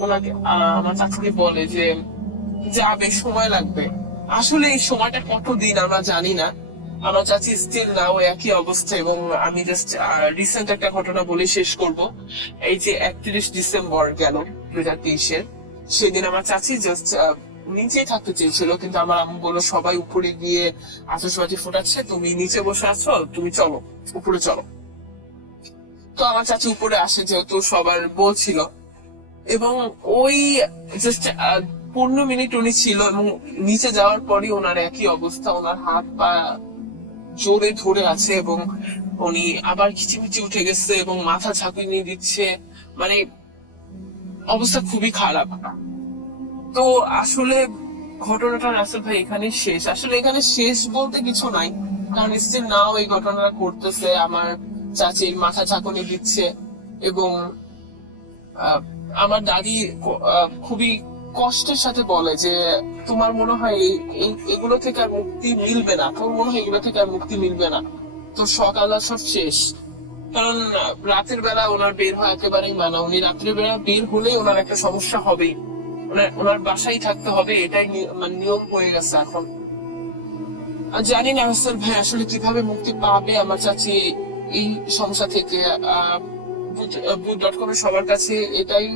ওনাকে আমার চাচিকে বলে যে যাবে, সময় লাগবে। আসলে এই সময়টা কতদিন আমরা জানি না। আমার চাচি স্টিল নাও একই অবস্থা। এবং আমি জাস্ট রিসেন্ট একটা ঘটনা বলে শেষ করব। এই যে 31 ডিসেম্বর গেল 2023-এর, সেদিন আমার চাচি জাস্ট নিচেই থাকতে চেয়েছিল, কিন্তু আমার আম্মু বললো সবাই উপরে গিয়ে আতশবাজি ফোটাচ্ছে, তুমি নিচে বসে আছো, তুমি চলো উপরে চলো। তো আমার চাচি উপরে আসে যেহেতু সবার বলছিল, এবং ওই জাস্ট 15 মিনিট উনি ছিল এবং নিচে যাওয়ার পরই ওনার একই অবস্থা, ওনার হাত পা জোরে ধরে আছে এবং উনি আবার খিচিমিচি উঠে গেছে এবং মাথা ঝাঁকুনি দিচ্ছে, মানে অবস্থা খুবই খারাপ। তো আসলে ঘটনাটা রাসেল ভাই এখানে শেষ। আসলে এখানে শেষ বলতে কিছু নাই, কারণ স্টিল নাও এই ঘটনাটা করতেছে, আমার চাচির মাথা ঝাঁকুনি দিচ্ছে এবং আমার দাদি খুবই কষ্টের সাথে বলে যে তোমার মনে হয় এগুলো থেকে আর মুক্তি মিলবে না, তোমার মনে হয় এগুলো থেকে আর মুক্তি মিলবে না। তো সকাল সব শেষ, কারণ রাতের বেলা ওনার বের হয় একেবারেই মানা। উনি রাত্রের বেলা বের হলে ওনার একটা সমস্যা হবেই, ওনার বাসায় থাকতে হবে, এটাই মানে নিয়ম হয়ে গেছে এখন। জানি না রাসেল ভাই আসলে কিভাবে মুক্তি পাবে আমার চাচি এই সমস্যা থেকে। বুথ.কম সবার কাছে এটাই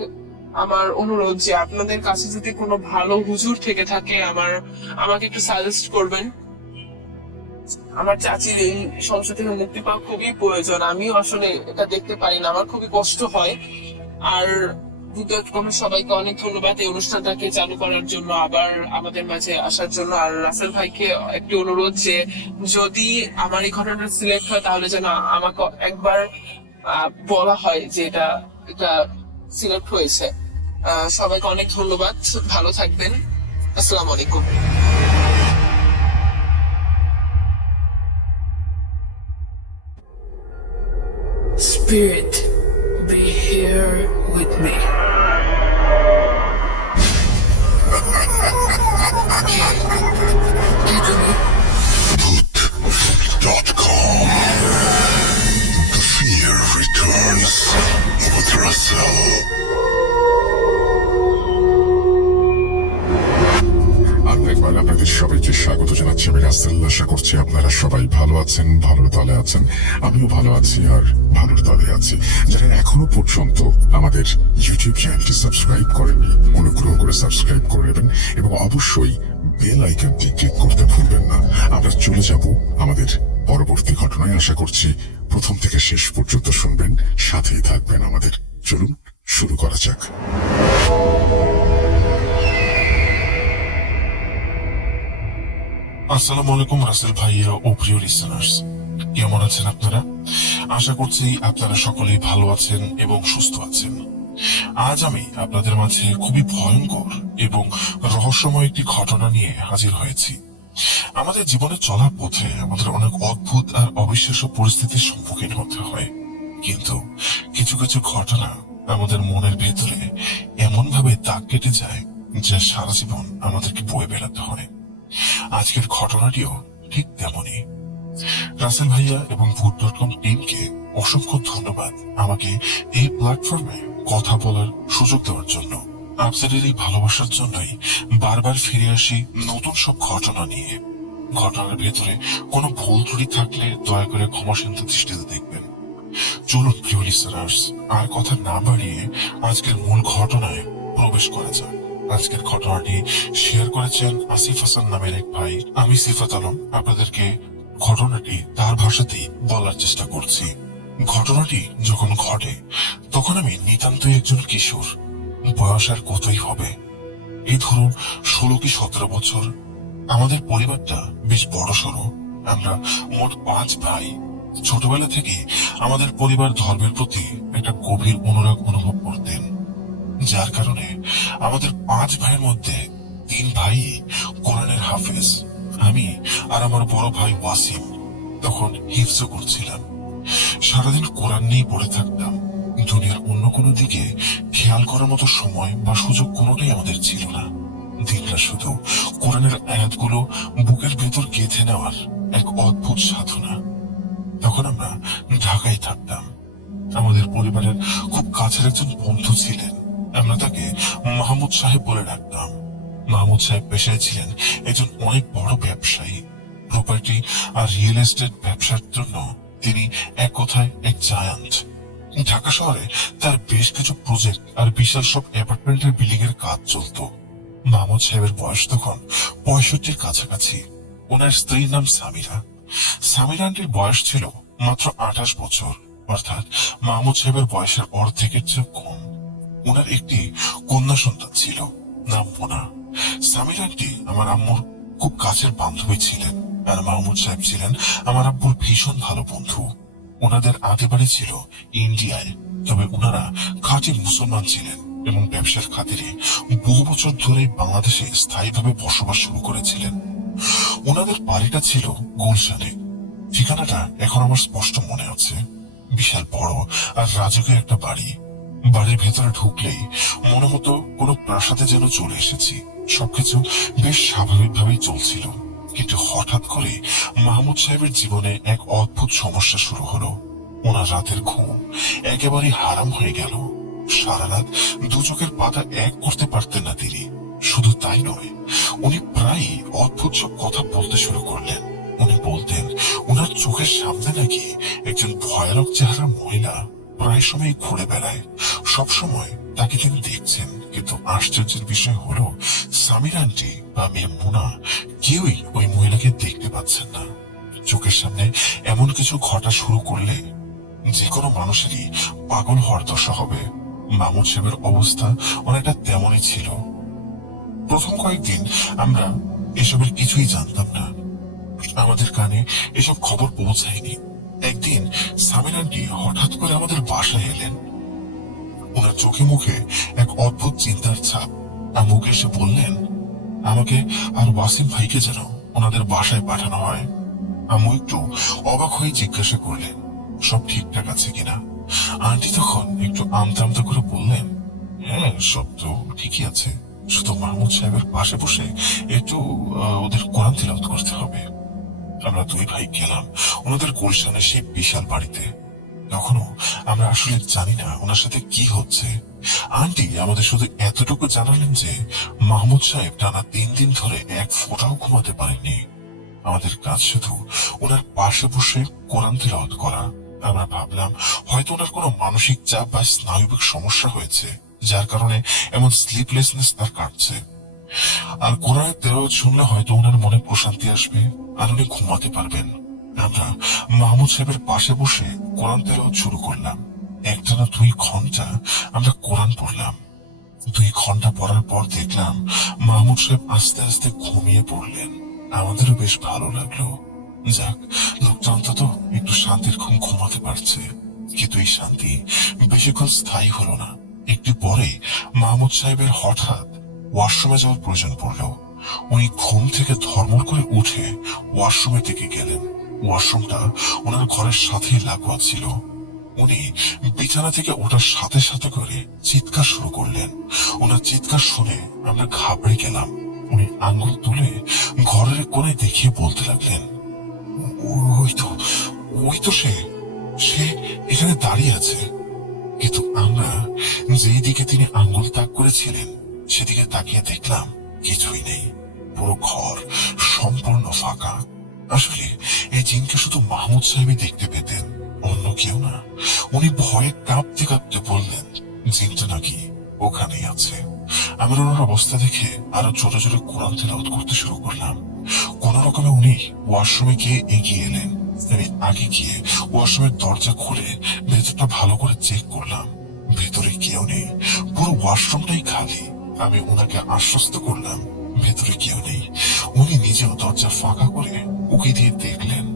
আমার অনুরোধ যে আপনাদের কাছে যদি কোনো ভালো হুজুর থেকে থাকে আমাকে একটু সাজেস্ট করবেন। আমার চাচির এই সমস্যা থেকে মুক্তি পাওয়া খুবই প্রয়োজন। আমিও আসলে এটা দেখতে পারি না, আমার খুবই কষ্ট হয়। আর বুথ.কম সবাইকে অনেক ধন্যবাদ এই অনুষ্ঠানটাকে চালু করার জন্য, আবার আমাদের মাঝে আসার জন্য। আর রাসেল ভাইকে একটি অনুরোধ যে যদি আমার এই ঘটনাটা সিলেক্ট হয় তাহলে যেন আমাকে একবার বলা হয় যে এটা সিলেক্ট হয়েছে। সবাইকে অনেক ধন্যবাদ, ভালো থাকবেন, আসসালামু আলাইকুম। Spirit, be here with me. Voot.com. The fear returns with Russell. আরো একবার আপনাদের সবাইকে স্বাগত জানাচ্ছি আমি রাসেল। আশা করছি আপনারা সবাই ভালো আছেন, ভালোর দলে আছেন। আমিও ভালো আছি আর ভালোর দলে আছি। যারা এখনো পর্যন্ত আমাদের ইউটিউব চ্যানেলটি সাবস্ক্রাইব করেননি, অনুগ্রহ করে সাবস্ক্রাইব করে নেবেন এবং অবশ্যই বেল আইকনটি ক্লিক করতে ভুলবেন না। আমরা চলে যাব আমাদের পরবর্তী ঘটনায়। আশা করছি প্রথম থেকে শেষ পর্যন্ত শুনবেন, সাথেই থাকবেন আমাদের। চলুন শুরু করা যাক। আসসালামু আলাইকুম রাসেল ভাইয়া ও প্রিয় লিসেনার্স, কেমন আছেন আপনারা? আশা করছি আপনারা সকলেই ভালো আছেন এবং সুস্থ আছেন। আজ আমি আপনাদের মাঝে খুবই ভয়ঙ্কর এবং রহস্যময় একটি ঘটনা নিয়ে হাজির হয়েছি। আমাদের জীবনে চলার পথে আমাদের অনেক অদ্ভুত আর অবিশ্বাস্য পরিস্থিতির সম্মুখীন হতে হয়, কিন্তু কিছু কিছু ঘটনা আমাদের মনের ভেতরে এমন ভাবে দাগ কেটে যায় যা সারা জীবন আমাদেরকে বয়ে বেড়াতে হয়। আজকের ঘটনাটিও ঠিক তেমনই। রাসেল ভাইয়া এবং ভূত.কম টিমকে অসংখ্য ধন্যবাদ আমাকে এই প্ল্যাটফর্মে কথা বলার সুযোগ দেওয়ার জন্য। আপনাদের এই ভালোবাসার জন্যই বারবার ফিরে আসি নতুন সব ঘটনা নিয়ে। ঘটনার ভেতরে কোনো ভুল ত্রুটি থাকলে দয়া করে ক্ষমাসিন্ধু দৃষ্টিতে দেখবেন। চলুন প্রিয় লিসেনার্স, আর কথা না বাড়িয়ে আজকের মূল ঘটনায় প্রবেশ করা যাক। আজকের ঘটনাটি শেয়ার করেছেন আসিফ হাসান নামের এক ভাই। আমি সিফাত আলম আপনাদেরকে ঘটনাটি তার ভাষাতেই বলার চেষ্টা করছি। ঘটনাটি যখন ঘটে তখন আমি নিতান্তই একজন কিশোর, বয়স আর কতই হবে, এই ধরুন 16 কি 17 বছর। আমাদের পরিবারটা বেশ বড় সড়ো, আমরা মোট 5 ভাই। ছোটবেলা থেকে আমাদের পরিবার ধর্মের প্রতি একটা গভীর অনুরাগ অনুভব করতেন, যার কারণে আমাদের 5 ভাইয়ের মধ্যে 3 ভাই কোরআনের হাফেজ। আমি আর আমার বড় ভাই ওয়াসিম তখন হিফজ করছিলাম। সারাদিন কোরআন নিয়ে পড়ে থাকতাম। দুনিয়ার অন্য কোনো দিকে খেয়াল করার মতো সময় বা সুযোগ কোনোটাই আমাদের ছিল না। দিনটা শুধু কোরআনের আয়াতগুলো বুকের ভেতর গেঁথে নেওয়ার এক অদ্ভুত সাধনা। তখন আমরা ঢাকায় থাকতাম। আমাদের পরিবারের খুব কাছের একজন বন্ধু ছিলেন, আমরা তাকে মাহমুদ সাহেব বলে ডাকতাম। মাহমুদ সাহেব পেশায় ছিলেন একজন অনেক বড় ব্যবসায়ী। প্রপার্টি আর রিয়েল এস্টেট ব্যবসার জন্য তিনি এক কথায় এক জায়ান্ট। ঢাকা শহরে তার বেশ কিছু প্রজেক্ট আর বিশাল সব অ্যাপার্টমেন্টের বিল্ডিং এর কাজ চলত। মাহমুদ সাহেবের বয়স তখন 65-র কাছাকাছি। ওনার স্ত্রীর নাম সামিরা। সামিরা আন্টির বয়স ছিল মাত্র 28 বছর, অর্থাৎ মাহমুদ সাহেবের বয়সের অর্ধেকের চেয়ে কম। ওনার একটি কন্যা সন্তান ছিল, নাম মোনা। সামিরা আন্টি আমার আম্মুর খুব কাছের বান্ধবী ছিলেন, আর মাহমুদ সাহেব ছিলেন আমার আব্বুর ভীষণ ভালো বন্ধু। ওনাদের আগে বাড়ি ছিল ইন্ডিয়ায়, তবে ওনারা খাঁটি মুসলমান ছিলেন এবং ব্যবসার খাতিরে বহু বছর ধরে বাংলাদেশে স্থায়ীভাবে বসবাস শুরু করেছিলেন। ওনাদের বাড়িটা ছিল গুলশানে। ঠিকানাটা এখন আমার স্পষ্ট মনে আছে। বিশাল বড় আর রাজকীয় একটা বাড়ি। বাড়ির ভেতরে ঢুকলেই মনে হতো কোনো প্রাসাদে যেন চলে এসেছি। সবকিছু বেশ স্বাভাবিকভাবেই চলছিল, কিন্তু হঠাৎ করে মাহমুদ সাহেবের জীবনে এক অদ্ভুত সমস্যা শুরু হলো। ওনার রাতের ঘুম একেবারে হারাম হয়ে গেল। সারা রাত দু চোখের পাতা এক করতে পারতেন না তিনি। শুধু তাই নয়, উনি প্রায় অদ্ভুত সব কথা বলতে শুরু করলেন। উনি বলতেন ওনার চোখের সামনে নাকি একজন ভয়ানক চেহারা মহিলা প্রায় সময় ঘুরে বেড়ায়। সব সময় তাকে তিনি দেখছেন, কিন্তু আশ্চর্যের বিষয় হলো সামিরা আন্টি বা মেয়ে মোনা কেউই ওই মহিলাকে দেখতে পাচ্ছেন না। চোখের সামনে এমন কিছু ঘটা শুরু করলে যে কোনো মানুষেরই পাগল হওয়ার দশা হবে। মাহমুদ সাহেবের অবস্থা অনেকটা তেমনই ছিল। প্রথম কয়েকদিন আমরা এসবের কিছুই জানতাম না, আমাদের কানে এসব খবর পৌঁছায়নি। একদিন সামিরা আন্টি হঠাৎ করে আমাদের বাসায় এলেন। ওনার চোখে মুখে এক অদ্ভুত চিন্তার ছাপ। আম্মুকে এসে বললেন আমাকে আর ওয়াসিম ভাইকে যেন ওনাদের বাসায় পাঠানো হয়। আম্মু একটু অবাক হয়ে জিজ্ঞাসা করলেন সব ঠিকঠাক আছে কিনা। আন্টি তখন একটু আমতা আমতা করে বললেন হ্যাঁ, সব তো ঠিকই আছে, শুধু মাহমুদ সাহেবের পাশে বসে একটু ওদের কোরআন তিলাওয়াত করতে হবে। আমরা 2 ভাই গেলাম ওনাদের গুলশানের সেই বিশাল বাড়িতে। তখনও আমরা আসলে জানি না ওনার সাথে কি হচ্ছে। আন্টি আমাদের শুধু এতটুকু জানালেন যে মাহমুদ সাহেব টানা 3 দিন ধরে এক ফোঁটাও ঘুমাতে পারেননি। আমাদের কাজ শুধু ওনার পাশে বসে কোরআন তিলাওয়াত করা। আমরা ভাবলাম হয়তো ওনার কোনো মানসিক চাপ বা স্নায়বিক সমস্যা হয়েছে, যার কারণে এমন স্লিপলেসনেস তার কাটছে। আর কোরআনের তেলাওয়াত শুনলে হয়তো ওনার মনে প্রশান্তি আসবে আর উনি ঘুমাতে পারবেন। আমরা মাহমুদ সাহেবের পাশে বসে কোরআন তেলাওয়াত শুরু করলাম। একটানা 2 ঘন্টা আমরা কোরআন পড়লাম। 2 ঘন্টা পড়ার পর দেখলাম মাহমুদ সাহেব আস্তে আস্তে ঘুমিয়ে পড়লেন। আমাদেরও বেশ ভালো লাগলো। যাক, লোকটা অন্তত একটু শান্তির ঘুম ঘুমাতে পারছে। কিন্তু এই শান্তি বেশিক্ষণ স্থায়ী হলো না। একটু পরে মাহমুদ সাহেবের হঠাৎ ওয়াশরুমে যাওয়ার প্রয়োজন পড়লো। উনি ঘুম থেকে ধর্মর করে উঠে ওয়াশরুমের দিকে গেলেন। ওয়াশরুমটা ওনার ঘরের সাথেই লাগোয়া ছিল। উনি বিছানা থেকে ওঠার সাথে সাথে করে চিৎকার শুরু করলেন। ওনার চিৎকার শুনে আমরা ঘাবড়ে গেলাম। উনি আঙ্গুল তুলে ঘরের কোণে দেখিয়ে বলতে লাগলেন ওই তো সে এখানে দাঁড়িয়ে আছে। কিন্তু আমরা যেই দিকে তিনি আঙ্গুল তাক করেছিলেন সেদিকে তাকিয়ে দেখলাম কিছুই নেই। পুরো ঘর সম্পূর্ণ ফাঁকা। আসলে এই জিনকে শুধু মাহমুদ সাহেবই দেখতে পেতেন, অন্য কেউ না। উনি ভয়ে কাঁপতে কাঁপতে বললেন জিনটা নাকি ওখানেই আছে। আমরা ওনার অবস্থা দেখে আরো জোরে জোরে কোরআন তিলাওয়াত করতে শুরু করলাম। কোন রকমে উনি ওয়াশরুমে গিয়ে এগিয়ে এলেন। আমি আগে গিয়ে ওয়াশরুমের দরজা খুলে ভেতরটা ভালো করে চেক করলাম। ভেতরে কেউ নেই, পুরো ওয়াশরুমটাই খালি। আমি ওনাকে আশ্বস্ত করলাম ভেতরে কেউ নেই। উনি নিজেও দরজা ফাঁকা করে উকি দিয়ে দেখলেন।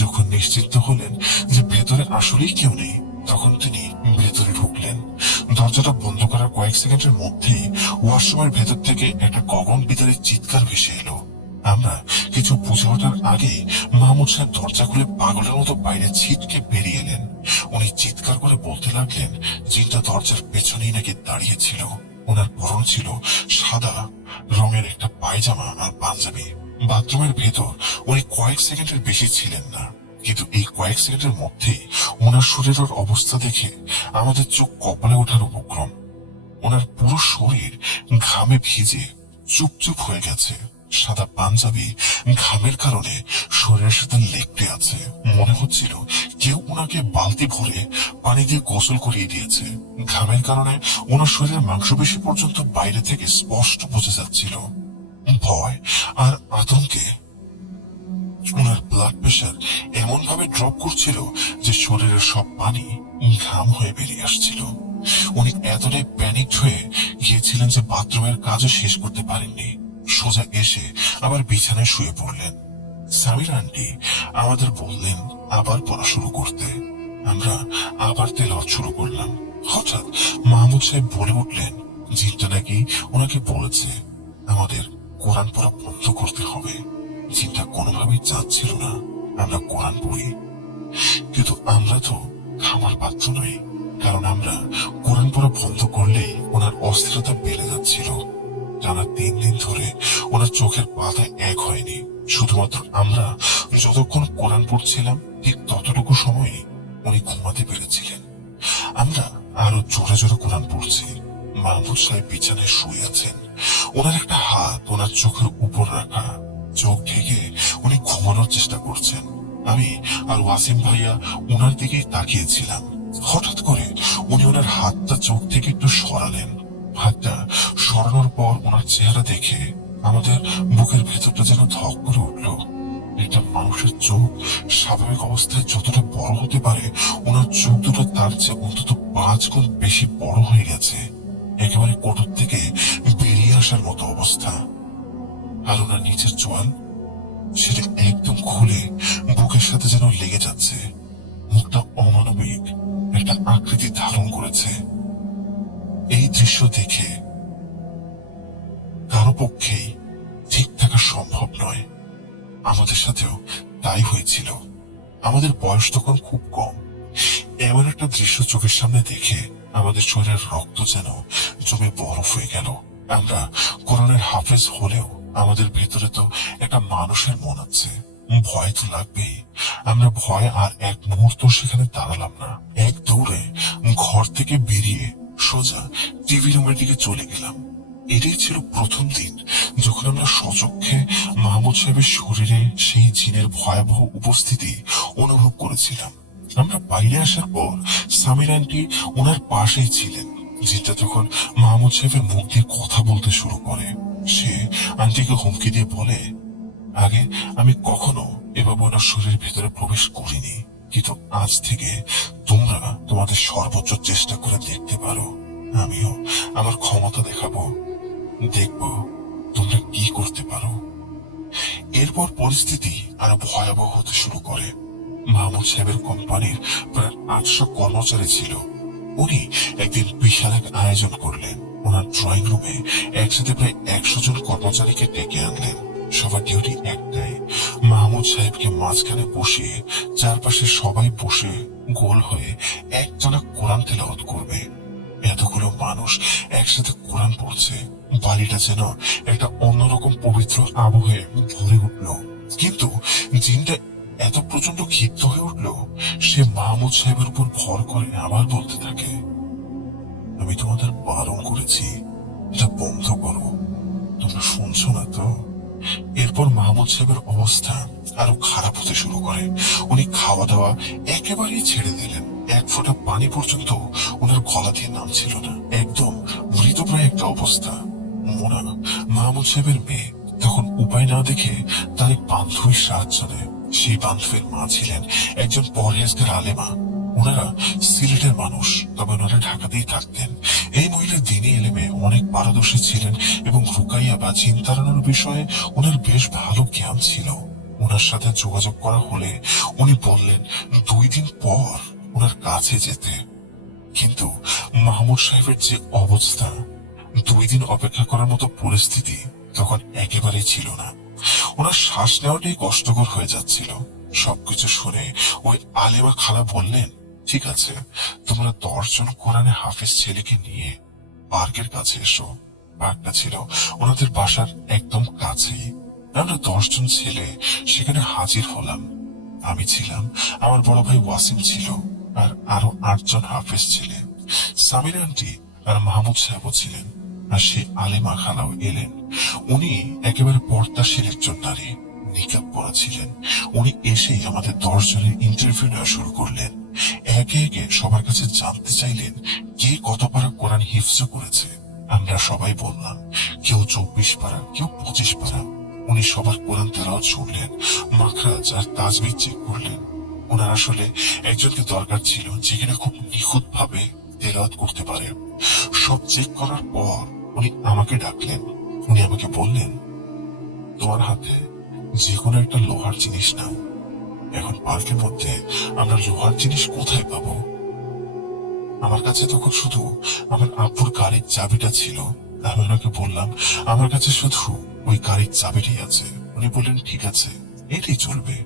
যখন নিশ্চিত হলেন যে ভেতরে আসলেই কেউ নেই, তখন তিনি ভেতরে ঢুকলেন। দরজাটা বন্ধ করার কয়েক সেকেন্ডের মধ্যেই ওয়াশরুমের ভেতর থেকে একটা গগন বিদারী চিৎকার ভেসে এলো। আমরা কিছু বুঝে ওঠার আগেই মাহমুদ সাহেব দরজা খুলে পাগলের মতো বাইরে ছিটকে বেরিয়ে এলেন। উনি চিৎকার করে বলতে লাগলেন জিনটা দরজার পেছনেই নাকি দাঁড়িয়েছিল। ওনার পরন ছিল সাদা রঙের একটা পায়জামা আর পাঞ্জাবি। বাথরুমের ভেতর উনি কয়েক সেকেন্ডের বেশি ছিলেন না, কিন্তু এই কয়েক সেকেন্ডের মধ্যেই ওনার শরীরের অবস্থা দেখে আমাদের চোখ কপালে ওঠার উপক্রম। ওনার পুরো শরীর ঘামে ভিজে চুপচুপ হয়ে গেছে। সাদা পাঞ্জাবি ঘামের কারণে শরীরের সাথে লেপ্টে আছে। মনে হচ্ছিল কেউ ওনাকে বালতি ভরে পানি দিয়ে গোসল করিয়ে দিয়েছে। ঘামের কারণে ওনার শরীরের মাংসপেশি পর্যন্ত বাইরে থেকে স্পষ্ট বোঝা যাচ্ছিল। ভয় আর আতঙ্কে ওনার ব্লাড প্রেশার এমন ভাবে ড্রপ করছিল যে শরীরের সব পানি ঘাম হয়ে বেরিয়ে আসছিল। উনি এতটাই প্যানিক হয়ে গিয়েছিলেন যে বাথরুমের কাজও শেষ করতে পারেননি। সোজা এসে আবার বিছানায় শুয়ে পড়লেন। সামির আন্টি আমাদের বললেন আবার পড়া শুরু করতে। আমরা আবার তেলাওয়াত শুরু করলাম। হঠাৎ মাহমুদ সাহেব বলে উঠলেন জিনটা নাকি ওনাকে বলেছে আমাদের কোরআন পড়া বন্ধ করতে হবে। জিনটা কোনোভাবেই চাচ্ছিল না আমরা কোরআন পড়ি, কিন্তু আমরা তো খামার পাত্র নই, কারণ আমরা কোরআন পড়া বন্ধ করলেই ওনার অস্থিরতা বেড়ে যাচ্ছিল। টানা 3 দিন ধরে ওনার চোখের পাতা এক হয়নি। শুধুমাত্র আমরা যতক্ষণ কোরআন পড়ছিলাম ঠিক ততটুকু সময়ে উনি ঘুমাতে পেরেছিলেন। আমরা আরো জোরে জোরে কোরআন পড়ছি। মাহমুদ সাহেব বিছানায় শুয়ে আছেন, ওনার একটা হাত ওনার চোখের উপর রাখা। চোখ ঢেকে উনি ঘুমানোর চেষ্টা করছেন। আমি আর ওয়াসিম ভাইয়া ওনার দিকেই তাকিয়েছিলাম। হঠাৎ করে উনি ওনার হাতটা চোখ থেকে একটু সরালেন। হাতটা সরানোর পর ওনার চেহারা দেখে আমাদের বুকের ভেতরটা যেন ধক করে উঠল। একটা মানুষের চোখ স্বাভাবিক অবস্থায় যতটা বড় হতে পারে, ওনার চোখ দুটো তার চেয়ে অন্তত 5 গুণ বেশি বড় হয়ে গেছে। একেবারে কোটর থেকে বেরিয়ে আসার মতো অবস্থা। আর ওনার নিচের চোয়াল সেটা একদম খুলে বুকের সাথে যেন লেগে যাচ্ছে। মুখটা অমানবিক একটা আকৃতি ধারণ করেছে। এই দৃশ্য দেখে কারো পক্ষেই ঠিক থাকা সম্ভব নয়। আমাদের সাথেও তাই হয়েছিল। আমাদের বয়স তখন খুব কম। এমন একটা দৃশ্য চোখের সামনে দেখে আমাদের শরীরের রক্ত যেন জমে বরফ হয়ে গেল। আমরা কোরআনের হাফেজ হলেও আমাদের ভেতরে তো একটা মানুষের মন আছে, ভয় তো লাগবেই। আমরা ভয় আর এক মুহূর্ত সেখানে দাঁড়ালাম না। এক দৌড়ে ঘর থেকে বেরিয়ে সোজা টিভি রুমের দিকে চলে গেলাম। এটাই ছিল প্রথম দিন যখন আমরা সচক্ষে মাহমুদ সাহেবের শরীরে সেই জিনের ভয়াবহ উপস্থিতি অনুভব করেছিলাম। আমরা বাইরে আসার পর সামির আন্টি ওনার পাশেই ছিলেন। জিনটা তখন মাহমুদ সাহেবের মুখ দিয়ে কথা বলতে শুরু করে। সে আন্টিকে হুমকি দিয়ে বলে, আগে আমি কখনো এভাবে ওনার শরীরের ভেতরে প্রবেশ করিনি, কিন্তু আজ থেকে তোমরা তোমাদের সর্বোচ্চ চেষ্টা করে দেখতে পারো। আমিও আমার ক্ষমতা দেখাবো, দেখবো তোমরা কি করতে পারো। এরপর পরিস্থিতি আরো ভয়াবহ হতে শুরু করে। মাহমুদ সাহেবের কোম্পানির প্রায় 800 কর্মচারী ছিল। উনি একদিন বিশাল এক আয়োজন করলেন। ওনার ড্রয়িং রুমে একসাথে প্রায় 100 জন কর্মচারীকে ডেকে আনলেন। সবার ডিউটি একটাই, মাহমুদ সাহেবকে মাঝখানে বসিয়ে চারপাশে সবাই বসে গোল হয়ে একটানা কোরআন তেলাওয়াত করবে। এতগুলো মানুষ একসাথে কোরআন পড়ছে, বাড়িটা যেন একটা অন্যরকম পবিত্র আবহে ভরে উঠল। কিন্তু জিনটা এত প্রচন্ড ক্ষিপ্ত হয়ে উঠল, সে মাহমুদ সাহেবের উপর ভর করে আবার বলতে থাকে, আমি তোমাদের বারণ করেছি, এটা বন্ধ করো, তোমরা শুনছো না তো? এরপর মাহমুদ সাহেবের অবস্থা আরো খারাপ হতে শুরু করে। উনি খাওয়া দাওয়া একেবারেই ছেড়ে দিলেন। এক ফোঁটা পানি পর্যন্ত ওনার গলা দিয়ে নামছিল না। একদম মৃতপ্রায় একটা অবস্থা। মোনা, মাহমুদ সাহেবের মেয়ে, তখন উপায় না দেখে তার এক বান্ধবীর সাহায্য নেয়। সেই বান্ধবীর মা ছিলেন একজন পরহেজগার আলেমা। ওনারা সিলেটের মানুষ, তবে ওনারা ঢাকাতেই থাকতেন। এই মহিলা দিনে এলেমে অনেক পারদর্শী ছিলেন এবং রুকাইয়া বা জিন তাড়ানোর বিষয়ে ওনার বেশ ভালো জ্ঞান ছিল। ওনার সাথে যোগাযোগ করা হলে উনি বললেন 2 দিন পর ওনার কাছে যেতে। কিন্তু মাহমুদ সাহেবের যে অবস্থা, 2 দিন অপেক্ষা করার মতো পরিস্থিতি তখন একেবারেই ছিল না। ওনার শ্বাস নেওয়াটাই কষ্টকর হয়ে যাচ্ছিল। সবকিছু শুনে ওই আলেমা খালা বললেন, ঠিক আছে, তোমরা 10 জন কোরআনে হাফেজ ছেলেকে নিয়ে পার্কের কাছে এসো। পার্কটা ছিল ওনাদের বাসার একদম কাছেই। আমরা 10 জন ছেলে সেখানে হাজির হলাম। আমি ছিলাম, আমার বড় ভাই ওয়াসিম ছিল, আর আরো 8 জন হাফেজ ছেলে। সামির আন্টি আর মাহমুদ সাহেবও ছিলেন, আর সে আলেমা খালাও এলেন। উনি একেবারে পর্দাশীল একজন নারী, নিকাব পরা ছিলেন। উনি এসেই আমাদের 10 জনের ইন্টারভিউ নেওয়া শুরু করলেন। একে একে সবার কাছে জানতে চাইলেন কে কত পারা কোরআন হিফজ করেছে। আমরা সবাই বললাম, কেউ 24 পারা, কেউ 25 পারা। উনি সবার কোরআন তেলাওয়াত শুনলেন, মাখরাজ আর তাজবিদ চেক করলেন। ওনার আসলে একজনকে দরকার ছিল যেখানে খুব নিখুঁত ভাবে তেলাওয়াত করতে পারে। সব চেক করার পর উনি আমাকে ডাকলেন। উনি আমাকে বললেন, তোমার হাতে যে কোনো একটা লোহার জিনিস নাও। এখন পার্কের মধ্যে আমরা লোহার জিনিস কোথায় পাবো? আমার কাছে তখন শুধু আমার আব্বুর গাড়ির চাবিটা ছিল। আমি ওনাকে বললাম, আমার কাছে শুধু ওই গাড়ির চাবিটাই আছে। উনি বললেন, ঠিক আছে, এটাই চলবে।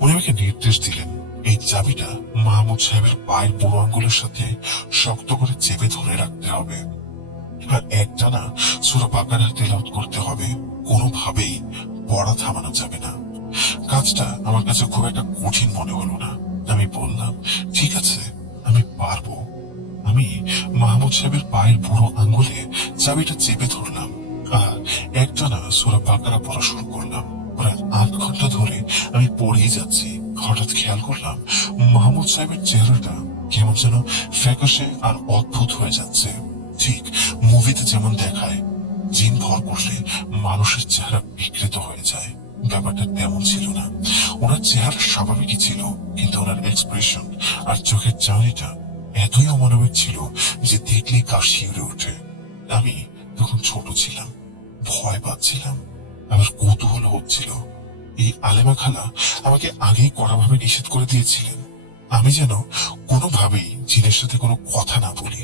উনি আমাকে নির্দেশ দিলেন, এই চাবিটা মাহমুদ সাহেবের পায়ের বুড়ো আঙ্গুলের সাথে শক্ত করে চেপে ধরে রাখতে হবে। এবার একটানা সূরা বাকারা তেলাওয়াত করতে হবে, কোনোভাবেই পড়া থামানো যাবে না। কাজটা আমার কাছে খুব একটা কঠিন মনে হলো না। আমি বললাম, ঠিক আছে, আমি পারবো। আমি মাহমুদ সাহেবের পায়ের বুড়ো আঙ্গুলে চাবিটা চেপে ধরলাম আর একটানা সূরা বাকারা পড়া শুরু করলাম। প্রায় 8 ঘন্টা ধরে আমি পড়েই যাচ্ছি। হঠাৎ খেয়াল করলাম মাহমুদ সাহেবের চেহারাটা কেমন যেন ফ্যাকাশে আর অদ্ভুত হয়ে যাচ্ছে। ঠিক মুভিতে যেমন দেখায়, জিন ভর করলে মানুষের চেহারা বিকৃত হয়ে যায়, ব্যাপারটা তেমন ছিল না। ওনার চেহারা স্বাভাবিকই ছিল, কিন্তু ওনার এক্সপ্রেশন আর চোখের চাউনিটা এতই অমানবিক ছিল যে দেখলেই গা শিউরে ওঠে। আমি তখন ছোট ছিলাম, ভয় পাচ্ছিলাম, আমার কৌতূহল হচ্ছিল। এই আলেমা খালা আমাকে আগেই কড়াভাবে নিষেধ করে দিয়েছিলেন আমি যেন কোনোভাবেই জিনের সাথে কোনো কথা না বলি।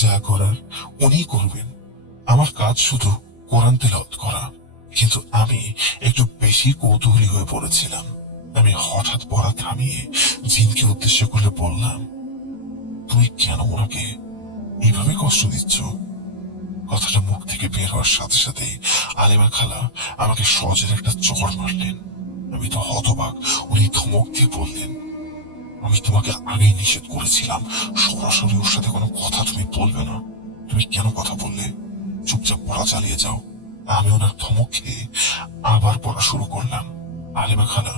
যা করার উনিই করবেন। আমার কাজ শুধু কোরআন তেলাওয়াত করা। কিন্তু আমি একটু বেশি কৌতূহলী হয়ে পড়েছিলাম। আমি হঠাৎ পড়া থামিয়ে জিনকে উদ্দেশ্য করে বললাম, তুই কেন ওনাকে এইভাবে কষ্ট দিচ্ছ? কথাটা মুখ থেকে বের হওয়ার সাথে সাথে আলেমা খালা আমাকে সহজের একটা চড় মারলেন। আমি তো হতবাক। উনি ধমক দিয়ে বললেন, আমি তোমাকে আগেই নিষেধ করেছিলাম সরাসরি ওর সাথে কোনো কথা তুমি বলবে না। তুমি কেন কথা বললে? চুপচাপ পড়া চালিয়ে যাও। আমি ওনার ধমক খেয়ে আবার পড়া শুরু করলাম। আলেমা খালা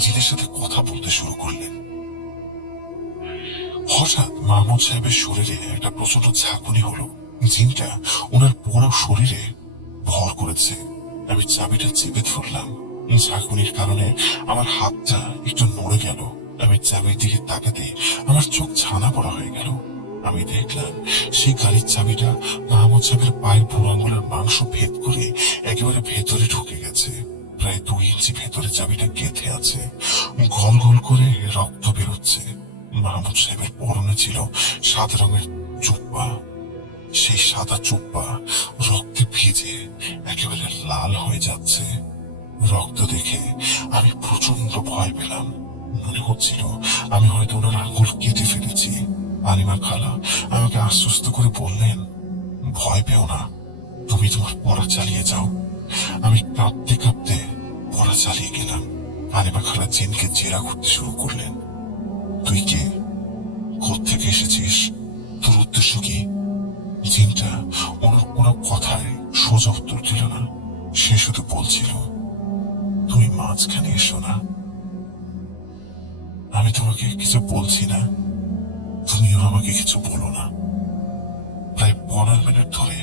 জিনের সাথে কথা বলতে শুরু করলেন। হঠাৎ মাহমুদ সাহেবের শরীরে একটা প্রচন্ড ঝাঁকুনি হলো। জিনটা ওনার পুরো শরীরে ভর করেছে। আমি চাবিটা চেপে ধরলাম। ঝাঁকুনির কারণে আমার হাতটা একটু নড়ে গেল। আমি চাবির দিকে তাকাতে আমার চোখ ছানা পড়া হয়ে গেল। আমি দেখলাম সেই গাড়ির চাবিটা মাহমুদ সাহেবের পায়ের বুড়ো আঙ্গুলের মাংস ভেদ করে একেবারে ভেতরে ঢুকে গেছে। প্রায় 2 ইঞ্চি ভেতরে চাবিটা গেঁথে আছে। গল গল করে রক্ত বেরোচ্ছে। মাহমুদ সাহেবের পরনে ছিল সাদা রঙের জুব্বা। সেই সাদা জুব্বা রক্তে ভিজে একেবারে লাল হয়ে যাচ্ছে। রক্ত দেখে আমি প্রচন্ড ভয় পেলাম। মনে হচ্ছিল আমি হয়তো ওনার আঙ্গুল কেটে ফেলেছি। আলিমা খালা আমাকে আশ্বস্ত করে বললেন, ভয় পেও না, তুমি তোমার পড়া চালিয়ে যাও। আমি কাঁপতে কাঁপতে পড়া চালিয়ে গেলাম। আলিমা খালা জিনকে জেরা করতে শুরু করলেন, তুই কে? কোত্থেকে এসেছিস? তোর উদ্দেশ্য কি? জিনটা ওনার কোনো কথায় সোজা উত্তর দিল না। সে শুধু বলছিল, তুমি মাঝখানে এসো না। আমি তোমাকে কিছু বলছি না, তুমিও আমাকে কিছু বলো না। প্রায় 15 মিনিট ধরে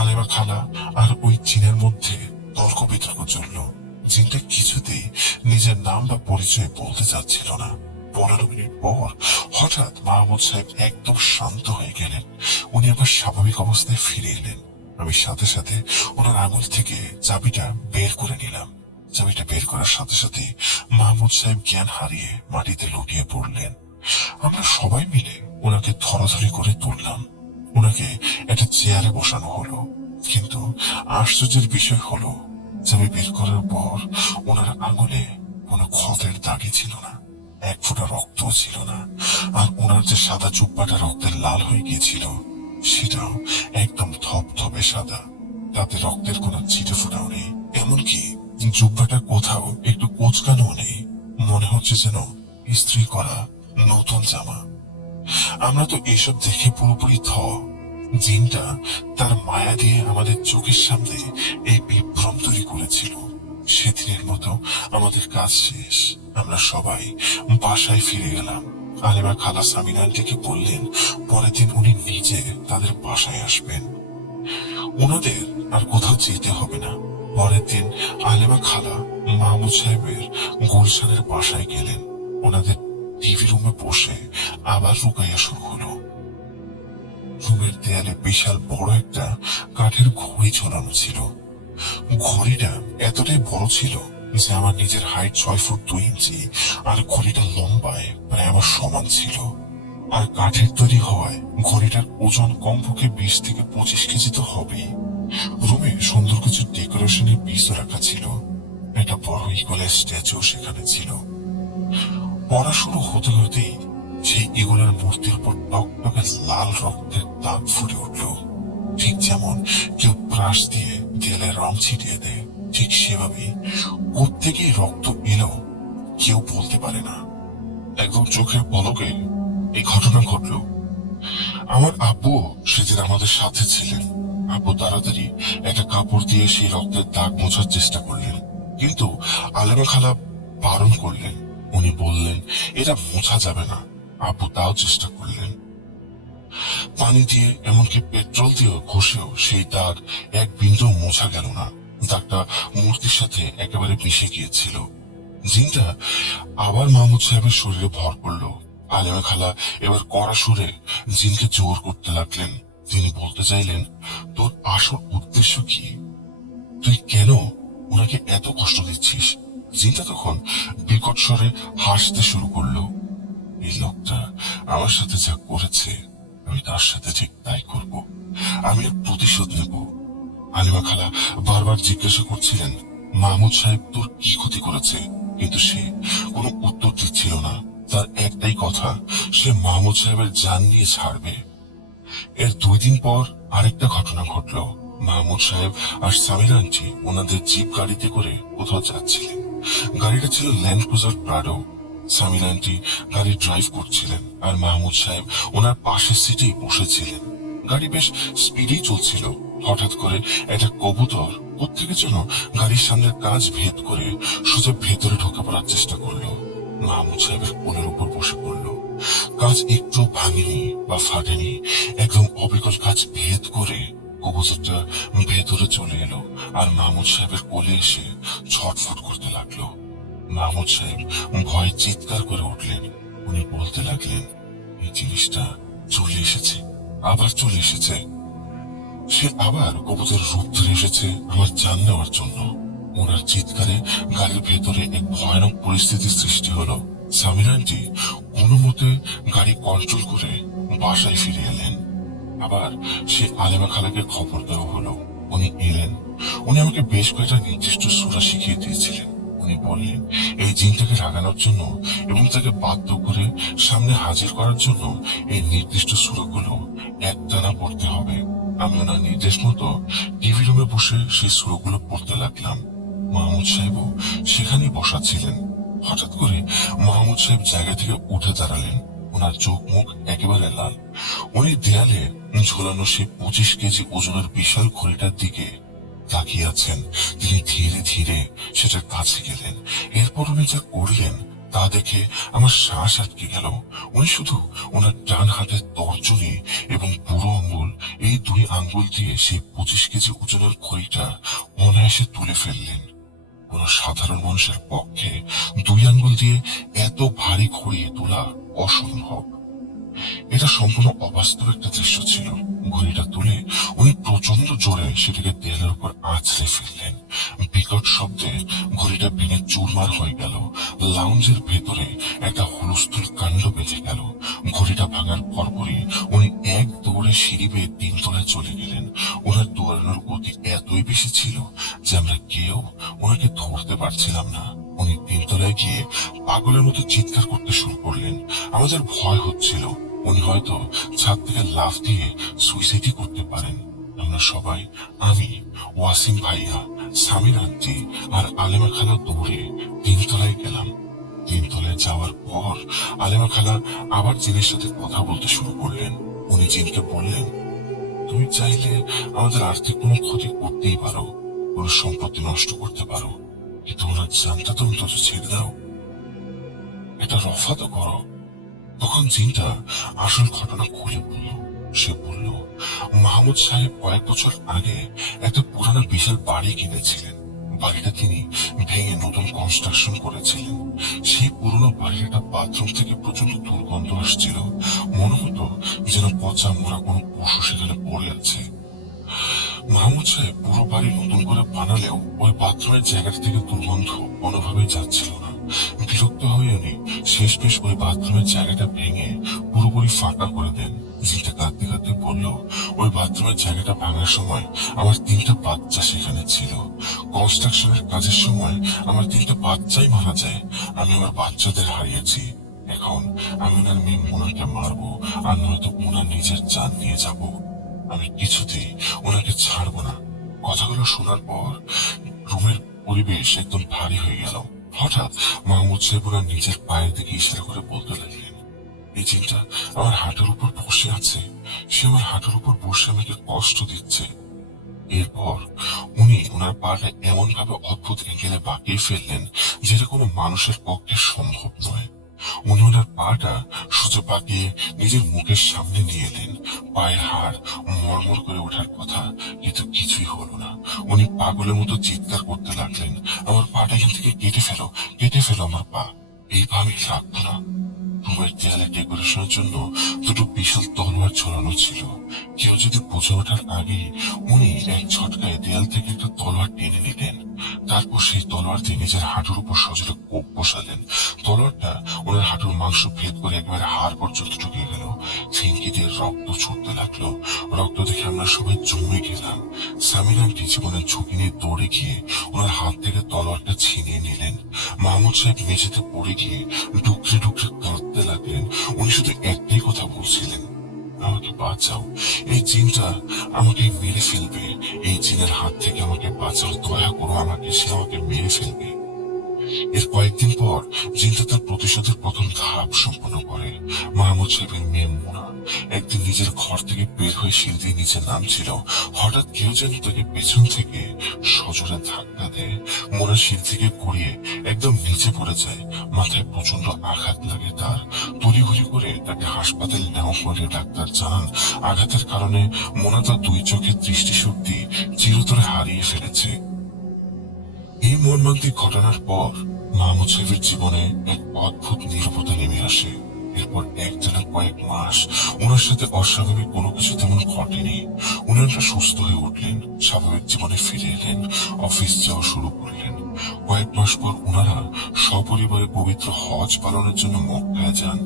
আলেমা খালা আর ওই জিনের মধ্যে তর্ক বিতর্ক চলল। জিনটা কিছুতেই নিজের নাম বা পরিচয় বলতে চাচ্ছিল না। 15 মিনিট পর হঠাৎ মাহমুদ সাহেব একদম শান্ত হয়ে গেলেন। উনি আবার স্বাভাবিক অবস্থায় ফিরে এলেন। আমি সাথে সাথে ওনার আঙুল থেকে চাবিটা বের করে নিলাম। চাবিটা বের করার সাথে সাথে মাহমুদ সাহেব জ্ঞান হারিয়ে মাটিতে লুটিয়ে পড়লেন। আমরা সবাই মিলে ওনাকে ধরাধরি করে তুললাম। ওনাকে একটা চেয়ারে বসানো হলো, কিন্তু আশ্চর্যের বিষয় হলো চাবি বের করার পর ওনার আঙুলে কোনো ক্ষতের দাগই ছিল না, এক ফোঁটা রক্তও ছিল না। আর ওনার যে সাদা জুব্বাটা রক্তের লাল হয়ে গিয়েছিল সেটাও একদম ধপধপে সাদা, তাতে রক্তের কোনো ছিটে ফোটাও নেই। এমনকি জুব্বাটা কোথাও একটু কোচকানো নেই, মনে হচ্ছে যেন ইস্ত্রি করা নতুন জামা। আমরা তো এইসব দেখে পুরোপুরি জিনটা তার মায়া দিয়ে আমাদের চোখের সামনে এই বিভ্রম তৈরি করেছিল। সেদিনের মতো আমাদের কাজ শেষ, আমরা সবাই বাসায় ফিরে গেলাম। আলেমা খালা সামিনা আন্টিকে বললেন পরের দিন উনি নিজে তাদের বাসায় আসবেন, ওনাদের আর কোথাও যেতে হবে না। পরের দিন আলেমা খালা মাহমুদ সাহেবের গুলশানের বাসায় গেলেন। ওনাদের টিভি রুমে বসে আবার রুকাইয়া শুরু হলো। রুমের দেয়ালে বিশাল বড় একটা কাঠের ঘড়ি ঝোলানো ছিল। ঘড়িটা এতটাই বড় ছিল যে আমার নিজের হাইট 6 ফুট 2 ইঞ্চি, আর ঘড়িটা লম্বায় প্রায় আমার সমান ছিল। আর কাঠের তৈরি হওয়ায় ঘড়িটার ওজন কমপক্ষে 20 থেকে 25 কেজি তো হবেই। রুমে সুন্দর কিছু ডেকোরেশনের পিসও রাখা ছিল, একটা বড় ইগলের স্ট্যাচু সেখানে ছিল। পড়া শুরু হতে হতেই সেই ইগলের মূর্তির উপর টকটকে লাল রক্তের দাগ ফুটে উঠল। ঠিক যেমন কেউ ব্রাশ দিয়ে দেয়ালে রং ছিটিয়ে দেয়, ঠিক সেভাবেই কোত্থেকে রক্ত এলো কেউ বলতে পারে না। একদম চোখের পলকে এই ঘটনা ঘটল। আমার আব্বু সেদিন আমাদের সাথে ছিলেন। আব্বু তাড়াতাড়ি একটা কাপড় দিয়ে সেই রক্তের দাগ মোছার চেষ্টা করলেন, কিন্তু আলেমা খালা বারণ করলেন। উনি বললেন এটা মোছা যাবে না। আব্বু তাও চেষ্টা করলেন, পানি দিয়ে এমনকি পেট্রোল দিয়েও ঘষেও সেই দাগ এক বিন্দু মোছা গেল না। দাগটা মূর্তির সাথে একেবারে মিশে গিয়েছিল। জিনটা আবার মাহমুদ সাহেবের শরীরে ভর করলো। আলেমা খালা এবার কড়া সুরে জিনকে জোর করতে লাগলেন। তিনি বলতে চাইলেন, তোর আসল উদ্দেশ্য কি? তুই কেন ওনাকে এত কষ্ট দিচ্ছিস? জিনটা তখন বিকট স্বরে হাসতে শুরু করলো। এই লোকটা আমার সাথে যা করেছে আমি তার সাথে ঠিক তাই করব, আমি এর প্রতিশোধ নেব। আলিমা খালা বারবার জিজ্ঞাসা করছিলেন, মাহমুদ সাহেব তোর কি ক্ষতি করেছে? কিন্তু সে কোনো উত্তর দিচ্ছিল না। তার একটাই কথা, সে মাহমুদ সাহেবের জান নিয়ে ছাড়বে। এর 2 দিন পর আরেকটা ঘটনা ঘটলো। মাহমুদ সাহেব আর সামিরা আন্টি ওনাদের জিপ গাড়িতে করে কোথাও যাচ্ছিলেন। গাড়িটা ছিল land cruiser Prado. Samira aunty গাড়ি ড্রাইভ করছিলেন আর মাহমুদ সাহেব ওনার পাশের সিটেই বসেছিলেন। গাড়ি বেশ স্পিডেই চলছিল। হঠাৎ করে একটা কবুতর কোত্থেকে যেন গাড়ির সামনের কাঁচ ভেদ করে সোজা ভেতরে ঢোকে পড়ার চেষ্টা করলো। মাহমুদ সাহেবের কোলের উপর বসে পড়লো। কাঁচ একটু ভাঙেনি বা ফাটেনি, একদম অবিকল কাঁচ ভেদ করে কবুতরটা ভেতরে চলে এলো আর মাহমুদ সাহেবের কোলে এসে ছটফট করতে লাগলো। মাহমুদ সাহেব ভয়ে চিৎকার করে উঠলেন। উনি বলতে লাগলেন, এই জিনিসটা চলে এসেছে, আবার চলে এসেছে। সে আবার কবুতরের রূপ ধরে এসেছে আমার জান নেওয়ার জন্য। ওনার চিৎকারে গাড়ির ভেতরে এক ভয়ানক পরিস্থিতির সৃষ্টি হলো। সামিরা আন্টি কোনো মতে গাড়ি কন্ট্রোল করে বাসায় ফিরে এলেন। আবার সে আলেমা খালাকে খবর দেওয়া হলো। উনি এলেন। উনি আমাকে বেশ কয়েকটা নির্দিষ্ট সূরা শিখিয়ে দিয়েছিলেন। উনি বললেন, এই জিনটাকে রাগানোর জন্য এবং তাকে বাধ্য করে সামনে হাজির করার জন্য এই নির্দিষ্ট সূরাগুলো একটানা পড়তে হবে। আমি ওনার নির্দেশ মতো টিভি রুমে বসে সেই সূরাগুলো পড়তে লাগলাম। মাহমুদ সাহেবও সেখানেই বসা ছিলেন। হঠাৎ করে মাহমুদ সাহেব জায়গা থেকে উঠে দাঁড়ালেন। ওনার চোখ মুখ একেবারে লাল। উনি দেয়ালে ঝোলানো সেই 25 কেজি ওজনের বিশাল ঘড়িটার দিকে তাকিয়ে আছেন। তিনি ধীরে ধীরে সেটার কাছে গেলেন। এরপর উনি যা করলেন তা দেখে আমার শ্বাস আটকে গেল। উনি শুধু ওনার ডান হাতের তর্জনী এবং বুড়ো আঙ্গুল, এই 2 আঙ্গুল দিয়ে সেই 25 কেজি ওজনের ঘড়িটা অনায়াসে তুলে ফেললেন। কোন সাধারণ মানুষের পক্ষে 2 আঙ্গুল দিয়ে এত ভারী ঘড়ি তোলা অসম্ভব। এটা সম্পূর্ণ অবাস্তব একটা দৃশ্য ছিল। ঘড়িটা তুলে উনি প্রচন্ড জোরে সেটাকে দেয়ালের উপর আছড়ে ফেললেন। বিকট শব্দে ঘড়িটা গোলমাল হয়ে গেল। লাউঞ্জের ভেতরে একটা হুলস্থুল কাণ্ড বেঁধে গেল। ঘড়িটা ভাঙার পরপরই উনি এক দৌড়ে সিঁড়ি বেয়ে 3 তলায় চলে গেলেন। ওনার দৌড়ানোর গতি এতই বেশি ছিল যে আমরা কেউ ওনাকে ধরতে পারছিলাম না। উনি 3 তলায় গিয়ে পাগলের মতো চিৎকার করতে শুরু করলেন। আমাদের ভয় হচ্ছিল উনি হয়তো ছাদ থেকে লাফ দিয়ে সুইসাইডই করতে পারেন। আমরা সবাই, আমি, ওয়াসিম ভাইয়া, সামির আন্টি আর আলেমা খালা দৌড়ে 3 তলায় গেলাম। 3 তলায় যাওয়ার পর আলেমা খালা আবার জিনের সাথে কথা বলতে শুরু করলেন। উনি জিনকে বললেন, তুমি চাইলে আমাদের আর্থিক কোনো ক্ষতি করতেই পারো, কোনো সম্পত্তি নষ্ট করতে পারো, কিন্তু ওনার জানটা তো অন্তত ছেড়ে দাও, এটা রফা তো করো। তখন জিনটা আসল ঘটনা খুলে বলল। সে বলল, মাহমুদ সাহেব কয়েক বছর আগে একটা পুরানো বিশাল বাড়ি কিনেছিলেন। বাড়িটা তিনি ভেঙে নতুন কনস্ট্রাকশন করেছিলেন। সেই পুরনো বাড়ির একটা বাথরুম থেকে প্রচন্ড দুর্গন্ধ আসছিল। মনে হতো যেন পচা মরা কোনো পশু সেখানে পড়ে আছে। মাহমুদ সাহেব পুরো বাড়ি নতুন করে বানালেও ওই বাথরুমের জায়গাটা থেকে দুর্গন্ধ কোনোভাবেই যাচ্ছিল না। বিরক্ত হয়ে উনি শেষমেশ ওই বাথরুমের জায়গাটা ভেঙে পুরোপুরি ফাঁকা করে দেন। জিনটা কাঁদতে কাঁদতে বলল, ওই বাথরুমের জায়গাটা ভাঙার সময় আমার 3টা বাচ্চা সেখানে ছিল। কনস্ট্রাকশনের কাজের সময় আমার 3টা বাচ্চাই মারা যায়। আমি আমার বাচ্চাদের হারিয়েছি। এখন আমি ওনার মেয়ে মোনাকে মারবো, আর নয়তো ওনার নিজের জান নিয়ে যাব। আমি কিছুতেই ওনাকে ছাড়বো না। কথাগুলো শোনার পর রুমের পরিবেশ একদম ভারী হয়ে গেল। হঠাৎ মাহমুদ সাহেব ওনার নিজের পায়ের দিকে ইশারা করে বলতে লাগলেন, এই জিনটা আমার হাঁটুর উপর বসে আছে, সে আমার হাঁটুর উপর বসে আমাকে কষ্ট দিচ্ছে। এরপর উনি ওনার পাটা এমন ভাবে অদ্ভুত অ্যাঙ্গেলে বাঁকিয়ে ফেললেন যেটা কোনো মানুষের পক্ষে সম্ভব নয়। উনি ওনার পাটা সোজা বাঁকিয়ে নিজের মুখের সামনে নিয়ে এলেন। পায়ের হাড় মরমর করে ওঠার কথা, কিন্তু কিছুই হলো না। উনি পাগলের মতো চিৎকার করতে লাগলেন, আমার পাটা এখান থেকে কেটে ফেলো, কেটে ফেলো আমার পা, এই পা আমি রাখবো না। রুমের দেয়ালে ডেকোরেশনের জন্য 2টো বিশাল তলোয়ার ঝোলানো ছিল। কেউ যদি বুঝে ওঠার আগে উনি এক ঝটকায় দেয়াল থেকে একটা তলোয়ার টেনে নিলেন। তারপর সেই তলোয়ার দিয়ে নিজের হাঁটুর উপর সজোরে কোপ বসালেন। তলোয়ারটা ওনার হাঁটুর মাংস ভেদ করে একবারে হাড় পর্যন্ত ঢুকে গেল। ফিনকি দিয়ে রক্ত ছুটতে লাগলো। রক্ত দেখে আমরা সবাই জমে গেলাম। সামির আন্টি জীবনের ঝুঁকি নিয়ে দৌড়ে গিয়ে ওনার হাত থেকে তলোয়ারটা ছিনিয়ে নিলেন। মাহমুদ সাহেব মেঝেতে পড়ে গিয়ে ডুকরে ডুকরে কাঁদতে লাগলেন। উনি শুধু একটাই কথা বলছিলেন, আমাকে বাঁচাও, এই জিনটা আমাকে মেরে ফেলবে, এই জিনের হাত থেকে আমাকে বাঁচাও, দয়া করো আমাকে, সে আমাকে মেরে ফেলবে। এর কয়েকদিন পর জিনটা তার প্রতিশোধের প্রথম ধাপ সম্পন্ন করে। মাহমুদ সাহেবের মেয়ে মোনা একদিন নিজের ঘর থেকে বের হয়ে সিঁড়ি দিয়ে নিচে নামছিল। হঠাৎ কেউ যেন তাকে পেছন থেকে সজোরে ধাক্কা দেয়। মোনা সিঁড়ি থেকে গড়িয়ে একদম নিচে পড়ে যায়। মাথায় প্রচন্ড আঘাত লাগে তার। তড়িঘড়ি করে তাকে হাসপাতালে নেওয়া হলে ডাক্তার জানান, আঘাতের কারণে মোনা তার 2 চোখের দৃষ্টিশক্তি চিরতরে হারিয়ে ফেলেছে। এই মর্মান্তিক ঘটনার পর মাহমুদ সাহেবের জীবনে এক অদ্ভুত নীরবতা নেমে আসে। এরপর একটানা কয়েক মাস ওনার সাথে অস্বাভাবিক কোনো কিছু তেমন ঘটেনি। ওনারা সুস্থ হয়ে উঠলেন, স্বাভাবিক জীবনে ফিরে এলেন, অফিস যাওয়া শুরু করলেন। কয়েক মাস পর ওনারা সপরিবারে পবিত্র হজ পালনের জন্য মক্কায় যান।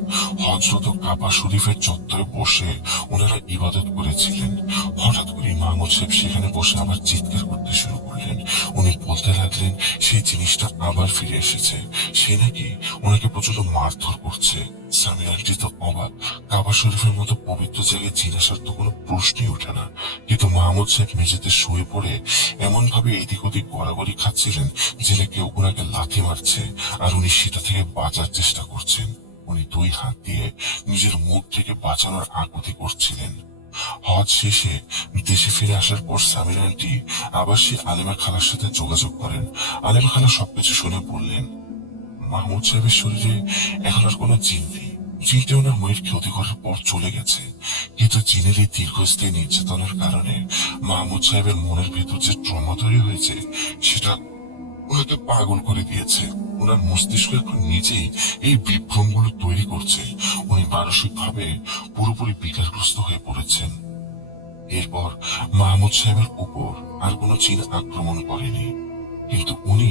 হজরত কাবা শরীফের চত্বরে বসে ওনারা ইবাদত করেছিলেন। হঠাৎ করে মাহমুদ সাহেব সেখানে বসে আবার চিৎকার করতে শুরু করলেন। উনি বলতে লাগলেন সেই জিনিসটা আবার ফিরে এসেছে, সে নাকি ওনাকে প্রচন্ড মারধর করছে। সামির আন্টি তো অবাক, কাবা শরীফের মতো পবিত্র জায়গায় জিন আসার তো কোনো প্রশ্নই ওঠে না। কিন্তু মাহমুদ সাহেব মেঝেতে শুয়ে পড়ে এমন ভাবে এদিক ওদিক গড়াগড়ি খাচ্ছিলেন যেন কেউ ওনাকে লাথি মারছে, আর উনি সেটা থেকে বাঁচার চেষ্টা করছেন। উনি 2 হাত দিয়ে নিজের মুখ থেকে বাঁচানোর আকুতি করছিলেন। হজ শেষে দেশে ফিরে আসার পর সামির আন্টি আবার সে আলেমা খালার সাথে যোগাযোগ করেন। আলেমা খালা সবকিছু শুনে বললেন, মাহমুদ সাহেবের শরীরে এখন আর কোনো জিন নেই। জিনটা ওনার মেয়ের ক্ষতি করার পর চলে গেছে, কিন্তু জিনের এই দীর্ঘস্থায়ী নির্যাতনের কারণে মাহমুদ সাহেবের মনের ভেতর যে ট্রমা তৈরি হয়েছে সেটা ওনাকে পাগল করে দিয়েছে। ওনার মস্তিষ্ক এখন নিজেই এই বিভ্রমগুলো তৈরি করছে। উনি মানসিক ভাবে পুরোপুরি বিকারগ্রস্ত হয়ে পড়েছেন। এরপর মাহমুদ সাহেবের উপর আর কোনো জিন আক্রমণ করেনি, কিন্তু উনি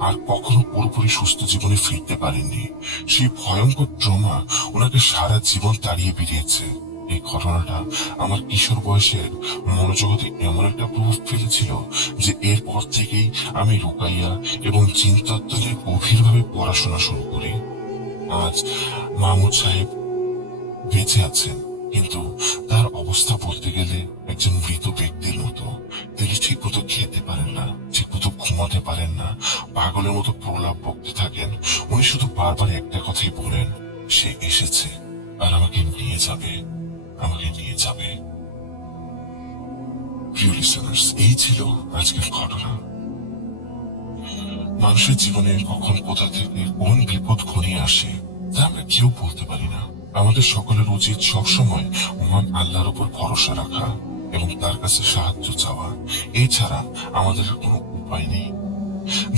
আর কখনো পুরোপুরি সুস্থ জীবনে ফিরতে পারেননি। সেই ভয়ঙ্কর ট্রমা ওনাকে সারা জীবন তাড়িয়ে বেরিয়েছে। এই ঘটনাটা আমার কিশোর বয়সের মনোজগতে এমন একটা প্রভাব ফেলেছিল যে এরপর থেকেই আমি রুকাইয়া এবং জিনতত্ত্ব নিয়ে গভীরভাবে পড়াশোনা শুরু করি। আজ মাহমুদ সাহেব বেঁচে আছেন, কিন্তু তার অবস্থা বলতে গেলে একজন মৃত ব্যক্তির মতো। তিনি ঠিক মতো খেতে পারেন না, ঠিক মতো ঘুমাতে পারেন না, পাগলের মতো প্রলাপ বকতে থাকেন। উনি শুধু বারবার একটা কথাই বলেন, সে এসেছে আর আমাকে নিয়ে যাবে, আমাকে নিয়ে যাবে। প্রিয় লিসেনার্স, এই ছিল আজকের ঘটনা। মানুষের জীবনে কখন কোথা থেকে কোন বিপদ ঘনিয়ে আসে তা আমরা কেউ বলতে পারি না। আমাদের সকলের উচিত সবসময় মহান আল্লাহর উপর ভরসা রাখা এবং তার কাছে সাহায্য চাওয়া। এছাড়া আমাদের কোনো উপায় নেই।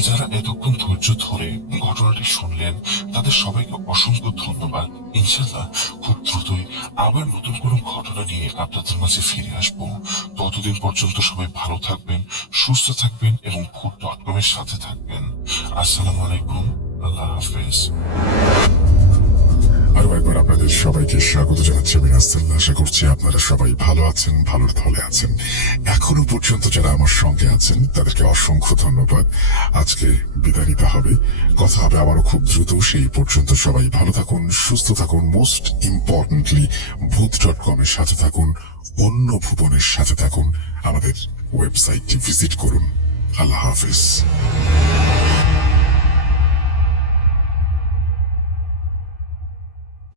যারা এতক্ষণ ধৈর্য ধরে ঘটনাটি শুনলেন তাদের সবাইকে অসংখ্য ধন্যবাদ। ইনশাল্লাহ খুব দ্রুতই আবার নতুন কোনো ঘটনা নিয়ে আপনাদের মাঝে ফিরে আসবো। ততদিন পর্যন্ত সবাই ভালো থাকবেন, সুস্থ থাকবেন এবং ভূত.com এর সাথে থাকবেন। আসসালামু আলাইকুম, আল্লাহ হাফেজ। আরো একবার আপনাদের সবাইকে স্বাগত জানাচ্ছি আমি রাসেল। আশা করছি আপনারা সবাই ভালো আছেন, ভালোর থলে আছেন। এখনো পর্যন্ত যারা আমার সঙ্গে আছেন তাদেরকে অসংখ্য ধন্যবাদ। আজকে বিদায় নিতে হবে, কথা হবে আবারও খুব দ্রুত। সেই পর্যন্ত সবাই ভালো থাকুন, সুস্থ থাকুন। মোস্ট ইম্পর্টেন্টলি ভূত.com এর সাথে থাকুন, অন্য ভুবনের সাথে থাকুন। আমাদের ওয়েবসাইটটি ভিজিট করুন। আল্লাহ হাফিজ।